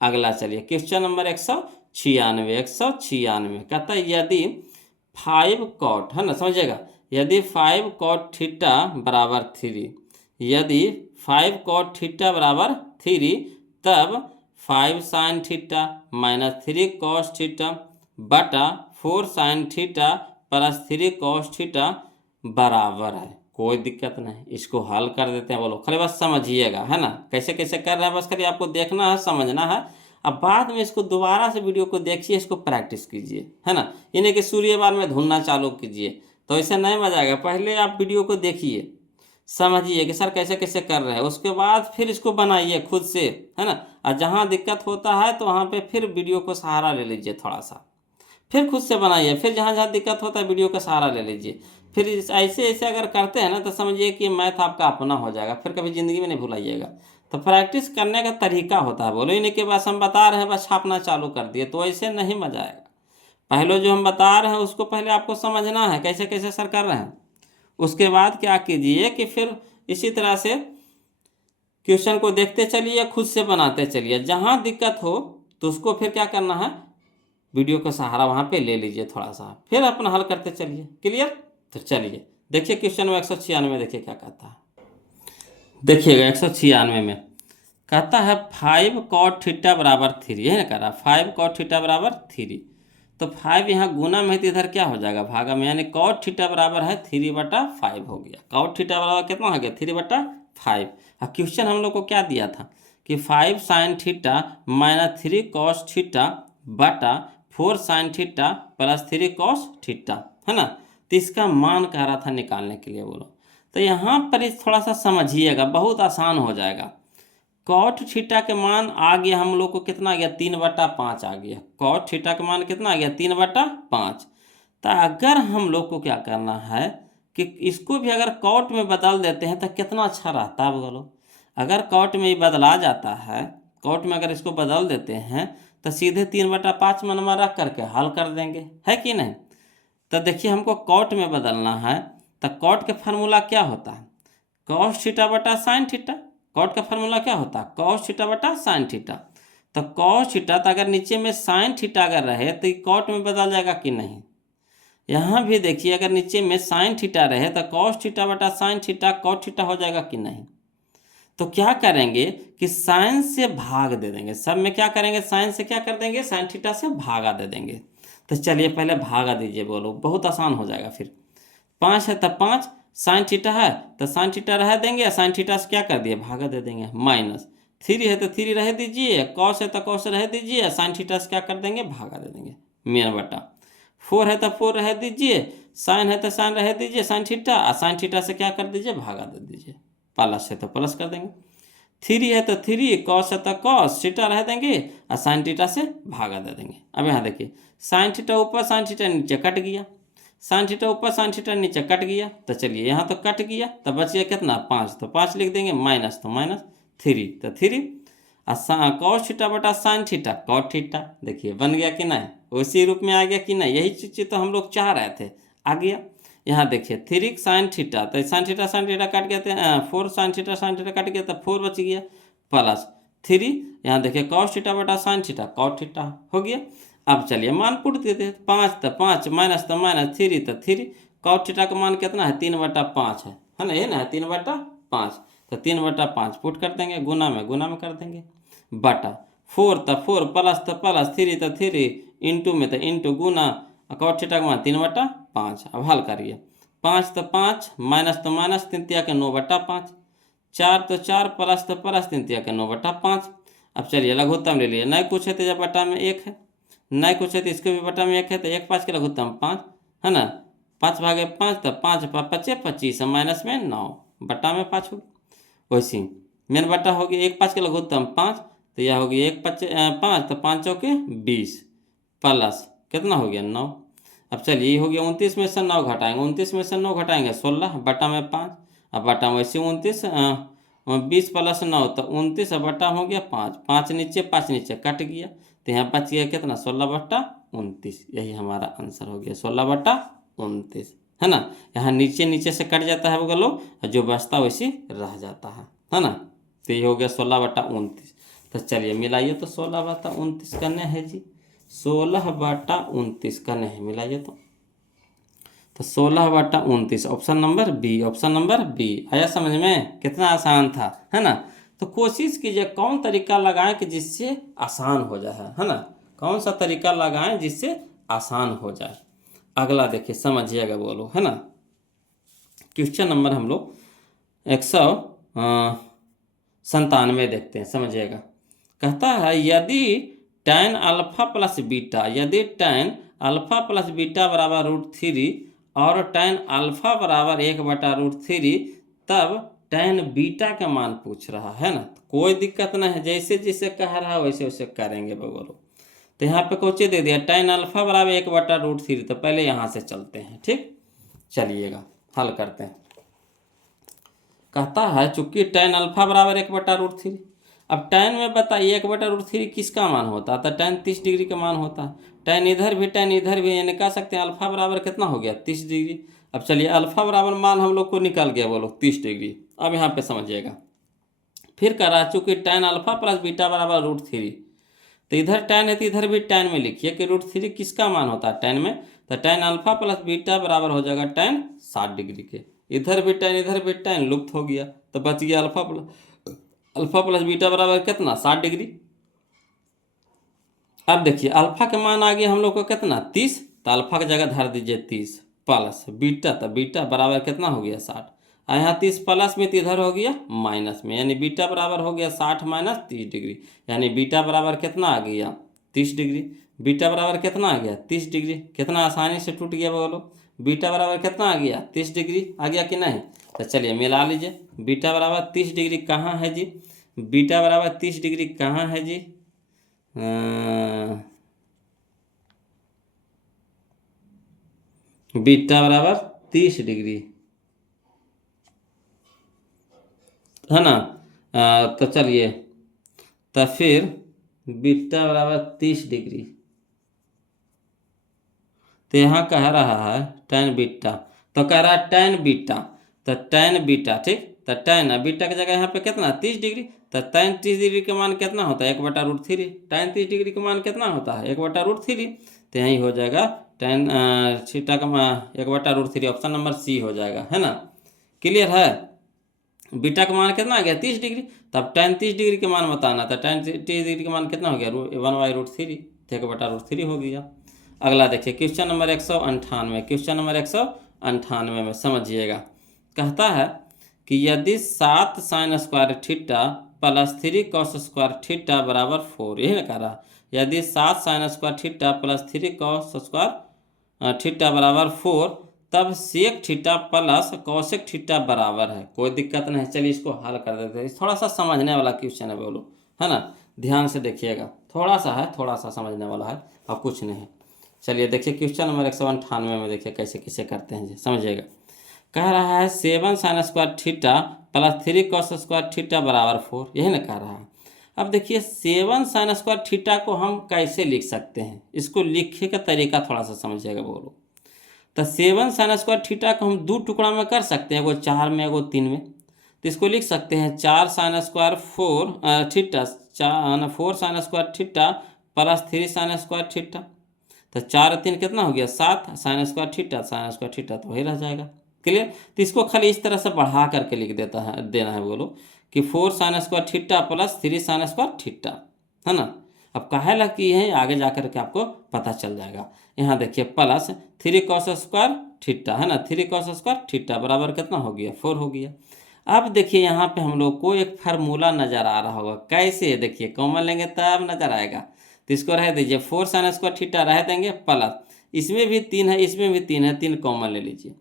अगला चलिए क्वेश्चन नंबर 196, 196 कहता है यदि 5 कॉट, है ना, समझिएगा, यदि 5 कॉट थीटा बराबर 3, यदि 5 कॉट थीटा बराबर 3, तब 5 sine theta minus 3 cos theta बटा 4 sine theta plus 3 cos theta बराबर है। कोई दिक्कत नहीं, इसको हल कर देते हैं। बोलो, खाली बस समझिएगा, है ना, कैसे कैसे कर रहे हैं, बस खाली आपको देखना है, समझना है। अब बाद में इसको दोबारा से वीडियो को देखिए, इसको प्रैक्टिस कीजिए, है ना, इन्हें कि सूर्य बार में ढूंढना चालू कीजिए, तो ऐसे नहीं मजा आएगा। पहले आप वीडियो को देखिए, समझिए कि सर कैसे कैसे कर रहे हैं, उसके बाद फिर इसको बनाइए खुद से, है ना। और जहाँ दिक्कत होता है तो वहाँ पे फिर वीडियो को सहारा ले लीजिए थोड़ा सा, फिर खुद से बनाइए, फिर जहाँ जहाँ दिक्कत होता है वीडियो का सहारा ले लीजिए। फिर ऐसे ऐसे अगर करते हैं ना तो समझिए कि मैथ आपका अपना हो जाएगा, फिर कभी ज़िंदगी में नहीं भुलाइएगा। तो प्रैक्टिस करने का तरीका होता है। बोलो, इन्हीं के बस हम बता रहे हैं, बस छापना चालू कर दिए, तो ऐसे नहीं मजा आएगा। पहले जो हम बता रहे हैं उसको पहले आपको समझना है कैसे कैसे सर कर रहे हैं। उसके बाद क्या कीजिए कि फिर इसी तरह से क्वेश्चन को देखते चलिए, खुद से बनाते चलिए, जहाँ दिक्कत हो तो उसको फिर क्या करना है, वीडियो का सहारा वहाँ पे ले लीजिए थोड़ा सा, फिर अपना हल करते चलिए। क्लियर। तो चलिए देखिए क्वेश्चन में 196 देखिए क्या कहता है। देखिएगा 196 में कहता है 5 कॉट थीटा बराबर 3, है ना, कह रहा 5 कॉट थीटा बराबर 3। तो 5 यहाँ गुना में है तो इधर क्या हो जाएगा, भागा में, यानी कॉट थीटा बराबर है 3/5 हो गया। कॉट थीटा बराबर कितना हो गया 3/5। और क्वेश्चन हम लोग को क्या दिया था कि 5 sine theta minus 3 cos theta बटा 4 sine theta plus 3 cos theta, है ना। तो इसका मान कह रहा था निकालने के लिए। बोलो, तो यहाँ पर इस थोड़ा सा समझिएगा, बहुत आसान हो जाएगा। कॉट थीटा के मान आ गया हम लोग को कितना आ गया 3/5 आ गया। कॉट थीटा का मान कितना आ गया 3/5। तो अगर हम लोग को क्या करना है कि इसको भी अगर कॉट में बदल देते हैं तो कितना अच्छा रहता है। बोलो, अगर कॉट में ही बदला जाता है, कॉट में अगर इसको बदल देते हैं तो सीधे 3/5 मनवा रख करके हल कर देंगे, है कि नहीं। तो देखिए हमको कॉट में बदलना है, तो कॉट का फार्मूला क्या होता है, कॉस थीटा बटा साइन थीटा। कॉट का फार्मूला क्या होता है, कॉस थीटा बटा साइन थीटा। तो कॉस थीटा, तो अगर नीचे में साइन थीटा अगर रहे तो कॉट में बदल जाएगा कि नहीं। यहाँ भी देखिए अगर नीचे में साइन थीटा रहे तो कॉस थीटा बटा साइन थीटा कॉट थीटा हो जाएगा कि नहीं। तो क्या करेंगे कि साइन से भाग दे देंगे, सब में क्या करेंगे, साइन से क्या कर देंगे, साइन थीटा से भागा दे देंगे। तो चलिए पहले भागा दीजिए बोलो, बहुत आसान हो जाएगा फिर। 5 है तो 5, साइन थीटा है तो साइन थीटा रह देंगे, साइन थीटा से क्या कर दिए, भागा दे देंगे। माइनस 3 है तो 3 रह दीजिए, कॉस है तो कॉस रह दीजिए, साइन थीटा से क्या कर देंगे, भागा दे देंगे। मेन बटा 4 है तो 4 रह दीजिए, साइन है तो साइन रह दीजिए, साइन थीटा, और साइन थीटा से क्या कर दीजिए, भागा दे दीजिए। प्लस है तो प्लस कर देंगे, 3 है तो 3, कॉस है तो कॉस, थीटा रह देंगे और साइन थीटा से भागा दे देंगे। अब यहाँ देखिए, साइन थीटा ऊपर साइन थीटा नीचे कट गया, साइन थीटा ऊपर साइन थीटा नीचे कट गया। तो चलिए यहाँ तो कट गया, तो बच गया कितना, 5, तो 5 लिख देंगे, माइनस तो माइनस 3 तो 3, और कॉस थीटा बटा साइन थीटा कॉट थीटा। देखिए बन गया कि नहीं, उसी रूप में आ गया कि नहीं, यही चीज़ तो हम लोग चाह रहे थे, आ गया। यहाँ देखिए 3 साइन थीटा, तो साइन थीटा कट गया, तो 4 साइन थीटा कट गया, तो 4 बच गया, प्लस 3 यहाँ देखिए कॉस थीटा बटा साइन थीटा कॉट थीटा हो गया। अब चलिए मान पुट देते हैं, 5 तो 5, माइनस तो माइनस, 3 तो 3, कॉट थीटा का मान कितना है, 3/5 है ना, ये ना 3/5, तो 3/5 पुट कर देंगे, गुना में कर देंगे, बटा 4 तो 4, प्लस तो प्लस, 3 तो 3, इंटू में तो इंटू, गुना, कॉट थीटा का मान 3/5। अब हल करिए, 5 तो 5, माइनस तो माइनस, 3 तिया के 9/5, 4 तो 4, प्लस तो प्लस, 3 तिया के 9/5। अब चलिए लघुत्तम ले लिए, नहीं कुछ है तो जब बटा में 1 है, नहीं कुछ है तो इसके भी बटा में 1 है, तो 1 5 के लघुत्तम 5 है ना, 5/5, तो 5 5 25, माइनस में 9, बटा में 5 होगी। वैसे मेन बटा होगी 1 5 के लघुत्तम 5, तो यह होगी 1 5 5, तो 5 चौके 20, प्लस कितना हो गया 9। अब चलिए ये हो गया 29 में से 9 घटाएंगे, 29 में से 9 घटाएंगे 16, बटा में 5, अब बटा में वैसे 29, 20 प्लस 9 तो 29, अब बटा हो गया 5, 5 नीचे कट गया, तो यहाँ बच गया कितना, 16/29। यही हमारा आंसर हो गया 16/29, है ना। यहाँ नीचे से कट जाता है वो लोग, जो बचता वैसे रह जाता है ना। तो ये हो गया 16/29। तो चलिए मिलाइए, तो 16/29 करने है जी, 16/29 करने है, मिलाइए तो 16/29, option number B, option number B. आया समझ में, कितना आसान था, है ना। तो कोशिश कीजिए कौन तरीका लगाएं कि जिससे आसान हो जाए, है ना, कौन सा तरीका लगाएं जिससे आसान हो जाए। अगला देखिए समझिएगा बोलो, है ना। क्वेश्चन नंबर हम लोग 197 देखते हैं, समझिएगा। कहता है यदि tan अल्फा प्लस बीटा, यदि tan अल्फा प्लस बीटा बराबर √3 और tan अल्फा बराबर 1/√3, तब tan बीटा का मान पूछ रहा है ना। तो कोई दिक्कत नहीं है, जैसे जिसे कह रहा है वैसे वैसे करेंगे बोलो। तो यहाँ पे कोचे दे दिया tan अल्फा बराबर 1/√3, तो पहले यहाँ से चलते हैं, ठीक। चलिएगा हल करते हैं। कहता है चूंकि tan अल्फा बराबर 1/√3, अब tan में बताइए 1/√3 किसका मान होता है, तो tan 30 डिग्री का मान होता है, tan इधर भी, यानी कह सकते हैं अल्फा बराबर कितना हो गया, 30 डिग्री। अब चलिए अल्फा बराबर मान हम लोग को निकल गया बोलो 30 डिग्री। अब यहाँ पे समझिएगा, फिर कह रहा चूंकि tan अल्फा प्लस बीटा बराबर √3, तो इधर tan है तो इधर भी tan में लिखिए कि √3 किसका मान होता है tan में, तो tan अल्फा प्लस बीटा बराबर हो जाएगा tan 60 डिग्री के। इधर भी tan लुप्त हो गया, तो बच गया अल्फा प्लस बीटा बराबर कितना, 60 डिग्री। अब देखिए अल्फा के मान आ गया हम लोग को कितना, 30, तो अल्फा की जगह धर दीजिए 30, प्लस बीटा, तो बीटा बराबर कितना हो गया 60, और यहाँ 30 प्लस में तो इधर हो गया माइनस में, यानी बीटा बराबर हो गया 60 माइनस 30 डिग्री, यानी बीटा बराबर कितना आ गया 30 डिग्री। बीटा बराबर कितना आ गया 30 डिग्री, कितना आसानी से टूट गया बोलो। बीटा बराबर कितना आ गया 30 डिग्री, आ गया कि नहीं। तो चलिए मिला लीजिए, बीटा बराबर 30 डिग्री कहाँ है जी, बीटा बराबर 30 डिग्री कहाँ है जी, बीटा बराबर 30 डिग्री, है ना। तो चलिए, तो फिर बीटा बराबर 30 डिग्री, तो यहाँ कह रहा है tan बीटा, तो कह रहा है tan बीटा, तो tan बीटा, ठीक, तो tan बीटा की जगह यहाँ पे कितना 30 डिग्री, तो tan 30 डिग्री का मान कितना होता है 1/√3, tan 30 डिग्री का मान कितना होता है 1/√3, तो यही हो जाएगा tan थीटा का मान 1/√3, ऑप्शन नंबर सी हो जाएगा, है ना। क्लियर है। बीटा का मान कितना आ गया 30 डिग्री। तब tan 30 डिग्री के मान बताना था, tan 30 डिग्री का मान कितना हो गया 1/√3, 1/√3 हो गया। अगला देखिए क्वेश्चन नंबर 198, क्वेश्चन नंबर 198 में समझिएगा। कहता है कि यदि 7 sin square theta plus 3 cos square theta बराबर 4, यही ना कह रहा है। यदि 7 sin square theta plus 3 cos square theta बराबर 4, तब sec theta plus cosec theta बराबर है। कोई दिक्कत नहीं, चलिए इसको हल कर देते हैं। थोड़ा सा समझने वाला क्वेश्चन है बोलो, है ना, ध्यान से देखिएगा। थोड़ा सा है, थोड़ा सा समझने वाला है और कुछ नहीं। चलिए देखिए क्वेश्चन नंबर 198 में देखिए कैसे कैसे करते हैं जी, समझिएगा। कह रहा है 7 sin square theta plus 3 cos square theta बराबर 4, यही ना कह रहा है। अब देखिए 7 sin स्क्वायर थीटा को हम कैसे लिख सकते हैं, इसको लिखने का तरीका थोड़ा सा समझिएगा बोलो। तो 7 sin स्क्वायर थीटा को हम दो टुकड़ा में कर सकते हैं, एगो 4 में एगो 3 में। तो इसको लिख सकते हैं 4 sin square 4 theta, 4 sin square theta plus 3 sin square theta. तो 4 3 कितना हो गया 7 sin square theta, sin square theta तो वही रह जाएगा। क्लियर। तो इसको खाली इस तरह से बढ़ा करके लिख देना है बोलो कि 4 sin square theta plus 3 sin square theta, है ना। अब काहे ला की है आगे जा करके आपको पता चल जाएगा। यहाँ देखिए प्लस 3 cos स्क्वायर थीटा, है ना, 3 cos स्क्वायर थीटा बराबर कितना हो गया 4 हो गया। अब देखिए यहाँ पे हम लोग को एक फार्मूला नज़र आ रहा होगा, कैसे देखिए कॉमन लेंगे तब नज़र आएगा। तो इसको रह दीजिए 4 sin स्क्वायर थीटा रह देंगे प्लस, इसमें भी 3 है इसमें भी 3 है, 3 कॉमन ले लीजिए।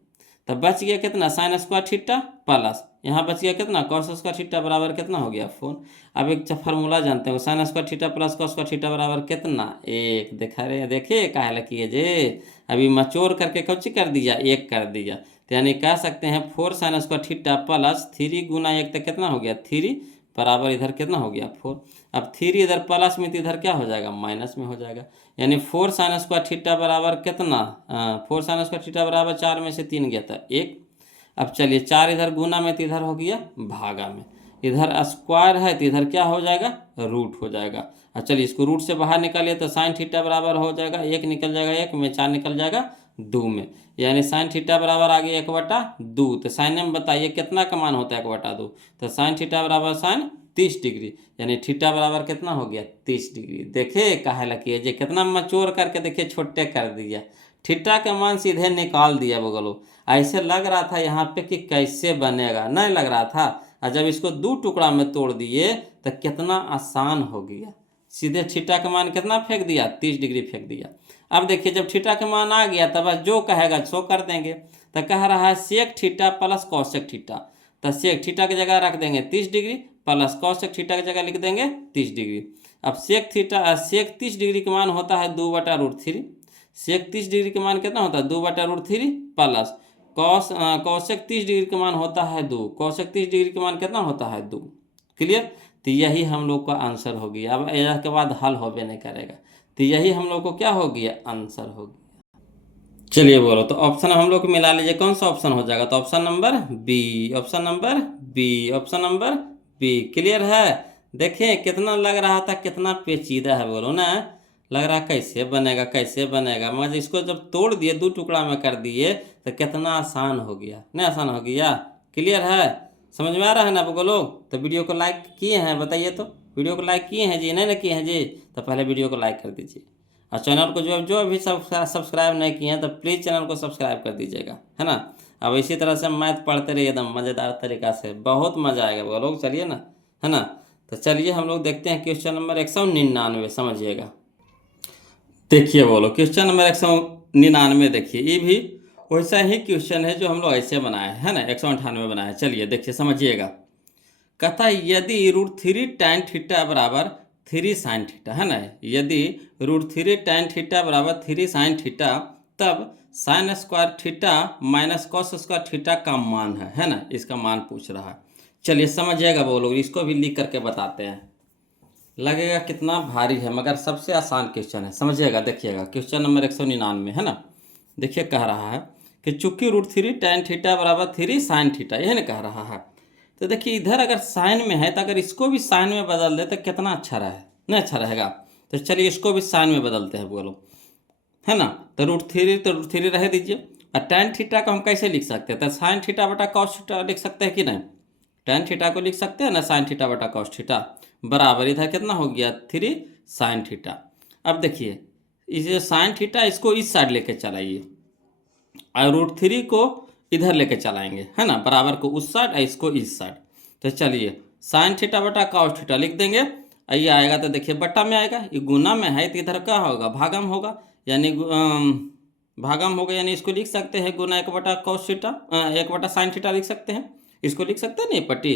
तब बच गया कितना sin स्क्वायर थीटा प्लस यहाँ बच गया कितना cos स्क्वायर थीटा बराबर कितना हो गया 4। अब एक फार्मूला जानते हो, sin square theta plus cos square theta बराबर कितना 1। देखा रे, देखिए काहे लगी है जे, अभी मचोर करके कुछ कर दिया 1 कर दिया। तो यानी कह सकते हैं 4 sin स्क्वायर थीटा प्लस 3 गुना 1 तक कितना हो गया 3 बराबर इधर कितना हो गया 4। अब 3 इधर प्लस में तो इधर क्या हो जाएगा माइनस में हो जाएगा। यानी 4 sin स्क्वायर थीटा बराबर कितना 4 sin स्क्वायर थीटा बराबर 4 में से 3 गया था 1। अब चलिए 4 इधर गुना में तो इधर हो गया भागा में, इधर स्क्वायर है तो इधर क्या हो जाएगा रूट हो जाएगा। अब चलिए इसको रूट से बाहर निकालिए तो साइन थीटा बराबर हो जाएगा 1 निकल जाएगा 1 में, 4 निकल जाएगा 2 में। यानी साइन थीटा बराबर आ गया 1/2। तो साइन में बताइए कितना का मान होता है 1/2। तो साइन थीटा बराबर साइन 30 डिग्री, यानी थीटा बराबर कितना हो गया 30 डिग्री। देखे काहे लगी है कितना मचोर करके देखिए छोटे कर दिया, थीटा का मान सीधे निकाल दिया बगलो। ऐसे लग रहा था यहाँ पे कि कैसे बनेगा, नहीं लग रहा था। और जब इसको दो टुकड़ा में तोड़ दिए तो कितना आसान हो गया, सीधे थीटा का मान कितना फेंक दिया 30 डिग्री फेंक दिया। अब देखिए जब थीटा का मान आ गया तब जो कहेगा सो कर देंगे। तो कह रहा है sec theta plus cosec theta, तो सेक थीटा की जगह रख देंगे 30 डिग्री प्लस कौशिक थीटा की जगह लिख देंगे 30 डिग्री। अब सेक 30 डिग्री का मान होता है 2/√3। सेक 30 डिग्री का मान कितना होता है 2/√3 प्लस कौशिक 30 डिग्री का मान होता है 2, कौशिक 30 डिग्री का मान कितना होता है 2। क्लियर। तो यही हम लोग का आंसर हो गया। अब इसके बाद हल होबे नहीं करेगा, तो यही हम लोग को क्या हो गया आंसर हो गया। चलिए बोलो, तो ऑप्शन हम लोग को मिला लीजिए, कौन सा ऑप्शन हो जाएगा। तो option number B, option number B, option number B. Clear है। देखें कितना लग रहा था कितना पेचीदा है बोलो ना, लग रहा कैसे बनेगा कैसे बनेगा, मगर इसको जब तोड़ दिए दो टुकड़ा में कर दिए तो कितना आसान हो गया, नहीं आसान हो गया। क्लियर है, समझ में आ रहा है ना आपको लोग। तो वीडियो को लाइक किए हैं बताइए, तो वीडियो को लाइक किए हैं जी, नहीं ना किए हैं जी, तो पहले वीडियो को लाइक कर दीजिए। और चैनल को जो अभी सब्सक्राइब नहीं किए हैं तो प्लीज़ चैनल को सब्सक्राइब कर दीजिएगा, है ना। अब इसी तरह से मैथ पढ़ते रहिए एकदम मज़ेदार तरीका से, बहुत मज़ा आएगा वो लोग। चलिए ना, है ना। तो चलिए हम लोग देखते हैं क्वेश्चन नंबर 199, समझिएगा। देखिए बोलो क्वेश्चन नंबर 199, देखिए ये भी वैसा ही क्वेश्चन है जो हम लोग ऐसे बनाए है ना 198 बनाए। चलिए देखिए समझिएगा। कहता है यदि √3 tan थीटा बराबर 3 sin थीटा, है ना, यदि √3 tan थीटा बराबर 3 sin थीटा, तब sin square theta minus cos square theta का मान है ना, इसका मान पूछ रहा है। चलिए समझिएगा बोलो, इसको भी लिख करके बताते हैं। लगेगा कितना भारी है मगर सबसे आसान क्वेश्चन है, समझिएगा। देखिएगा क्वेश्चन नंबर 199 है ना। देखिए कह रहा है कि चूंकि √3 tan थीटा बराबर 3 sin थीटा, यही ना कह रहा है। तो देखिए इधर अगर साइन में है तो अगर इसको भी साइन में बदल दे तो कितना अच्छा रहे, नहीं अच्छा रहेगा। तो चलिए इसको भी साइन में बदलते हैं बोलो, है ना। तो √3 रह दीजिए। और tan थीटा को हम कैसे लिख सकते हैं, तो साइन थीटा बटा कॉस थीटा लिख सकते हैं कि नहीं। tan थीटा को लिख सकते हैं ना sin थीटा बटा cos थीटा, बराबर इधर कितना हो गया 3 sin थीटा। अब देखिए इसे sin थीटा इसको इस साइड लेके चलाइए और √3 को इधर लेके चलाएंगे, है ना, बराबर को उस साइड और इसको इस साइड। तो चलिए sin थीटा बटा cos थीटा लिख देंगे। ये आएगा तो देखिए बट्टा में आएगा, ये गुना में है तो इधर क्या होगा भागम होगा, यानी भागम होगा, यानी इसको लिख सकते हैं गुना 1/cos थीटा 1/sin थीटा लिख सकते हैं, इसको लिख सकते हैं नहीं पट्टी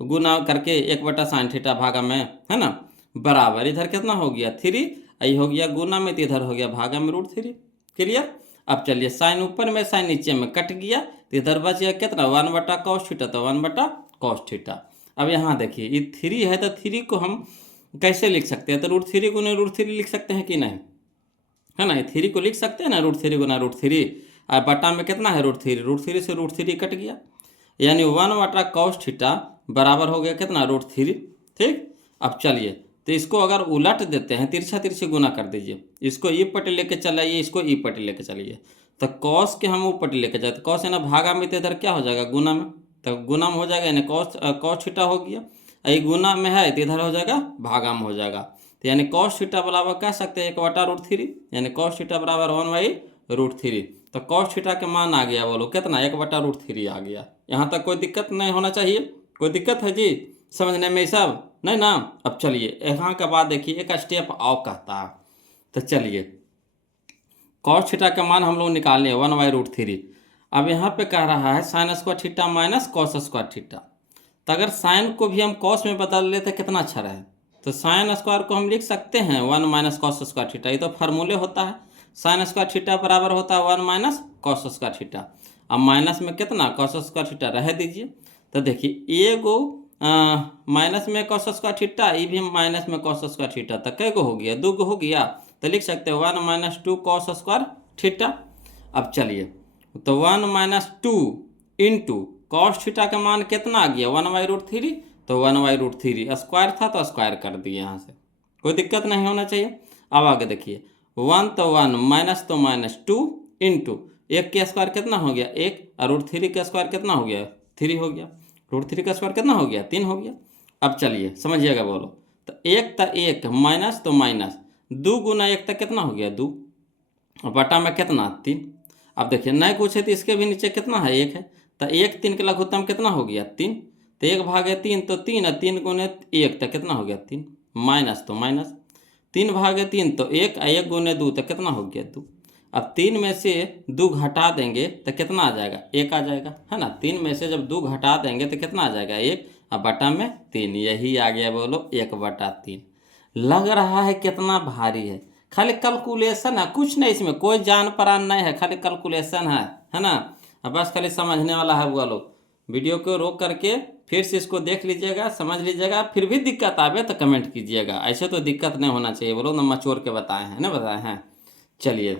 गुना करके 1/sin थीटा भागम है ना, बराबर इधर कितना हो गया 3, ये हो गया गुना में तो इधर हो गया भागा में √3। क्लियर। अब चलिए साइन ऊपर में साइन नीचे में कट गया तो इधर बच गया कितना 1/cos थीटा, तो 1/cos थीटा। अब यहाँ देखिए ये 3 है तो 3 को हम कैसे लिख सकते हैं, तो √3 गुना √3 लिख सकते हैं कि नहीं, है ना, ये 3 को लिख सकते हैं ना √3 गुना √3, और बटा में कितना है √3 से √3 कट गया, यानी 1/cos थीटा बराबर हो गया कितना √3। ठीक। अब चलिए तो इसको अगर उलट देते हैं तिरछा तिरछी गुना कर दीजिए, इसको ई पट्टी लेके चलाइए, इसको ई पट्टी लेके चलिए, तो कॉस के हम वो पट्टी लेके जाते, कॉस है ना भागा में तो इधर क्या हो जाएगा गुना में, तो गुना में हो जाएगा यानी cos थीटा हो गया, ये गुना में है तो इधर हो जाएगा भागा में हो जाएगा, तो यानी cos थीटा बराबर कह सकते हैं 1/√3, यानी cos थीटा बराबर 1/√3। तो cos थीटा के मान आ गया बोलो कितना 1/√3 आ गया। यहाँ तक कोई दिक्कत नहीं होना चाहिए, कोई दिक्कत है जी समझने में सब नहीं ना। अब चलिए यहाँ के बाद देखिए एक स्टेप और कहता है, तो चलिए cos थीटा का मान हम लोग निकालने 1/√3। अब यहाँ पे कह रहा है sin² theta minus cos² theta, तो अगर साइन को भी हम cos में बदल लेते कितना अच्छा रहे, तो sin² को हम लिख सकते हैं 1 - cos² थीटा, ये तो फार्मूले होता है, sin² थीटा बराबर होता है 1 - cos² थीटा। अब माइनस में कितना cos² थीटा रह दीजिए, तो देखिए एगो माइनस में cos² थीटा, ये भी माइनस में cos² थीटा, तो कै गो हो गया 2 गो हो गया, तो लिख सकते हैं 1 - 2 cos² थीटा। अब चलिए तो 1 - 2 इंटू cos थीटा का मान कितना आ गया 1/√3, तो 1/√3 स्क्वायर था तो स्क्वायर कर दिए, यहाँ से कोई दिक्कत नहीं होना चाहिए। अब आगे देखिए 1 तो 1 माइनस तो -2 इंटू 1 के स्क्वायर कितना हो गया 1, और √3 का स्क्वायर कितना हो गया 3 हो गया, √3 का स्क्वायर कितना हो गया 3 हो गया। अब चलिए समझिएगा बोलो, तो 1 तो 1 माइनस तो माइनस 2 गुना 1 तक कितना हो गया 2, बटा में कितना 3। अब देखिए नहीं पूछे तो इसके भी नीचे कितना है 1 है, तो 1 3 का लघुत्तम कितना हो गया 3, तो 1/3 तो 3 है, 3 गुने 1 तक कितना हो गया 3, माइनस तो माइनस 3/3 तो 1, 1 गुने 2 तक कितना हो गया 2। अब 3 में से 2 घटा देंगे तो कितना आ जाएगा 1 आ जाएगा, है ना, 3 में से जब 2 घटा देंगे तो कितना आ जाएगा 1, अब बटा में 3, यही आ गया बोलो 1/3। लग रहा है कितना भारी है, खाली कैलकुलेशन है, कुछ नहीं इसमें कोई जान परान नहीं है, खाली कैलकुलेशन है ना। अब बस खाली समझने वाला है वो लोग, वीडियो को रोक करके फिर से इसको देख लीजिएगा, समझ लीजिएगा, फिर भी दिक्कत आवे तो कमेंट कीजिएगा, ऐसे तो दिक्कत नहीं होना चाहिए, बोलो ना मचोर के बताए हैं ना बताए हैं। चलिए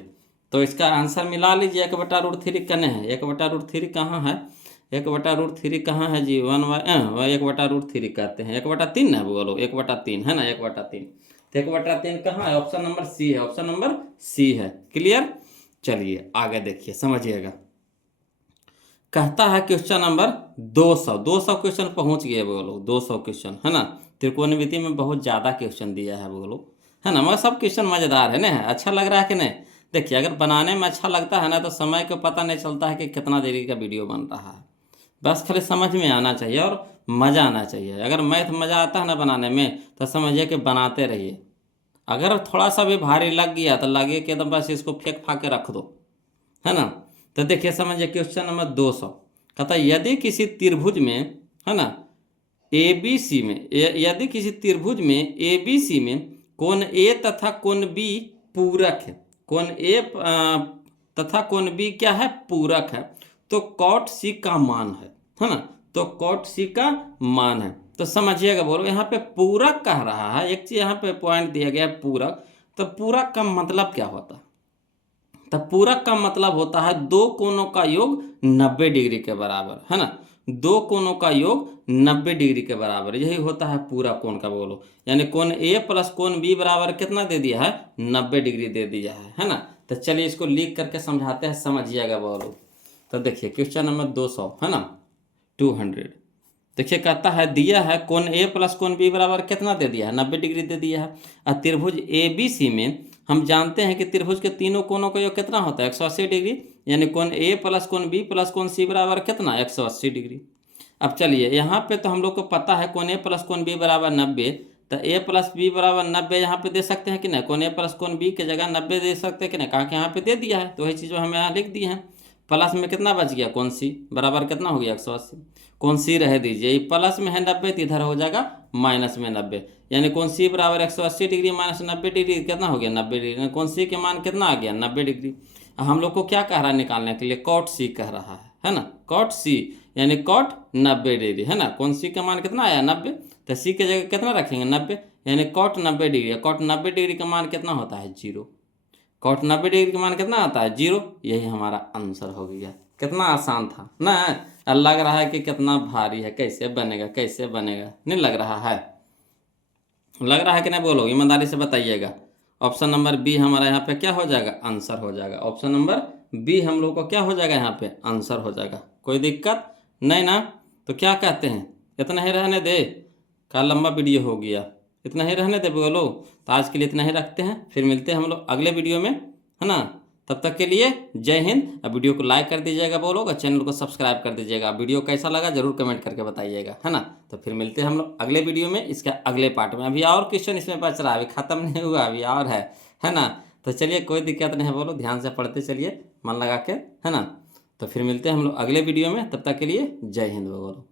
तो इसका आंसर मिला लीजिए 1/√3 कने है, 1/√3 कहाँ है, 1/√3 कहाँ है जी 1/√3 कहते हैं 1/3 ना बोलो 1/3 है ना 1/3, तो 1/3 कहाँ है, ऑप्शन नंबर सी है, ऑप्शन नंबर सी है। क्लियर। चलिए आगे देखिए समझिएगा, कहता है क्वेश्चन नंबर 200 क्वेश्चन पहुंच गए बोलो, 200 क्वेश्चन है ना, त्रिकोणमिति में बहुत ज़्यादा क्वेश्चन दिया है बोलो, है ना, मगर सब क्वेश्चन मज़ेदार है ना, अच्छा लग रहा है कि नहीं। देखिए अगर बनाने में अच्छा लगता है ना तो समय को पता नहीं चलता है कि कितना देरी का वीडियो बन रहा है, बस खाली समझ में आना चाहिए और मज़ा आना चाहिए। अगर मैथ मज़ा आता है ना बनाने में तो समझिए कि बनाते रहिए, अगर थोड़ा सा भी भारी लग गया तो लगे कि एकदम बस इसको फेंक फाके रख दो, है ना। तो देखिए समझिए क्वेश्चन नंबर 200 कहता है यदि किसी त्रिभुज में, है ना, ABC में, यदि किसी त्रिभुज में ABC में कोण A तथा कोण B पूरक है, कोण A तथा कोण B क्या है पूरक है, तो cot C का मान है ना, तो cot C का मान है। तो समझिएगा बोलो यहाँ पे पूरक कह रहा है, एक चीज यहाँ पे पॉइंट दिया गया है पूरक, तो पूरक का मतलब क्या होता है, तो पूरक का मतलब होता है दो कोणों का योग 90 डिग्री के बराबर, है ना, दो कोणों का योग 90 डिग्री के बराबर, यही होता है पूरा कोण का बोलो, यानी कोण A प्लस कोण B बराबर कितना दे दिया है 90 डिग्री दे दिया है ना। तो चलिए इसको लिख करके समझाते हैं, समझिएगा बोलो। तो देखिए क्वेश्चन नंबर 200 है ना 200, देखिए कहता है दिया है कोण ए प्लस कोण बी बराबर कितना दे दिया है, 90 डिग्री दे दिया है। और त्रिभुज ए बी सी में हम जानते हैं कि त्रिभुज के तीनों कोणों का योग कितना होता है, 180 डिग्री, यानी कोण ए प्लस कोण बी प्लस कोण सी बराबर कितना, 180 डिग्री। अब चलिए यहाँ पे तो हम लोग को पता है कोण ए प्लस कोण बी बराबर 90, तो ए प्लस बी बराबर 90 यहाँ पे दे सकते हैं कि नहीं, कोण ए प्लस कोण बी की जगह 90 दे सकते हैं कि नहीं, कहा कि यहाँ पे दे दिया है, तो वही चीज़ हम यहाँ लिख दिए हैं। प्लस में कितना बच गया, कोण सी बराबर कितना हो गया, 180। कोण सी रह दीजिए, ये प्लस में है 90 तो इधर हो जाएगा माइनस में 90, यानी कोण सी बराबर 180 डिग्री माइनस 90 डिग्री कितना हो गया, 90 डिग्री। कोण सी के मान कितना आ गया, 90 डिग्री। हम लोग को क्या कह रहा है निकालने के लिए, कॉट सी कह रहा है ना, कॉट सी यानी कॉट 90 डिग्री है ना। कोण सी का मान कितना आया, 90, तो सी की जगह कितना रखेंगे, 90, यानी कॉट 90 डिग्री। कॉट 90 डिग्री का मान कितना होता है, 0। कॉट 90 डिग्री का मान कितना आता है, 0। यही हमारा आंसर हो गया। कितना आसान था ना, लग रहा है कि कितना भारी है, कैसे बनेगा कैसे बनेगा, नहीं लग रहा है, लग रहा है कि नहीं, बोलो ईमानदारी से बताइएगा। ऑप्शन नंबर बी हमारा यहाँ पे क्या हो जाएगा, आंसर हो जाएगा। ऑप्शन नंबर बी हम लोग को क्या हो जाएगा, यहाँ पे आंसर हो जाएगा। कोई दिक्कत नहीं ना, तो क्या कहते हैं, इतना ही रहने दे, का लंबा वीडियो हो गया, इतना ही रहने दे बोलो। तो आज के लिए इतना ही रखते हैं, फिर मिलते हैं हम लोग अगले वीडियो में, है ना। तब तक के लिए जय हिंद। अब वीडियो को लाइक कर दीजिएगा बोलो, और चैनल को सब्सक्राइब कर दीजिएगा। वीडियो कैसा लगा जरूर कमेंट करके बताइएगा, है ना। तो फिर मिलते हैं हम लोग अगले वीडियो में, इसका अगले पार्ट में। अभी और क्वेश्चन इसमें बच रहा है, अभी खत्म नहीं हुआ, अभी और है ना। तो चलिए कोई दिक्कत नहीं है, बोलो ध्यान से पढ़ते चलिए, मन लगा के, है ना। तो फिर मिलते हैं हम लोग अगले वीडियो में, तब तक के लिए जय हिंद बोलो।